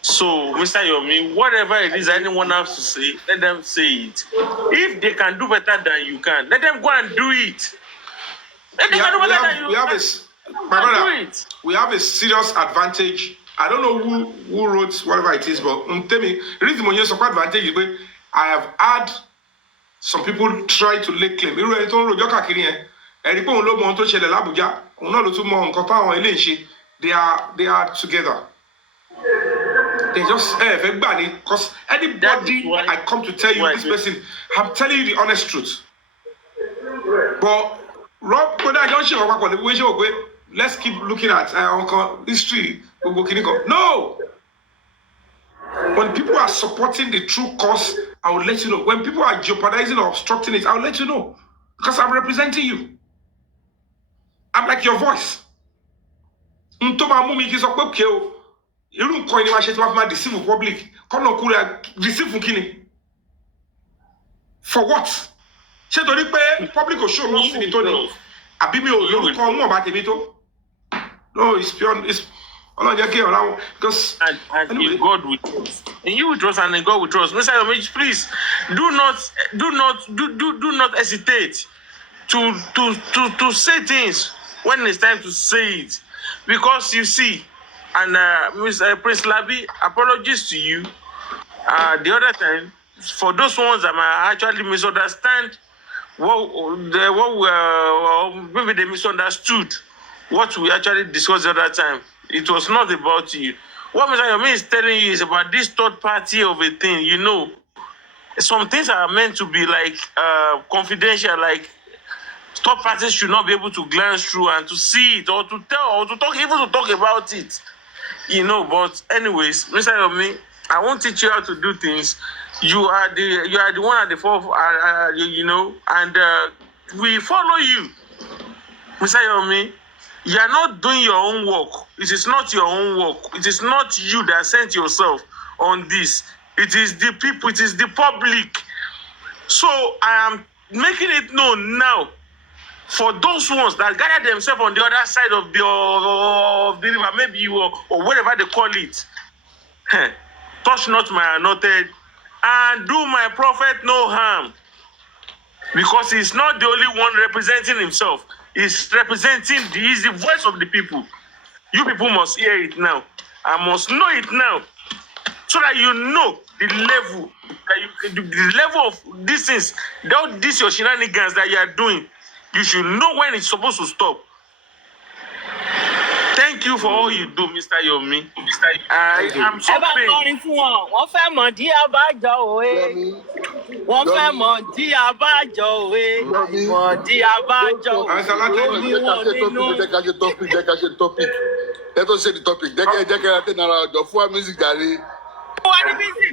So, Mr. Yomi, whatever it is anyone has to say, let them say it. If they can do better than you can, let them go and do it. Let them do better than you can. We have a serious advantage I don't know who wrote whatever it is, but tell me, reason when you support advantage is where I have had some people try to lay claim. Irú ẹni tó ń rojọ́ káàkiri yẹn, ẹ̀rí pé òun ló mọ ohun tó ṣẹlẹ̀ l'Abuja, òun náà ló tún mọ nǹkan táwọn ilé ń ṣe. They are together. They just because anybody I come to tell you this person, I'm telling you the honest truth. But Rob, let's keep looking at history. No! When people are supporting the true cause, I will let you know. When people are jeopardizing or obstructing it, I will let you know. Because I'm representing you. I'm like your voice. Irú nǹkan ni wàá ṣe tí wàá fi máa deceive public kọ́nà kúrẹ́ deceive kíni for what ṣé torí pé public ò show lọ sí ni tó ni àbí mi ò lórúkọ ọmọ ọba tèmi tó no it's pure it's ọlọ́run jẹ́ kí ọ̀la wọn because anyway. If God will trust and you will trust and then God will trust. Mr. Yomi, please do not hesitate to say things when it's time to say it, because you see. And Prince Labi, apologies to you. The other time, for those ones that might actually misunderstand maybe they misunderstood what we actually discussed the other time. It was not about you. What Mr. Yomi is telling you is about this third party of a thing. You know, some things are meant to be like confidential, like third parties should not be able to glance through and to see it or to tell or to talk, even to talk about it. You know, but anyways, Mr. Yomi, I won't teach you how to do things. You are the one at the forefront, you know, and we follow you, Mr. Yomi. You are not doing your own work. It is not your own work. It is not you that sent yourself on this. It is the people. It is the public. So I am making it known now. For those ones that gather themselves on the other side of the river, maybe or whatever they call it, touch not my anointed and do my prophet no harm. Because he's not the only one representing himself. He's representing he's the voice of the people. You people must hear it now. I must know it now. So that you know the level, the level of these things, this your shenanigans that you are doing. You should know when it's supposed to stop. Thank you for all you do, Mr. Yomi. I am so pained. Wọ́n fẹ́ mọ̀ dí abájọ òwe. Wọ́n fẹ́ mọ̀ dí abájọ òwe. Mọ̀ dí abájọ òwe. Let us say the topic.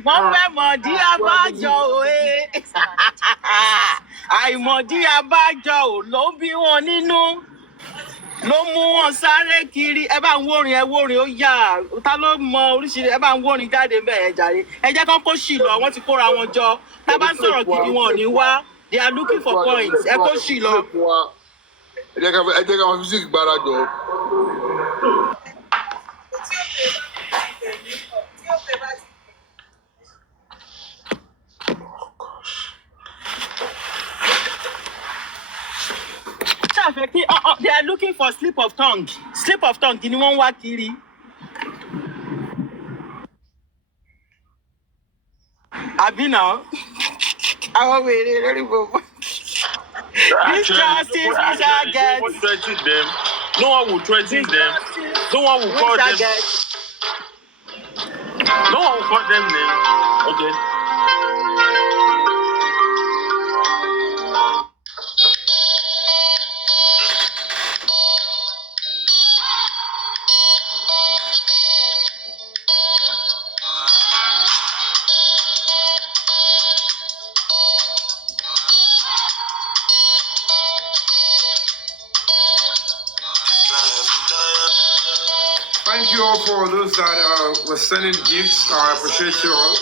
Wọ́n fẹ́ mọ̀ dí abájọ òwe. Àìmọ̀dí abájọ ò ló bí wọn nínú. Ló mú wọn sáré kiri. Ẹ bá ń wórin ó yà. Ta ló mọ oríṣiríṣi ẹ bá ń wórin jáde bẹ́ẹ̀ jàre. Ẹ jẹ́ kán kó ṣì lọ, wọ́n ti kóra wọn jọ. Tá bá ń sọ̀rọ̀ gidi wọn ò ní wá. They are looking for points. Ẹ kó ṣì lọ. Ẹ jẹ́ ká wọn music gbárajọ. They are looking for slip of tongue. Slip of tongue ni wọ́n wá kiri. Àbí náà? Àwọn wèrè lórí gbogbo. This justice we shall get. No one will threaten them. No one will call them. No one will call them names. Okay. Thank you all for those that were sending gifts. I appreciate you all.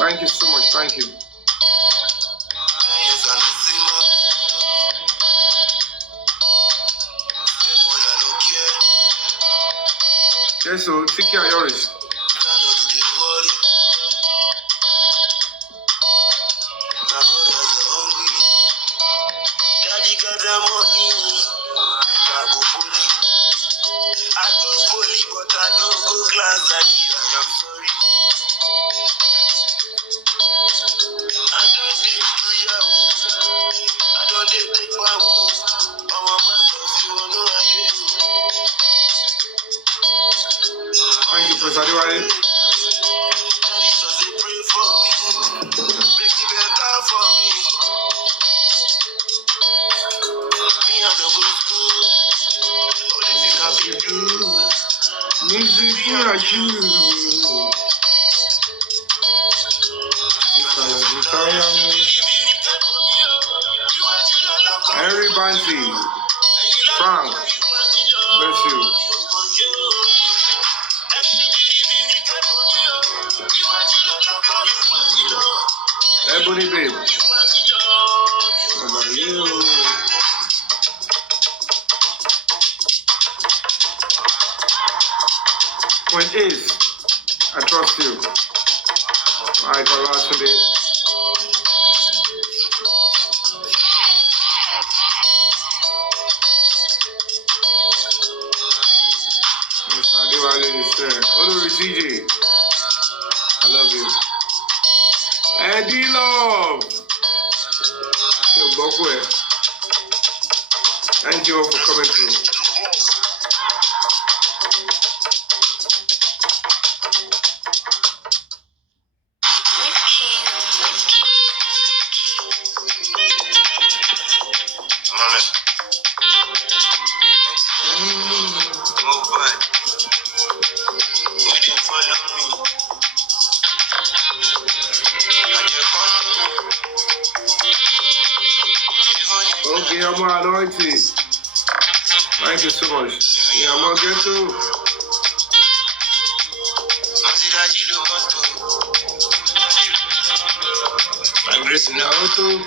Thank you so much. Thank you. Yes, so take care of yours. Thank you, Professor Diwali. Everybody, Frank, bless you. Ebony babe. How about you? When Ace, I trust you. I got a lot today. Mr. Adewale is there. Olori CJ, I love you. Eddie Love. Thank you all for coming through. Okay, I'm anointed. Thank you so much. Yeah, I'm gonna get to. I'm listening now to.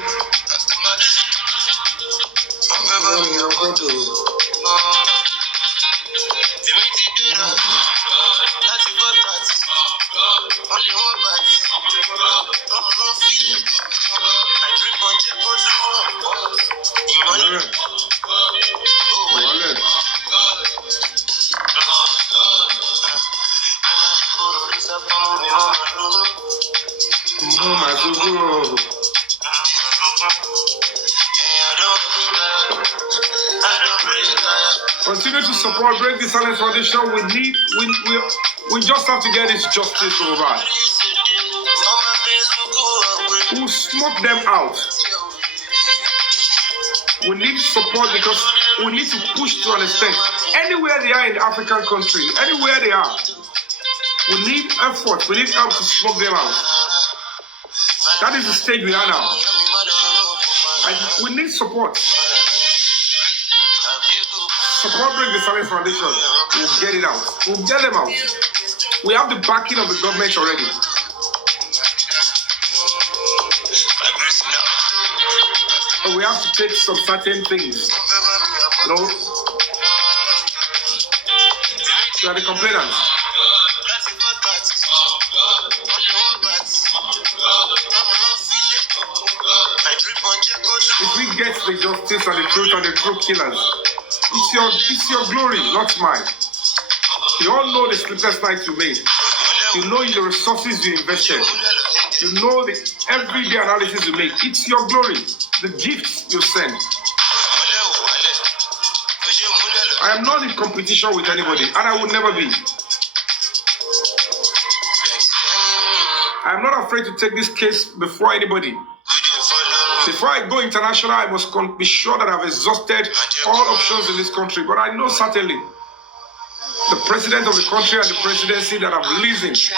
Continue to support Break the Silence Foundation. We just have to get this justice over. We'll smoke them out. We need support because we need to push to an extent. Anywhere they are in the African country, anywhere they are, we need effort. We need help to smoke them out. That is the stage we are now. And we need support. Support Break the Silence Foundation. We'll get it out. We'll get them out. We have the backing of the government already. But we have to take some certain things. You know, we are the complainants. If we get the justice and the true killers, it's your glory, not mine. You all know the sleepless nights you made. You know the resources you invested. You know the everyday analysis you make. It's your glory, the gifts you send. I am not in competition with anybody, and I will never be. I am not afraid to take this case before anybody. Before I go international, I must be sure that I've exhausted all options in this country. But I know certainly the president of the country and the presidency that I'm releasing, so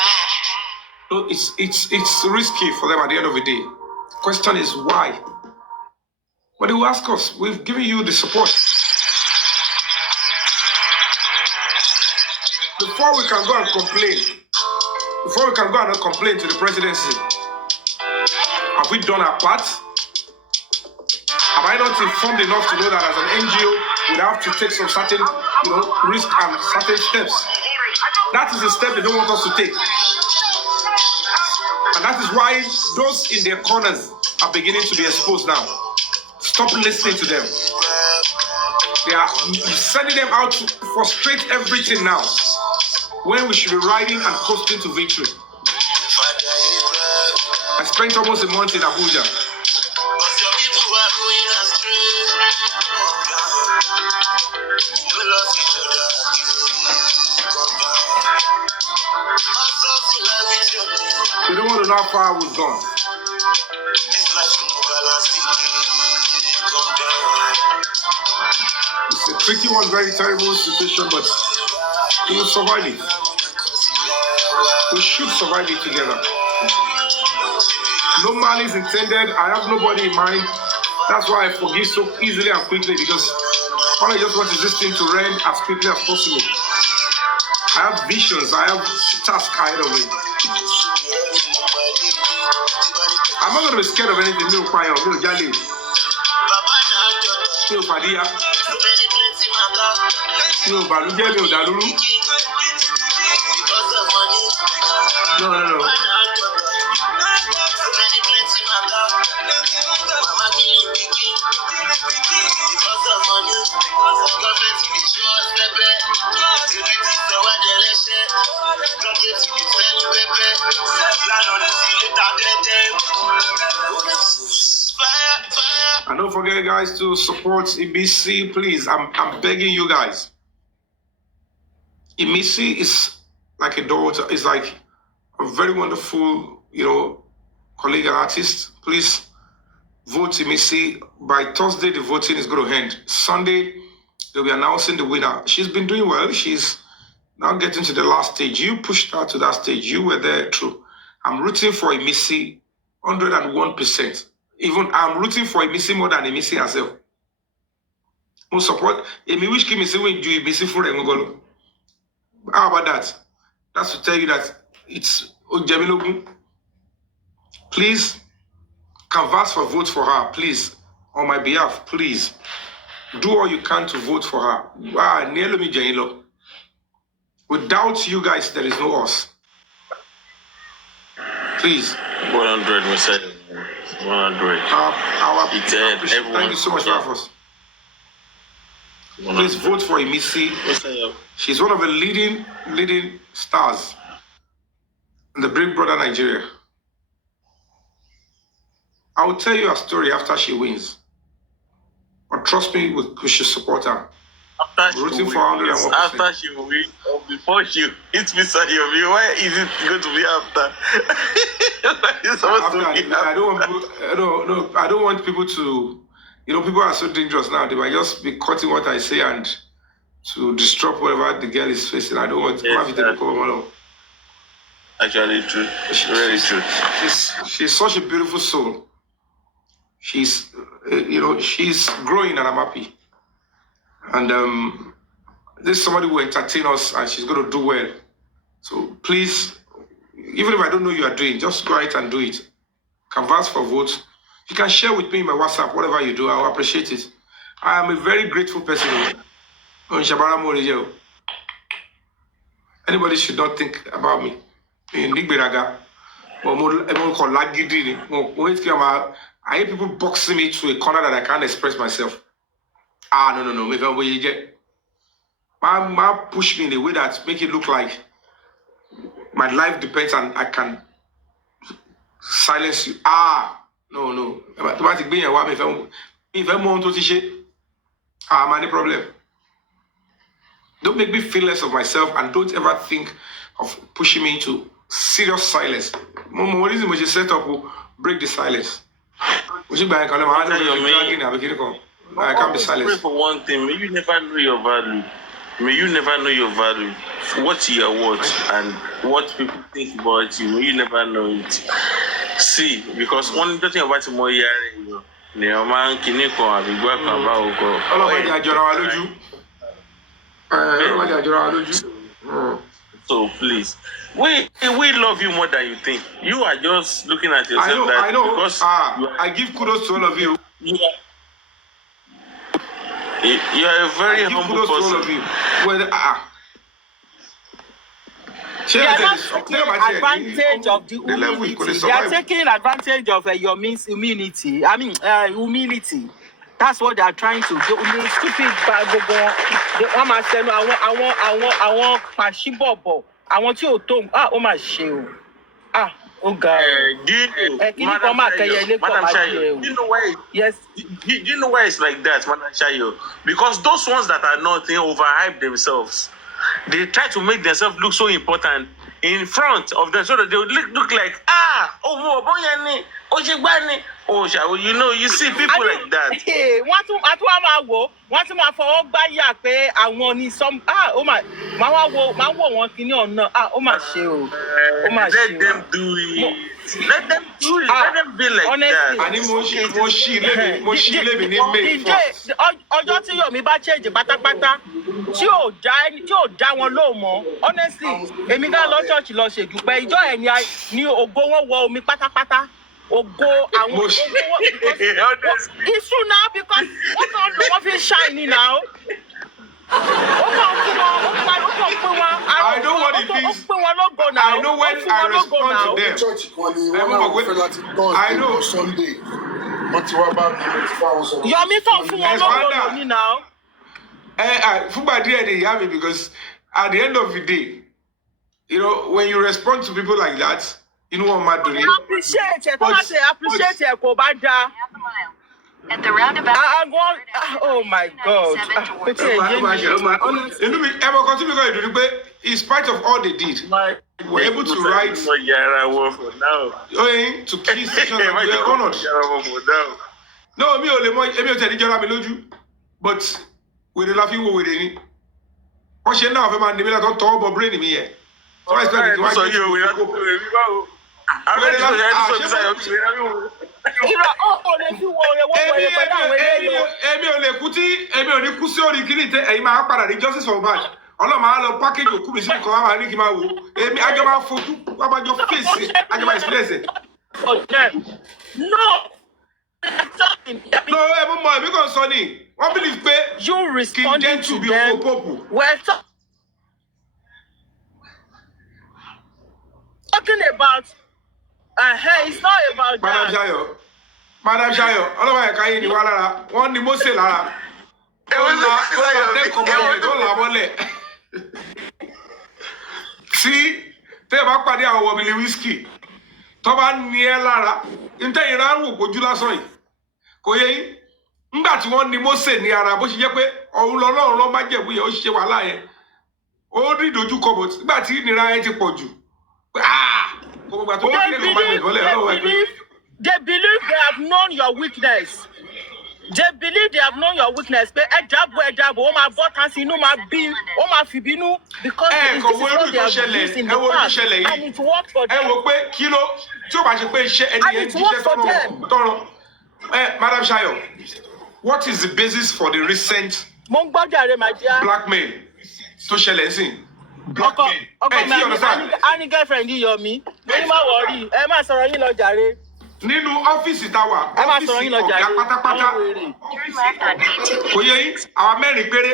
it's risky for them at the end of the day. The question is why? But they will ask us. We've given you the support. Before we can go and complain to the presidency, have we done our part? Am I not informed enough to know that as an NGO, we have to take some certain, risk and certain steps? That is a step they don't want us to take. And that is why those in their corners are beginning to be exposed now. Stop listening to them. They are sending them out to frustrate everything now. when we should be riding and coasting to victory. I spent almost a month in Abuja. We don't want to know how far we've gone. It's a tricky one, very terrible situation, but we will survive it. We should survive it together. No malice intended. I have nobody in mind. That's why I forgive so easily and quickly, because all I just want is this thing to end as quickly as possible. I have visions. I have tasks ahead of me. I'm not going to be scared of anything. No fire, no jolly. No fadia. No baluje, no daluru. No. And don't forget, guys, to support EBC, please. I'm begging you guys. EBC is like a daughter. It's like a very wonderful, colleague and artist. Please vote EBC. By Thursday, the voting is going to end. Sunday, they'll be announcing the winner. She's been doing well. She's now getting to the last stage. You pushed her to that stage. You were there, true. I'm rooting for EBC 101%. Even I'm rooting for EBC more than EBC herself. Most support. Emi wish me say when you EBC for Engolo. How about that? That's to tell you that it's Ojemilogun. Please canvass for vote for her. Please, on my behalf, please do all you can to vote for her. Without you guys, there is no us. Please. 100%. 100. Thank you so much, Rafos. Please vote for Emisi. She's one of the leading stars in the Big Brother Nigeria. I will tell you a story after she wins. But trust me, we should support her. After she wins, or before she hits Mr. Yomi, why is it going to be after? I don't want people to, people are so dangerous now. They might just be cutting what I say and to disrupt whatever the girl is facing. I don't want to. Actually, true. Very true. She's such a beautiful soul. She's, she's growing, and I'm happy. And this is somebody who will entertain us, and she's going to do well. So please, even if I don't know you are doing, just go ahead and do it. Canvass for votes. You can share with me in my WhatsApp, whatever you do. I'll appreciate it. I am a very grateful person. Anybody should not think about me. I hate people boxing me to a corner that I can't express myself. No. Man push me in a way that make it look like my life depends and I can silence you. No. Automatic being a woman, if I'm on to any problem. Don't make me feel less of myself, and don't ever think of pushing me into serious silence. Momorism which is set up will break the silence. I can't be silent. Pray for one thing. May you never know your value. What you are worth and what people think about you. May you never know it. See, because one thing about more hearing, so please, we love you more than you think. You are just looking at yourself. I know. Because I give kudos to all of you. You are a very humble person. To all of you. Well, they are not taking advantage of the humility. They are taking advantage of your means immunity. Humility. That's what they are trying to do. Stupid bag. I want Pashibobo. àwọn tí ò tó ó mà ṣe o ó ga kíní kan máa kẹyẹ ilé kan máa ṣe o. Do you know why? Yes. Do you know why it's like that, Madam Shayo? Because those ones that are not, they overhype themselves. They try to make themselves look so important in front of them so that they would look like, you know, you see people like that. Wọ́n tún wá máa wò wọ́n tún máa fọwọ́ gbáyà pé àwọn ni máa wò wọ́n kíní ọ̀nà ó mà ṣe o ó mà ṣe o. Let them do it. Let them do it. Let them be like that. Àní mo ṣí ilé mi ní May 1st. Ọjọ́ tí Yomi bá change pátápátá tí ò dá wọn lóhùn mọ́ honestly èmi gan lọ church lọ ṣèdúpẹ́ ìjọ ẹ̀ ni ògo wọn wọ omi pátápátá. Ògo àwọn it's true now because wọ́n fi shine now. I know what it is. I know when I respond to them. I know. Sunday. Yomi tó fún wọn lógo ní now. Fúngbà díẹ̀ ni ìyá mi because at the end of the day, you know, when you respond to people like that, you know what I'm doing. Appreciate it, kò bá dáa. At the roundabout. Oh my God. In spite of all they did, we're able to write to key stations and we're honored. No, me only but we're laughing with it. What she now, man, they don't talk about brain me here. So I started èmi ò ní kú sí orí kiri tẹ ẹ̀yin máa padà ní justice for bad ọlọ́run máa lọ package òkú mi sí nǹkan máa ní kí n máa wò èmi àjọ máa fojú wábàjọ fèsì àjọ máa experience. No, ẹ mú mọ èmi kàn sọ ni wọ́n believe pé you responding to them we're talking about it's not about that. Madam Shayo, ọlọ́wọ́ ẹ̀ka yìí ni wá lára, wọ́n ní Mósè lára. Ó la tẹ́kọ̀ọ́ mọ́lẹ̀ tó là mọ́lẹ̀. Tí tẹ́ bá pàdé àwọn wọ̀bìlì wíṣkì, tó bá ní ẹ lára, ntẹ́ ìran wò kojú lásán yìí. Kò yẹ yín, ńgbà tí wọ́n ní Mósè ní ara bó ṣe jẹ́ pé ọ̀hún lọ́lọ́run lọ́ máa jẹ̀bú yẹn, ó ṣe wàhálà yẹn. Ó rí ìdojúkọ bọ̀ nígbà tí ìnira yẹn ti pọ̀ jù. Kò gbà tó wọ́n kílẹ̀ kọ́ máa bẹ̀rẹ̀ lọ́lẹ̀ ọlọ́wọ́ ẹgbẹ́. They believe they have known your weakness. They believe they have known your weakness. Pé ẹ̀dàbò, ó máa bọ́ tán sí inú máa bí, ó máa fi bínú because this is what they have used in the past and it worked for them. Ẹ wo pé kí ló tí ó bá ṣe pé iṣẹ́ ẹni yẹn jíṣẹ́ tọrọ. Madam Shayo, what is the basis for the recent blackmail tó ṣẹlẹ̀ sí? Ọkọ mi a ní girlfriend yìí Yomi. Ní má wọrí, ẹ má sọ̀rọ̀ yín lọ jàre. Nínú ọ́fíìsì táwa, ọ́fíìsì ọ̀gá pátápátá. Kò yẹ yín, àwa mẹ́rin péré.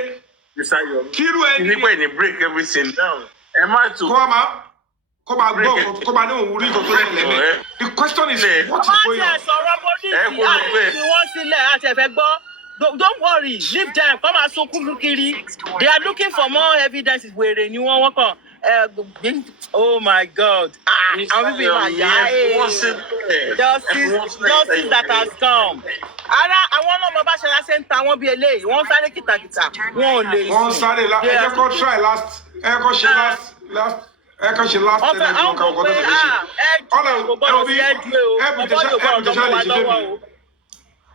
Kírú ẹni. Nígbà yìí ni break everything down. Ẹ má tún. Kó máa gbọ́ kó máa ní òun rí nǹkan tó ṣẹlẹ̀ mẹ́. The question is what is going on? Ọmọ àti ẹ̀sọ̀rọ̀ bọ́dí àti wọ́n sílẹ̀ àti ẹ̀fẹ̀ gbọ́. Don't worry, leave them. Come and sunkún kiri. They are looking for more evidences. Wèrè ni wọ́n kàn. Oh my God! I'm even like, justice that has come. Ara àwọn ọmọ bá ṣe láṣẹ ń ta wọ́n bí eléyìí. Wọ́n sáré kìtàkìtà. Wọ́n ò lè sùn. Wọ́n sáré la. Ẹ jẹ́ kó try last. Ẹ kó ṣe last. Ẹ kó ṣe last. Ọ̀fẹ́ àwọn kò pé kò gbọ́dọ̀ sí ẹ̀dùn o. Ọ̀bọ̀ yóò gbọ́dọ̀ lọ́wọ́ wa lọ́wọ́ o.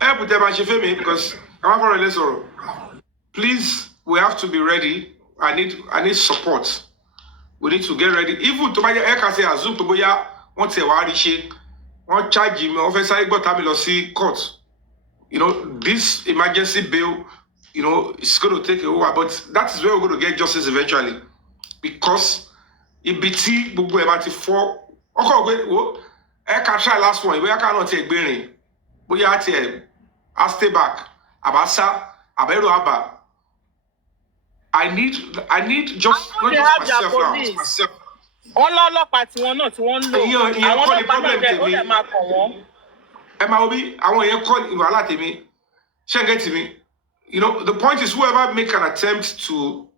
Ẹ bùtẹ́ bá ṣe fẹ́ mi because I'm not really sorry. Please, we have to be ready. I need support. We need to get ready. Even to my I say assume to boya wọ́n ti wá rí ṣe. Wọ́n charge me officer gbọ́ta mi lọ sí court. You know, this emergency bill, you know, it's going to take a while, but that is where we're going to get justice eventually. Because ibi tí gbogbo ẹ̀ bá ti fọ́ ọkọ̀ gbé wo ẹ ká try last one bóyá ká náà ti ẹ̀ gbé rìn bóyá ti ẹ̀ á stay back àbáṣá àbẹ̀rù àbà. I need just not just myself now. Wọ́n lọ́lọ́pàá tiwọn náà tí wọ́n ń lò. Àwọn ọlọ́pàá náà dẹ̀ ó dẹ̀ máa kàn wọ́n. Ẹ máa wo bí àwọn èèyàn kọ́ ìwàhálà tèmi ṣẹ́ńgẹ́ tèmi. You know, the point is whoever make an attempt to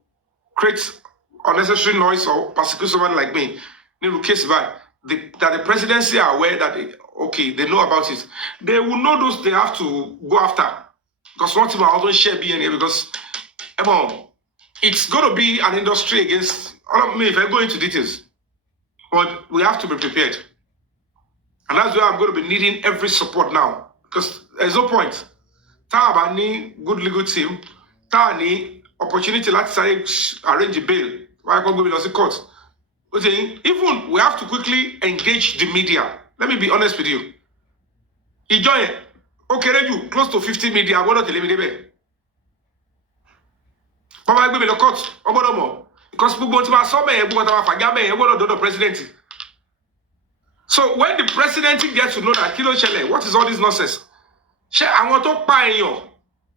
create unnecessary noise or persecute somebody like me. In case that the presidency are aware that they know about it. They will know those they have to go after. Because one thing I don't share BNA because it's going to be an industry against if I go into details. But we have to be prepared. And that's why I'm going to be needing every support now. Because there's no point. Ta need good legal team. Ta need opportunity like to arrange a bail. Why I can't go in the court? Even we have to quickly engage the media. Let me be honest with you. You join you close to 50 media. What not me there? Papa I go in the court. Because we go to my summer, we go to my fagame, we go to the presidency. So when the president gets to know that Kilo Chele, what is all this nonsense? I want to buy you.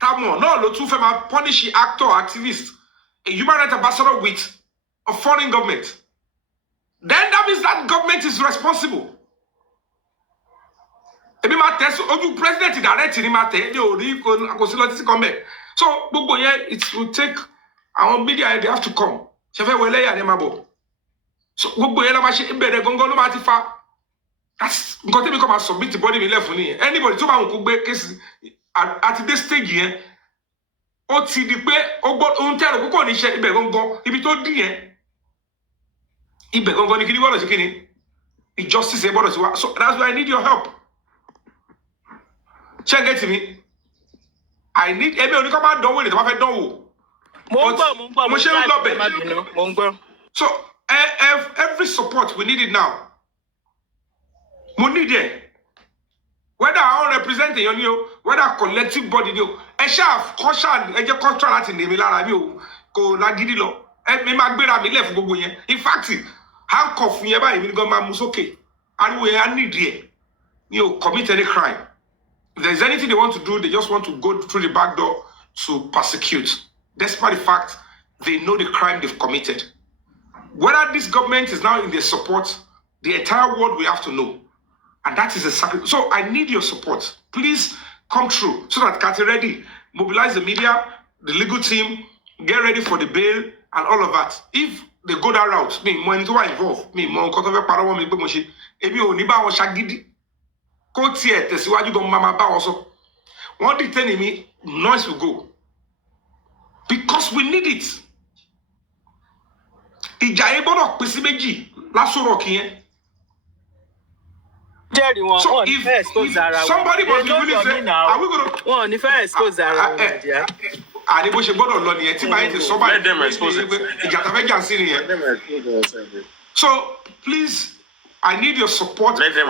No, lo too fema punish actor, activist, a human rights ambassador with a foreign government. Then that means that government is responsible. Ebi ma test oju president direct ni ma te So it will take our media they have to come. So that's because they become a submit the body me left for me. Anybody to my case at this stage here. O ti di pe o tell ko ni se ibe gongon ibi to di yen ibe gongon ni kini bodo se kini the justice e bodo se wa. So that's why I need your help. Check it to me. I need ebe oni ko ma don wo ni to ma fe don wo. So every support we need it now. We need it. Whether I represent you, whether collective body, a shaft, caution, a contract in the Milara, go lagidi lo. Me magbera me left go yen. In fact, handcuff me by even go musoke. And we need it. Commit any crime. If there's anything they want to do, they just want to go through the back door to persecute. Despite the fact they know the crime they've committed. Whether this government is now in their support, the entire world will have to know. And that is a sacrifice. So I need your support. Please come through so that Kati ready, mobilize the media, the legal team, get ready for the bail and all of that. If they go that route, me more into involved, me more kotofe parawo me pe mo se, ebi o ni ba won sagidi. Ko ti e tesiwaju go mama ba won so. Won detain me, noise will go. Because we need it. Ìjà yẹn gbọ́dọ̀ pín sí méjì lásòrò kìyẹn. So if somebody must be willing to say, are we going to... Well, if I expose that, let them expose it. So please, I need your support for them.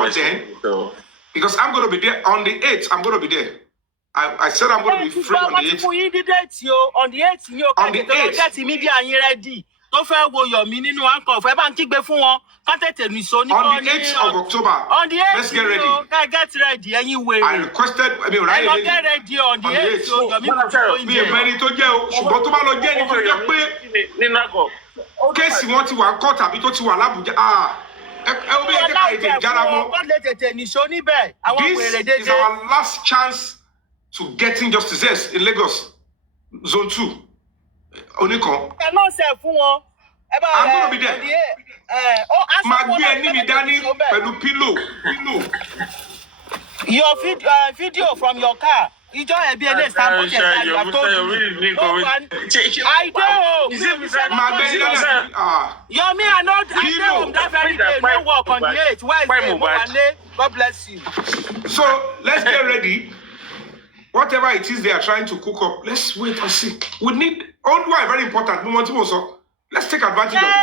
Because I'm going to be there on the 8th. I'm going to be there. I said I'm going to be free on the 8th. On the 8th, on the 8th. Get media ready. Don't fail Yomi nínú handcuff. Ẹ bá ń kígbe fún wọn. On the 8th of October. On the 8th, let's get ready. Get ready anyway. I requested. I mean, right? Get ready on the 8th. So Yomi will be many to jail. Ṣùgbọ́n tó bá lọ jẹ́ ní tó jẹ́ pé case wọn ti wà court àbí tó ti wà l'Abuja. This is our last chance to getting justice in Lagos, Zone 2. Onikon. I'm going to be there. Your video from your car. You don't have I know that very day. No work on the 8th. Why is God bless you. So let's get ready. Whatever it is they are trying to cook up, let's wait and see. We need Ondua very important. Let's take advantage of it.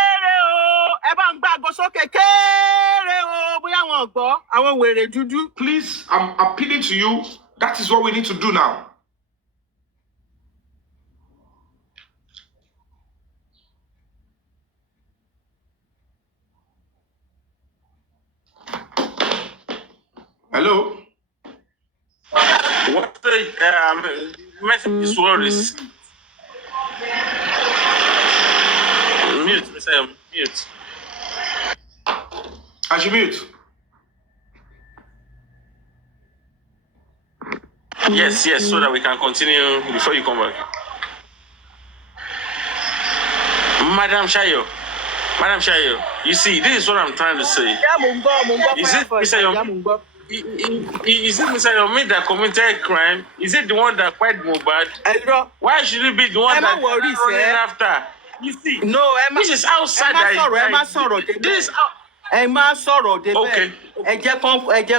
Please, I'm appealing to you. That is what we need to do now. Hello? What the message is worries? Mute, Mr. Mute. I should mute. Yes, so that we can continue before you come back. Madam Shayo, you see, this is what I'm trying to say. Is it Mr. Yomi? Is it Mr. Yomi that committed crime? Is it the one that quite Mobad? Why should it be the one that running after? You see, no, this is outside. This is out. ẹ má sọ̀rọ̀ débẹ̀ Okay. ẹ jẹ́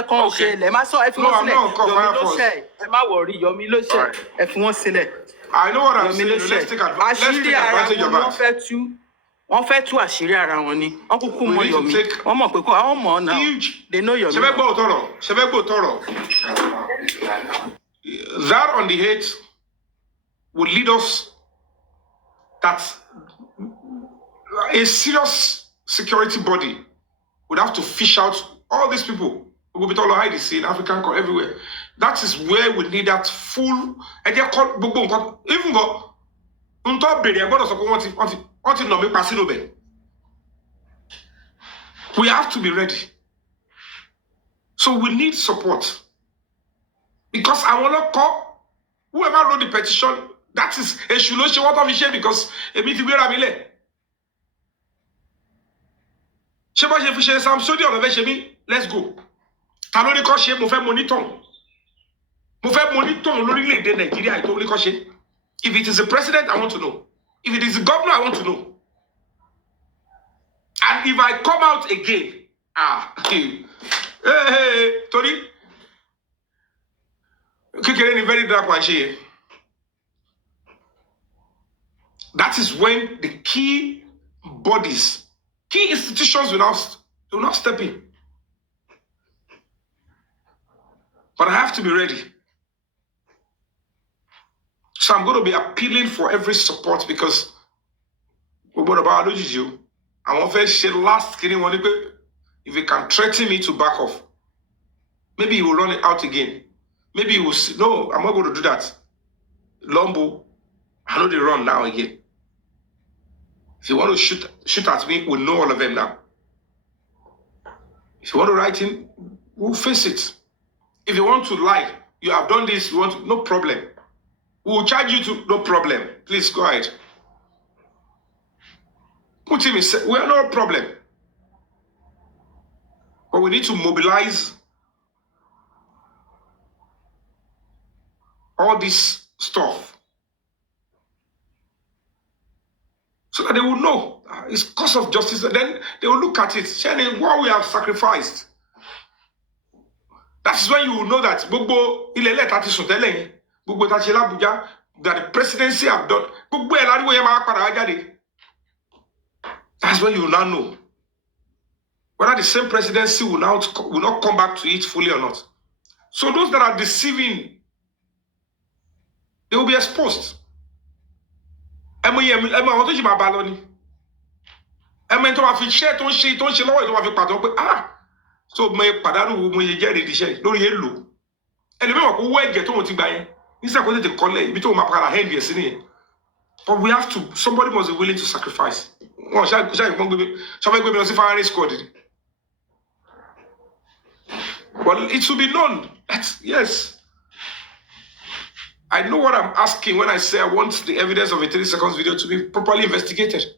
kán ṣe ẹ má sọ ẹ fi wọ́n sílẹ̀ Yomi ló ṣẹ̀ ẹ má wọrí Yomi ló ṣẹ̀ ẹ fi wọ́n sílẹ̀. I know what I'm saying. Let's take advantage of that. Wọ́n fẹ́ tú àṣírí ara wọn ni wọ́n kúkú mọ Yomi wọ́n mọ̀ pé kó àwọn mọ̀ ọ́ náà they know Yomi. Ṣẹfẹ́ tọrọ. That on the hate would lead us that a serious security body would have to fish out all these people who will be told hide the scene, African call everywhere. That is where we need that full. Even go. We have to be ready. So we need support. Because I want to call whoever wrote the petition, that is a solution what of share because a meeting where I'm in. Let's go. If it is the president, I want to know. If it is the governor, I want to know. And if I come out again, Tori, very dark one. That is when the key bodies, key institutions will not step in. But I have to be ready. So I'm going to be appealing for every support because what about you? I want to share last if you can threaten me to back off, maybe he will run it out again. Maybe he will say, no, I'm not going to do that. Lombo, I know they run now again. If you want to shoot at me, we'll know all of them now. If you want to write in, we'll face it. If you want to lie, you have done this, no problem. We will charge you to, no problem. Please go ahead. Put him in, we have no problem. But we need to mobilize all this stuff so that they will know it's cause of justice. Then they will look at it, saying what we have sacrificed. That is when you will know that that the presidency have done. That's when you will now know whether the same presidency will not come back to it fully or not. So those that are deceiving, they will be exposed. So may padanu mo ye jere di se lórí elo eleme ko wo eje to mo ti gba yen instead ko tete kole ibi to ma para hand yes ni. But we have to, somebody must be willing to sacrifice. Well, but it should be known that, yes, I know what I'm asking when I say I want the evidence of a 30 seconds video to be properly investigated.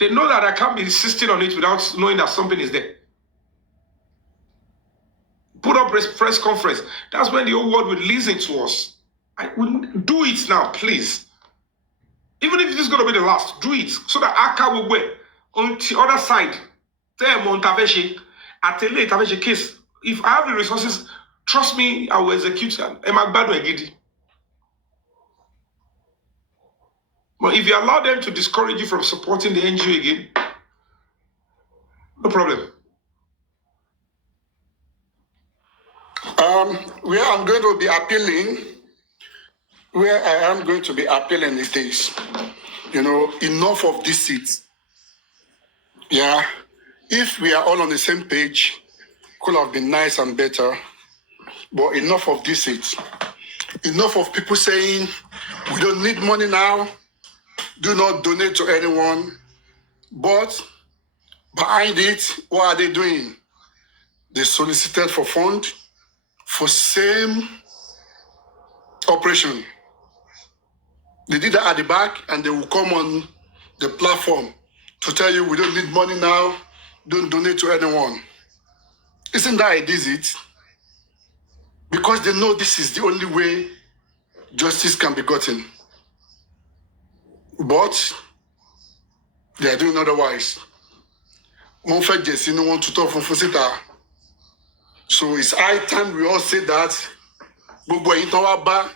They know that I can't be insisting on it without knowing that something is there. Put up press conference. That's when the whole world will listen to us. I wouldn't do it now, please. Even if this is going to be the last, do it so that Aka will wait on the other side. Case. If I have the resources, trust me, I will execute them. But if you allow them to discourage you from supporting the NGO again, no problem. Where I'm going to be appealing is this. Enough of deceit. Yeah. If we are all on the same page, could have been nice and better. But enough of deceit. Enough of people saying, we don't need money now. Do not donate to anyone. But behind it, what are they doing? They solicited for funds for same operation. They did that at the back, and they will come on the platform to tell you we don't need money now, don't donate to anyone. Isn't that it is it? Because they know this is the only way justice can be gotten. But they are doing otherwise. One fact just no one to talk from Fusita. So it's high time we all say that. Gbogbo ẹ̀yin tán wá bá,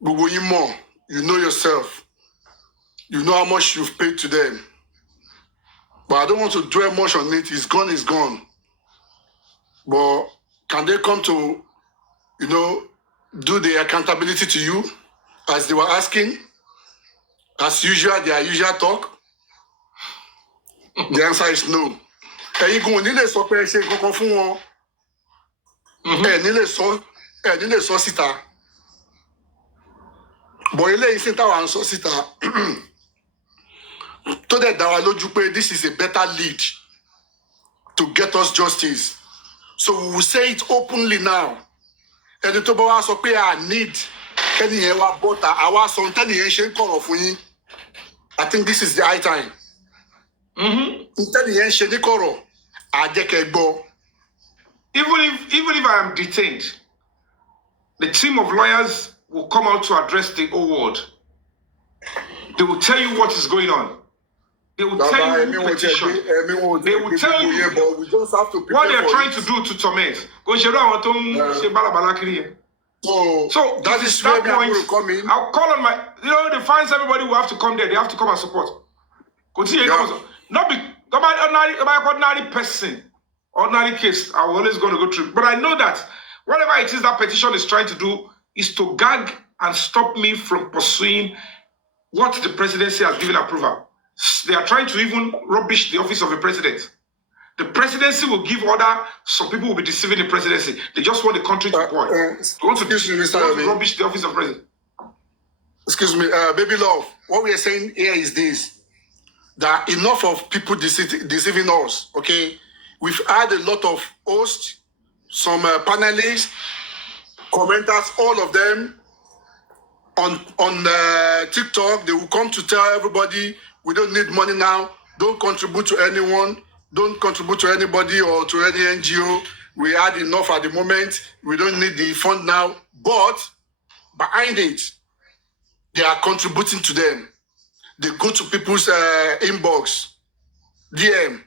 gbogbo yín mọ̀, you know yourself. You know how much you've paid to them. But I don't want to dwell much on it. It's gone, it's gone. But can they come to, you know, do the accountability to you as they were asking? As usual, their usual talk? The answer is no. Ẹ̀yin kò ní lè sọ pé ẹ ṣe nǹkan fún wọn. Ẹ ní lè sọ síta. But eléyìí sí táwa ń sọ síta. To dẹ̀ dá wa lójú pé this is a better lead to get us justice. So we will say it openly now. Ẹni tó bá wá sọ pé I need kẹ́niyẹn wá bọ́ta, àwa sọ tẹ́niyẹn ṣe ń kọ̀rọ̀ fún yín. I think this is the high time. Tẹ́niyẹn ṣe ní kọ̀rọ̀, àjẹkẹ́ gbọ́. Even if I am detained, the team of lawyers will come out to address the whole world. They will tell you what is going on. They will tell you petition. They will tell you but we just have to what they are trying to do to torment. So that is where we will come in. I'll call on my, the fans, everybody will have to come there. They have to come and support. Not be ordinary person, ordinary case. I'm always going to go through. But I know that whatever it is that petition is trying to do is to gag and stop me from pursuing what the presidency has given approval. They are trying to even rubbish the office of the president. The presidency will give order, some people will be deceiving the presidency. They just want the country to boil. They want to rubbish the office of president. Excuse me, baby love. What we are saying here is this. That enough of people deceiving us, okay? We've had a lot of hosts, some panelists, commenters, all of them on TikTok. They will come to tell everybody, we don't need money now. Don't contribute to anyone. Don't contribute to anybody or to any NGO. We had enough at the moment. We don't need the fund now. But behind it, they are contributing to them. They go to people's inbox, DM,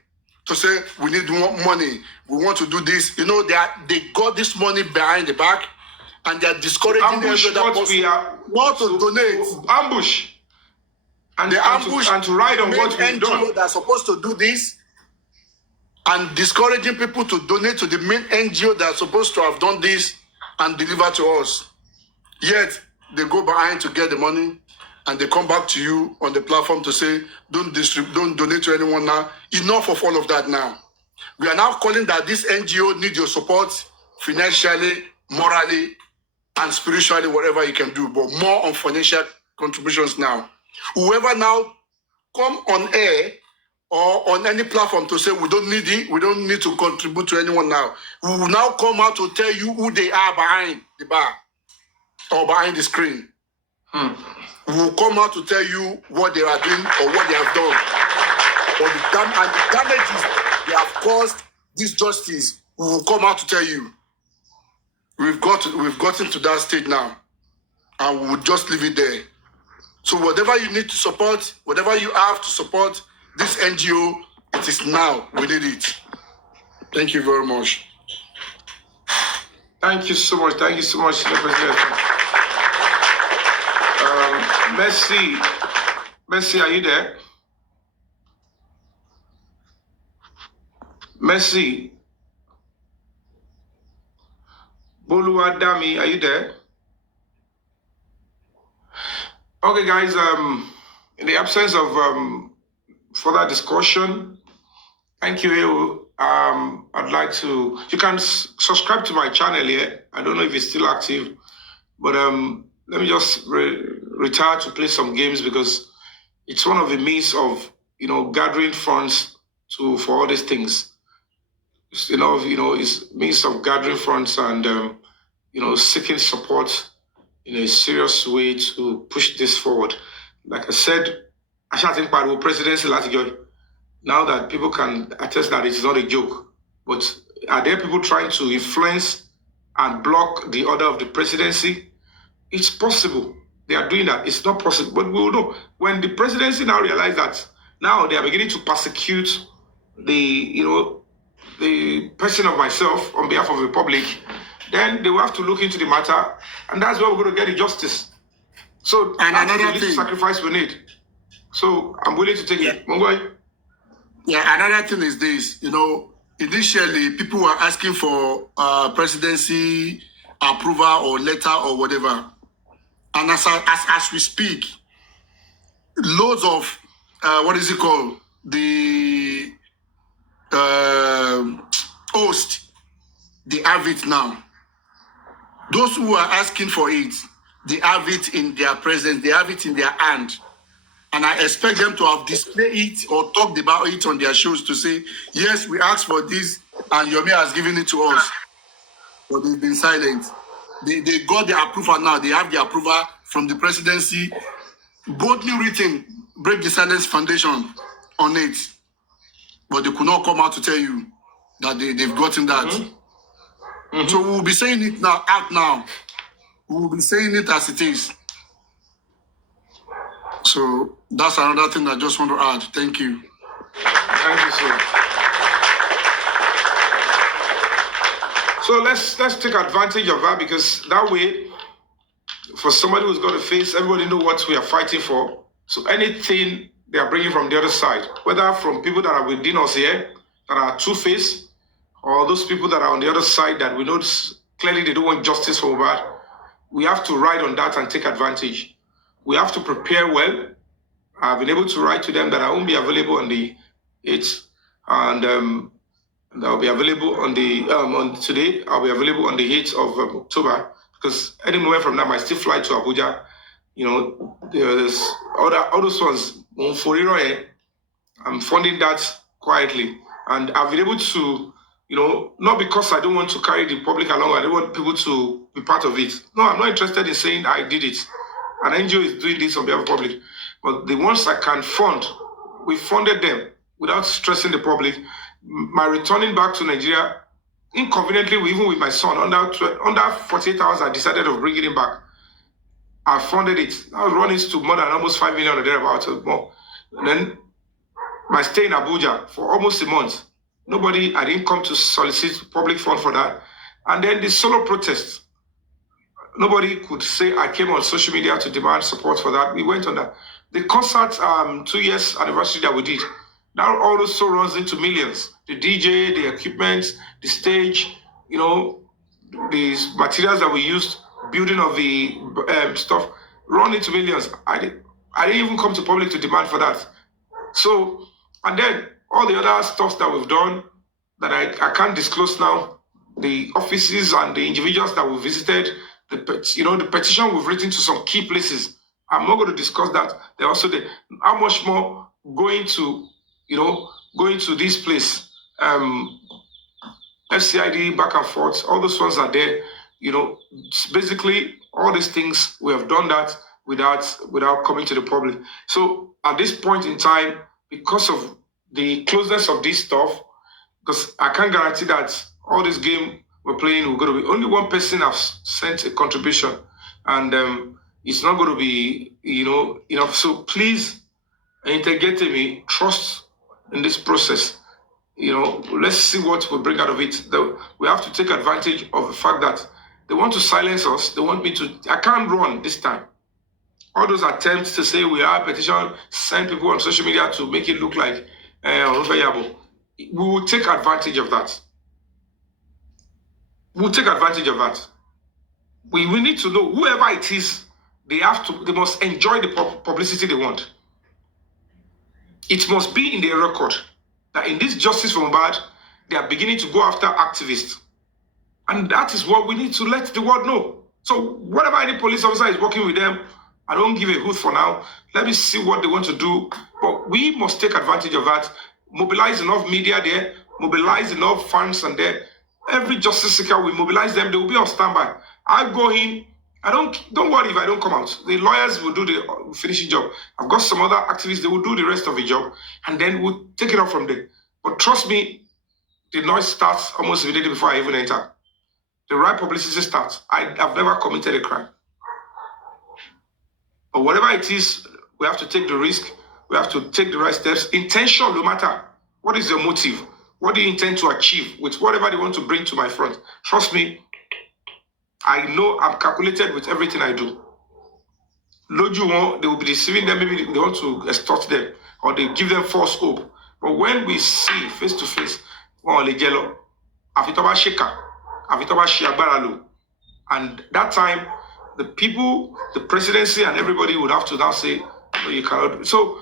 to say, we need more money. We want to do this. You know, they got this money behind the back and they are discouraging every other person not to donate. Ambush. And they ambush and to ride on what we've done. That are supposed to do this and discouraging people to donate to the main NGO that are supposed to have done this and deliver to us. Yet they go behind to get the money and they come back to you on the platform to say, don't donate to anyone now. Enough of all of that now. We are now calling that this NGO needs your support financially, morally, and spiritually, whatever you can do, but more on financial contributions now. Whoever now come on air or on any platform to say we don't need it, we don't need to contribute to anyone now. We will now come out to tell you who they are behind the bar or behind the screen. We will come out to tell you what they are doing or what they have done. Or the damages they have caused this justice. We will come out to tell you. We've gotten to that stage now. And we will just leave it there. So whatever you need to support, whatever you have to support this NGO, it is now. We need it. Thank you very much. Thank you so much. Thank you so much, Mr. President. Messi, are you there? Messi. Boluwadami, are you there? Okay, guys, in the absence of further discussion, thank you. I'd like to, you can subscribe to my channel here. I don't know if it's still active, but let me just retire to play some games because it's one of the means of, gathering funds for all these things. It's means of gathering funds and, seeking support in a serious way to push this forward. Like I said, I shall think about presidency last year. Now that people can attest that it's not a joke, but are there people trying to influence and block the order of the presidency? It's possible. They are doing that. It's not possible, but we will know. When the presidency now realize that now they are beginning to persecute the person of myself on behalf of the public, then they will have to look into the matter, and that's where we're going to get the justice. So and another thing, sacrifice we need. So I'm willing to take it. Mongoi. Yeah, another thing is this. Initially people were asking for presidency approval or letter or whatever, and as we speak, loads of what is it called, the host, they have it now. Those who are asking for it, they have it in their presence, they have it in their hand. And I expect them to have displayed it or talked about it on their shows to say, yes, we asked for this and Yomi has given it to us. But they've been silent. They got the approval now. They have the approval from the presidency, boldly written, Break the Silence Foundation on it. But they could not come out to tell you that they've gotten that. Mm-hmm. So we'll be saying it out now. We'll be saying it as it is. So that's another thing I just want to add. Thank you. Thank you, sir. So let's take advantage of that, because that way, for somebody who's got to face, everybody know what we are fighting for. So anything they are bringing from the other side, whether from people that are within us here, that are two-faced, or those people that are on the other side that we know clearly they don't want justice for Mohbad, we have to ride on that and take advantage. We have to prepare well. I've been able to write to them that I won't be available on the 8th, and I'll be available on the on today. I'll be available on the 8th of October, because any moment from now I still fly to Abuja. There's all those ones. I'm funding that quietly, and I've been able to, not because I don't want to carry the public along. I don't want people to be part of it. No, I'm not interested in saying I did it. An NGO is doing this on behalf of the public. But the ones I can fund, we funded them without stressing the public. My returning back to Nigeria, inconveniently, even with my son, under 48 hours, I decided of bringing him back. I funded it. I was running to more than almost 5 million or thereabouts or more. And then my stay in Abuja for almost a month. I didn't come to solicit public fund for that. And then the solo protest. Nobody could say I came on social media to demand support for that. We went on that. The concert 2 years anniversary that we did, now also runs into millions. The DJ, the equipment, the stage, the materials that we used, building of the stuff, run into millions. I didn't even come to public to demand for that. So, and then all the other stuff that we've done that I can't disclose now, the offices and the individuals that we visited, the petition we've written to some key places. I'm not going to discuss that. They're also how much more going to this place, FCID, back and forth, all those ones are there. Basically all these things, we have done that without coming to the public. So at this point in time, because of the closeness of this stuff, because I can't guarantee that all this game we're playing, we're going to be only one person has sent a contribution, and it's not going to be enough. So please, integrate me, trust in this process. Let's see what we bring out of it. We have to take advantage of the fact that they want to silence us. They want me to. I can't run this time. All those attempts to say we are petition, send people on social media to make it look like we will take advantage of that. We'll take advantage of that. We need to know whoever it is, they must enjoy the publicity they want. It must be in their record that in this justice for Mohbad, they are beginning to go after activists. And that is what we need to let the world know. So whatever any police officer is working with them, I don't give a hoot for now. Let me see what they want to do. But we must take advantage of that. Mobilize enough media there. Mobilize enough funds and there. Every justice seeker, we mobilize them. They will be on standby. I go in Don't worry if I don't come out. The lawyers will do the finishing job. I've got some other activists, they will do the rest of the job, and then we'll take it up from there. But trust me, the noise starts almost immediately before I even enter. The right publicity starts. I've never committed a crime. But whatever it is, we have to take the risk. We have to take the right steps. Intention, no matter. What is your motive? What do you intend to achieve with whatever they want to bring to my front? Trust me, I know I'm calculated with everything I do. Loju, they will be deceiving them. Maybe they want to extort them or they give them false hope. But when we see face to face, and that time, the people, the presidency, and everybody would have to now say, no, you cannot. So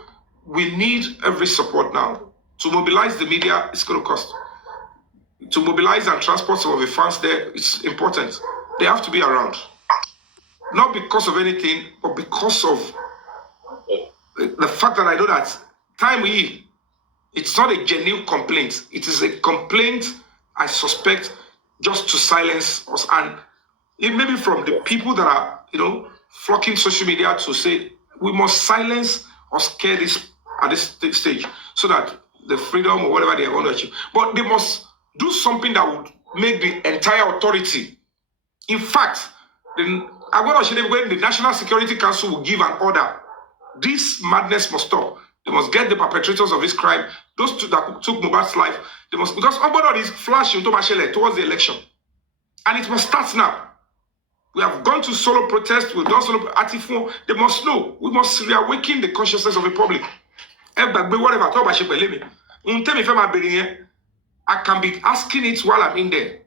we need every support now. To mobilize the media, it's going to cost. To mobilize and transport some of the fans there, it's important. They have to be around. Not because of anything, but because of the fact that I know that it's not a genuine complaint. It is a complaint, I suspect, just to silence us. And it may be from the people that are, flocking social media to say, we must silence or scare this at this stage so that the freedom or whatever they want to achieve. But they must do something that would make the entire authority. In fact, when the National Security Council will give an order, this madness must stop. They must get the perpetrators of this crime, those two that took Mohbad's life. They must, because everybody is flashing towards the election. And it must start now. We have gone to solo protest, we've done solo atifon. They must know. We must reawaken the consciousness of the public. Whatever, I can be asking it while I'm in there.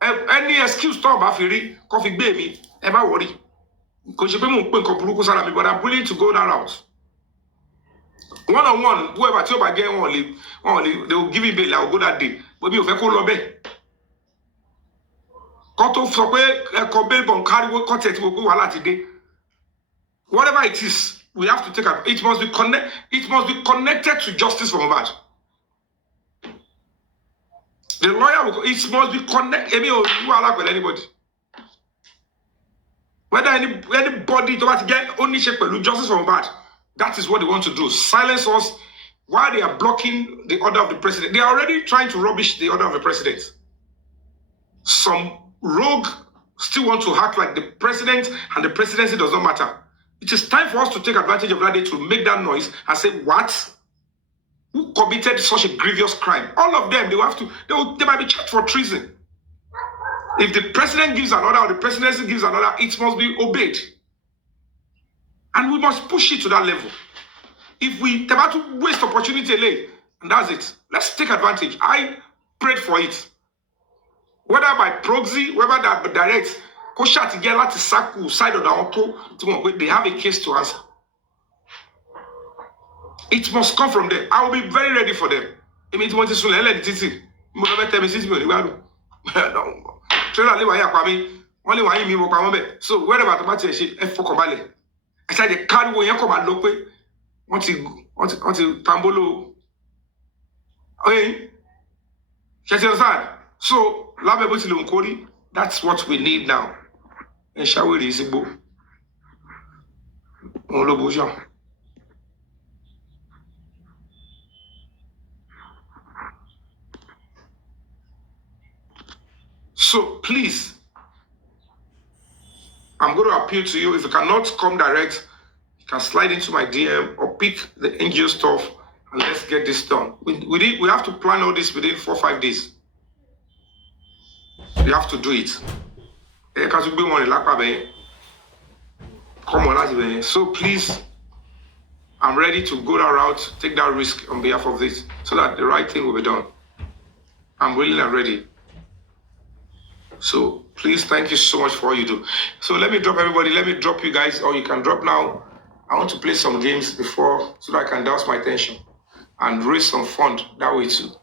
Any excuse talk about coffee baby, ever worry. Because but I'm willing to go that route. One-on-one, whoever tell by getting they will give me bail, I will go that day. But me, if call lobby. Whatever it is, we have to take it. It must be connected to justice for Mohbad. The lawyer, it must be connected. With anybody. Whether anybody don't get ownership with justice for Mohbad, that is what they want to do. Silence us while they are blocking the order of the president. They are already trying to rubbish the order of the president. Some rogue still want to act like the president and the presidency does not matter. It is time for us to take advantage of that day to make that noise and say, what? Who committed such a grievous crime? All of them, they might be charged for treason. If the president gives an order or the presidency gives an order, it must be obeyed. And we must push it to that level. If we have to waste opportunity, and that's it. Let's take advantage. I prayed for it. Whether by proxy, whether that direct, side of the auto, they have a case to answer. It must come from them. I will be very ready for them. So wherever the matter is, I said the card will come and look want to tambolo. Okay. So that's what we need now. And shall we is so please, I'm going to appeal to you. If you cannot come direct, you can slide into my DM or pick the NGO stuff and let's get this done. We have to plan all this within 4 or 5 days. We have to do it. So please, I'm ready to go that route, take that risk on behalf of this, so that the right thing will be done. I'm willing and ready. So please, thank you so much for all you do. So let me drop everybody. Let me drop you guys, or you can drop now. I want to play some games before, so that I can douse my tension and raise some fund that way too.